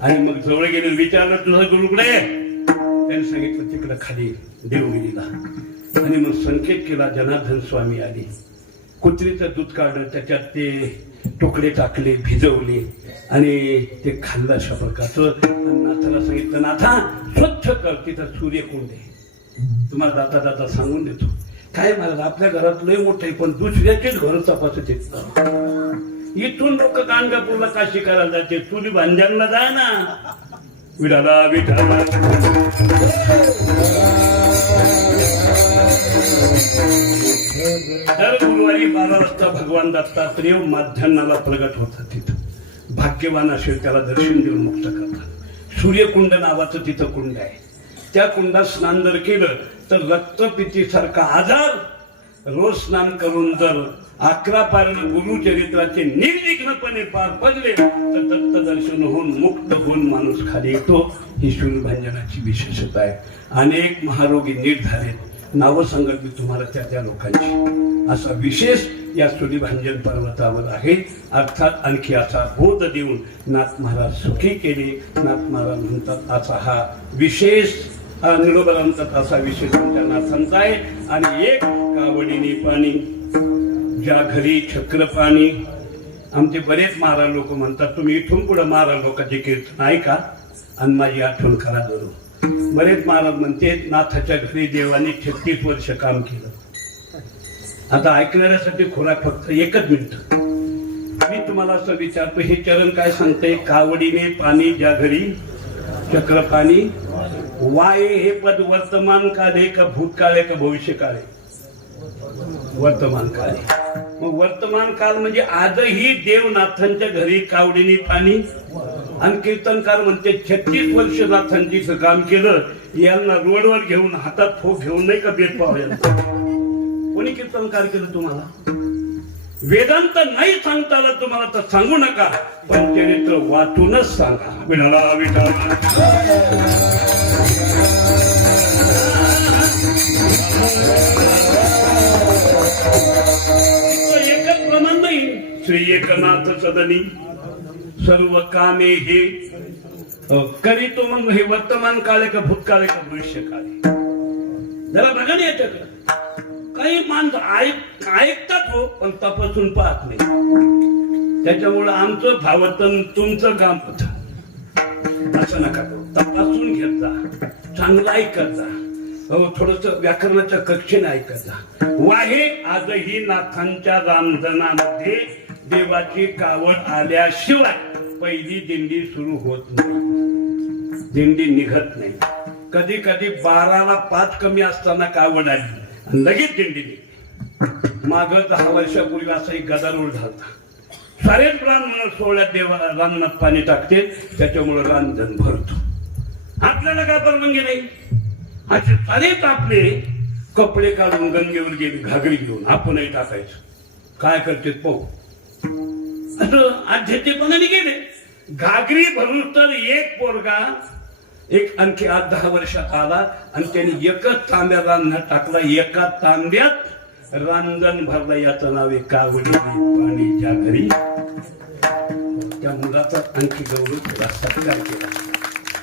आणि मग जवळ गेले विचारलं तुझं गुरुकडे. त्यांनी सांगितलं तिकडं खाली देवगिरीला. आणि मग संकेत केला. जनार्दन स्वामी आले. कुत्रीचं दूध काढलं, त्याच्यात ते तुकडे टाकले, भिजवले आणि ते खाल्लं अशा प्रकारचं. नाथाला सांगितलं नाथा स्वच्छ कर, तिथं सूर्यकुंड आहे. तुम्हाला जाता जाता सांगून देतो. काय मला आपल्या घरात लय मोठं आहे पण दुसऱ्याचेच घर तपासत येत. इथून लोक गाणगापूरला काशी करायला जाते, तुली भांजांना जा ना. विठाला विठाला दर गुरुवारी 12 वाजता भगवान दत्तात्रय माध्यान्नाला प्रगट होतात. तिथं भाग्यवान असेल त्याला दर्शन देऊन मुक्त करतात. सूर्यकुंड नावाचं तिथं कुंड आहे. त्या कुंडात स्नान जर केलं तर रक्तपित्तीसारखा आजार रोज स्नान करून जर 11 पारण गुरुचरित्राचे निर्विघ्नपणे पार पडले तर दत्त दर्शन होऊन मुक्त होऊन माणूस खाली येतो. ही सूर्यभांजनाची विशेषता आहे. अनेक महारोगी नीट झालेत. नावं सांगत मी तुम्हाला त्या लोकांची. असा विशेष या सूर्यभांजन पर्वतावर आहे. अर्थात आणखी असा बोध देऊन नाथ महाराज सुखी केले. नाथ महाराज म्हणतात असा हा विशेष निरोबरा म्हणतात असा विशेष आमच्या नाथांचा आहे. आणि एक कावडीने पाणी ज्या घरी छक्र पाणी. आमचे बरेच महाराज लोक म्हणतात तुम्ही इथून पुढे महाराज लोकांचे कीर्तन ऐका आणि माझी आठवण करा जरूर. बरेच महाराज म्हणते नाथाच्या घरी देवाने 36 वर्ष काम केलं. आता ऐकणाऱ्यासाठी खोराक फक्त 1 मिनिट. मी तुम्हाला असं विचारतो हे चरण काय सांगते. कावडीने पाणी ज्या घरी चक्र पाणी. वाये हे पद वर्तमान काळे का भूतकाळे का भविष्य काळे. वर्तमान काळे. मग वर्तमान काल म्हणजे आजही देवनाथांच्या घरी कावडीने पाणी. आणि कीर्तनकार म्हणते 36 वर्ष नाथांची काम केलं. यांना रोडवर घेऊन हातात फोक घेऊन नाही का बेट पाहायला. कोणी कीर्तनकार केलं तुम्हाला? वेदांत नाही सांगता आलं तुम्हाला तर सांगू नका, पण चरित्र वाचूनच सांगा. विठाला विठाला एकच प्रमाण नाही. श्री एकनाथ सदनी सर्व कामे हे करीतो. मग हे वर्तमान काळे का भूतकाळे का भविष्य काळे. जरा बघा ना याच्याकडे. काही माणसं ऐकतात हो पण तपासून पाहत नाही. त्याच्यामुळे आमचं भावतन तुमचं काम होतं. असं नका तपासून घेत जा. चांगलं ऐकत जा. थोडस व्याकरणाच्या कक्षेने ऐकत जा. वाहे आजही नाथांच्या रामधनामध्ये देवाची कावड आल्याशिवाय पहिली दिंडी सुरू होत नाही. दिंडी निघत नाही. कधी कधी 12ला 5 कमी असताना कावड आली आणि लगेच दिंडी निघते. माग 10 वर्षापूर्वी असा एक गदारोळ झाला. सारेच ब्राह्मण सोहळ्यात देवा रानात पाणी टाकते, त्याच्यामुळे रांजण भरतो. आपल्याला काय परवानगी नाही. असे सारेच आपले कपडे काढून गंगेवर गेले घागरी घेऊन, आपणही टाकायचं. काय करते पाहू असं आध्यात्मिकपणाने गेले. घागरी भरून तर एक पोरगा एक आणखी 8-10 वर्षात आला आणि त्यांनी एकच तांब्या रांजणात टाकला. एका तांब्यात रांजण भरला. याचं नाव आहे कावडी पाणीच्या घरी. त्या मुलाचा आणखी गौरव केला, सत्कार केला.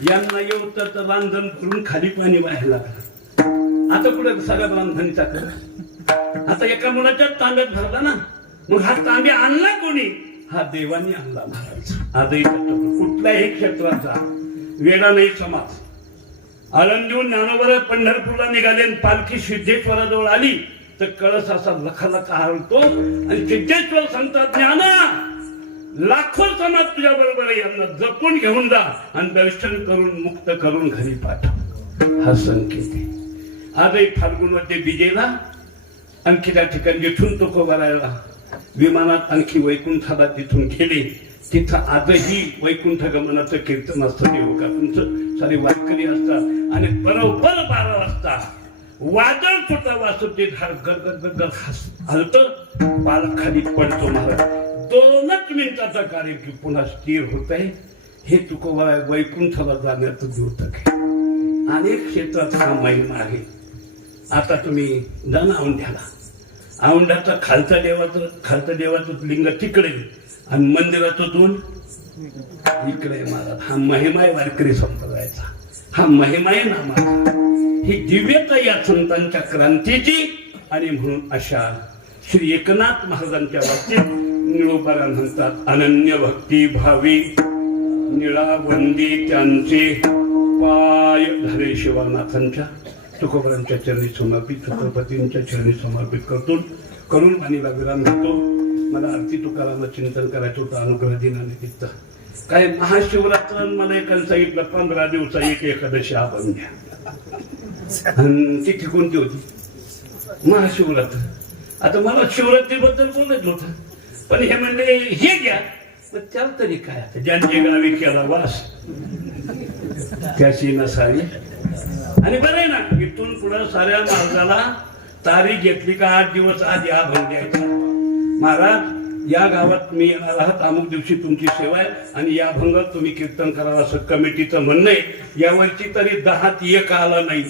यांना येऊ तर रांजण भरून खाली पाणी व्हायला लागलं. आता कुठे सगळ्या रांजणी टाकलं. आता एका मुलाच्या तांब्यात भरला ना, मग हा तांब्या आणला कोणी? हा देवानी आणला महाराज. आजही कुठल्याही क्षेत्राचा वेडा नाही समाज. आळंदीहून ज्ञानोबा पंढरपूरला निघाले आणि पालखी सिद्धेश्वराजवळ आली तर कळस असा लखालखा हलतो आणि सिद्धेश्वर सांगतात, ज्ञाना लाखो समाज तुझ्या बरोबर आहे, यांना जपून घेऊन जा आणि दर्शन करून मुक्त करून घरी पाठव. हा संकेत आहे. आजही फाल्गुन मध्ये विजेला आणखी त्या ठिकाणी जिथून तुकोबा राहिला विमानात आणखी वैकुंठाला तिथून गेले. तिथं आजही वैकुंठ गमनाचं कीर्तन असतं. देवकांचं सारे वारकरी असतात आणि बरोबर 12 वाजता वादळ छोटा वासुते झाड गरगर हलतं, पालक खाली पडतो. महाराज 2च मिनिटाचा कार्यक्रम पुन्हा स्थिर होत आहे. हे तुकोबा वैकुंठाला जाण्याचं द्योतक आहे. अनेक क्षेत्रात हा महिमा आहे. आता तुम्ही जा ना औंढ्याला. औंढ्याचा खालच्या देवाचं लिंग तिकडे आणि मंदिराचं 2 इकडे. महाराज हा महिमा आहे वारकरी संप्रदायाचा. हा महिमा आहे नामाचा. ही दिव्यता या संतांच्या क्रांतीची. आणि म्हणून अशा श्री एकनाथ महाराजांच्या बाबतीत निळोबाला म्हणतात, अनन्य भक्ती भावी निळावंदी त्यांचे पाय धरे. शिवनाथांच्या तुकोबांच्या चरणी समर्पित, छत्रपतींच्या चरणी समर्पित करून वाणीला विराम घेतो. मला आरती तुकारामला चिंतन करायचं होतं अनुग्रह दिनानिमित्त. काय महाशिवरात्र मला एकाने सांगितलं 15 दिवसा एक एकादशी आपण घ्या. तिथे कोणती होती? महाशिवरात्र. आता मला शिवरात्रीबद्दल बोलायचं होतं, पण हे म्हणले हे घ्या. पण त्याला तरी काय, आता ज्यांच्या गावी केला वास त्याची नसावी. आणि बरं आहे ना, इथून पुढे साऱ्या मार्गाला तारीख घेतली का 8 दिवस आधी अभंग द्यायचा. महाराज या गावात मी येणार आहात, अमुक दिवशी तुमची सेवा आहे आणि या अभंगात तुम्ही कीर्तन करा असं कमिटीचं म्हणणं आहे. यावरची तरी 10त 1 आला नाही.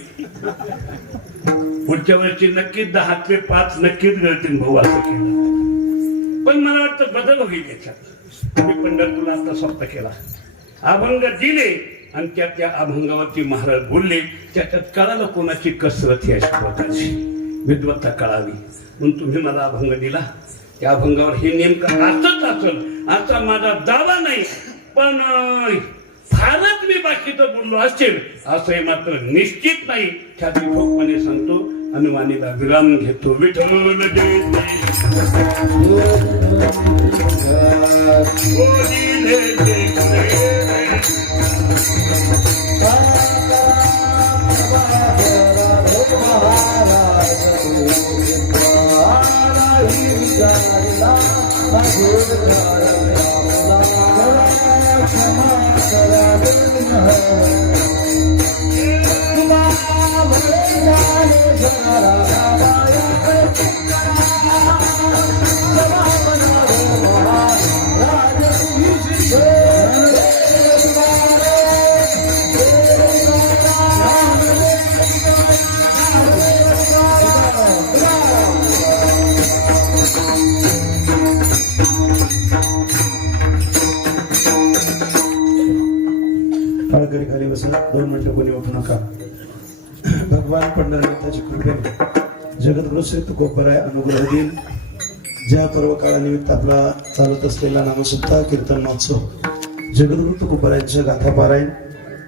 पुढच्या वर्षी नक्कीच 10तले 5 नक्कीच गळतील भाऊ असं केलं. पण मला वाटतं बदल होईल याच्यात. मी पंढरपूरला आता सप्त केला, अभंग दिले आणि त्या अभंगावरती महाराज बोलले. त्याच्यात कळालं कोणाची कसरत आहे, स्वतःची विद्वत्ता कळावी म्हणून तुम्ही मला अभंग दिला. त्या अभंगावर हे नेमकं असंच असेल असा माझा दावा नाही, पण फारच मी बाकीचं बोललो असेल असंही मात्र निश्चित नाही. ख्याती ठोकपणे सांगतो आणि वाणीला विराम घेतो. विठ्ठल जय खाली बसा. 2 मिनिटं कोणी उठू नका. भगवान पंढरनाथाची कृपेने जगद्गुरु श्री तुकोबराय अनुग्रह दिन. ज्या पर्व काळानिमित्त आपला चालत असलेला नामसुद्धा कीर्तन महोत्सव जगद्गुरु तुकोबरायांच्या गाथा पारायण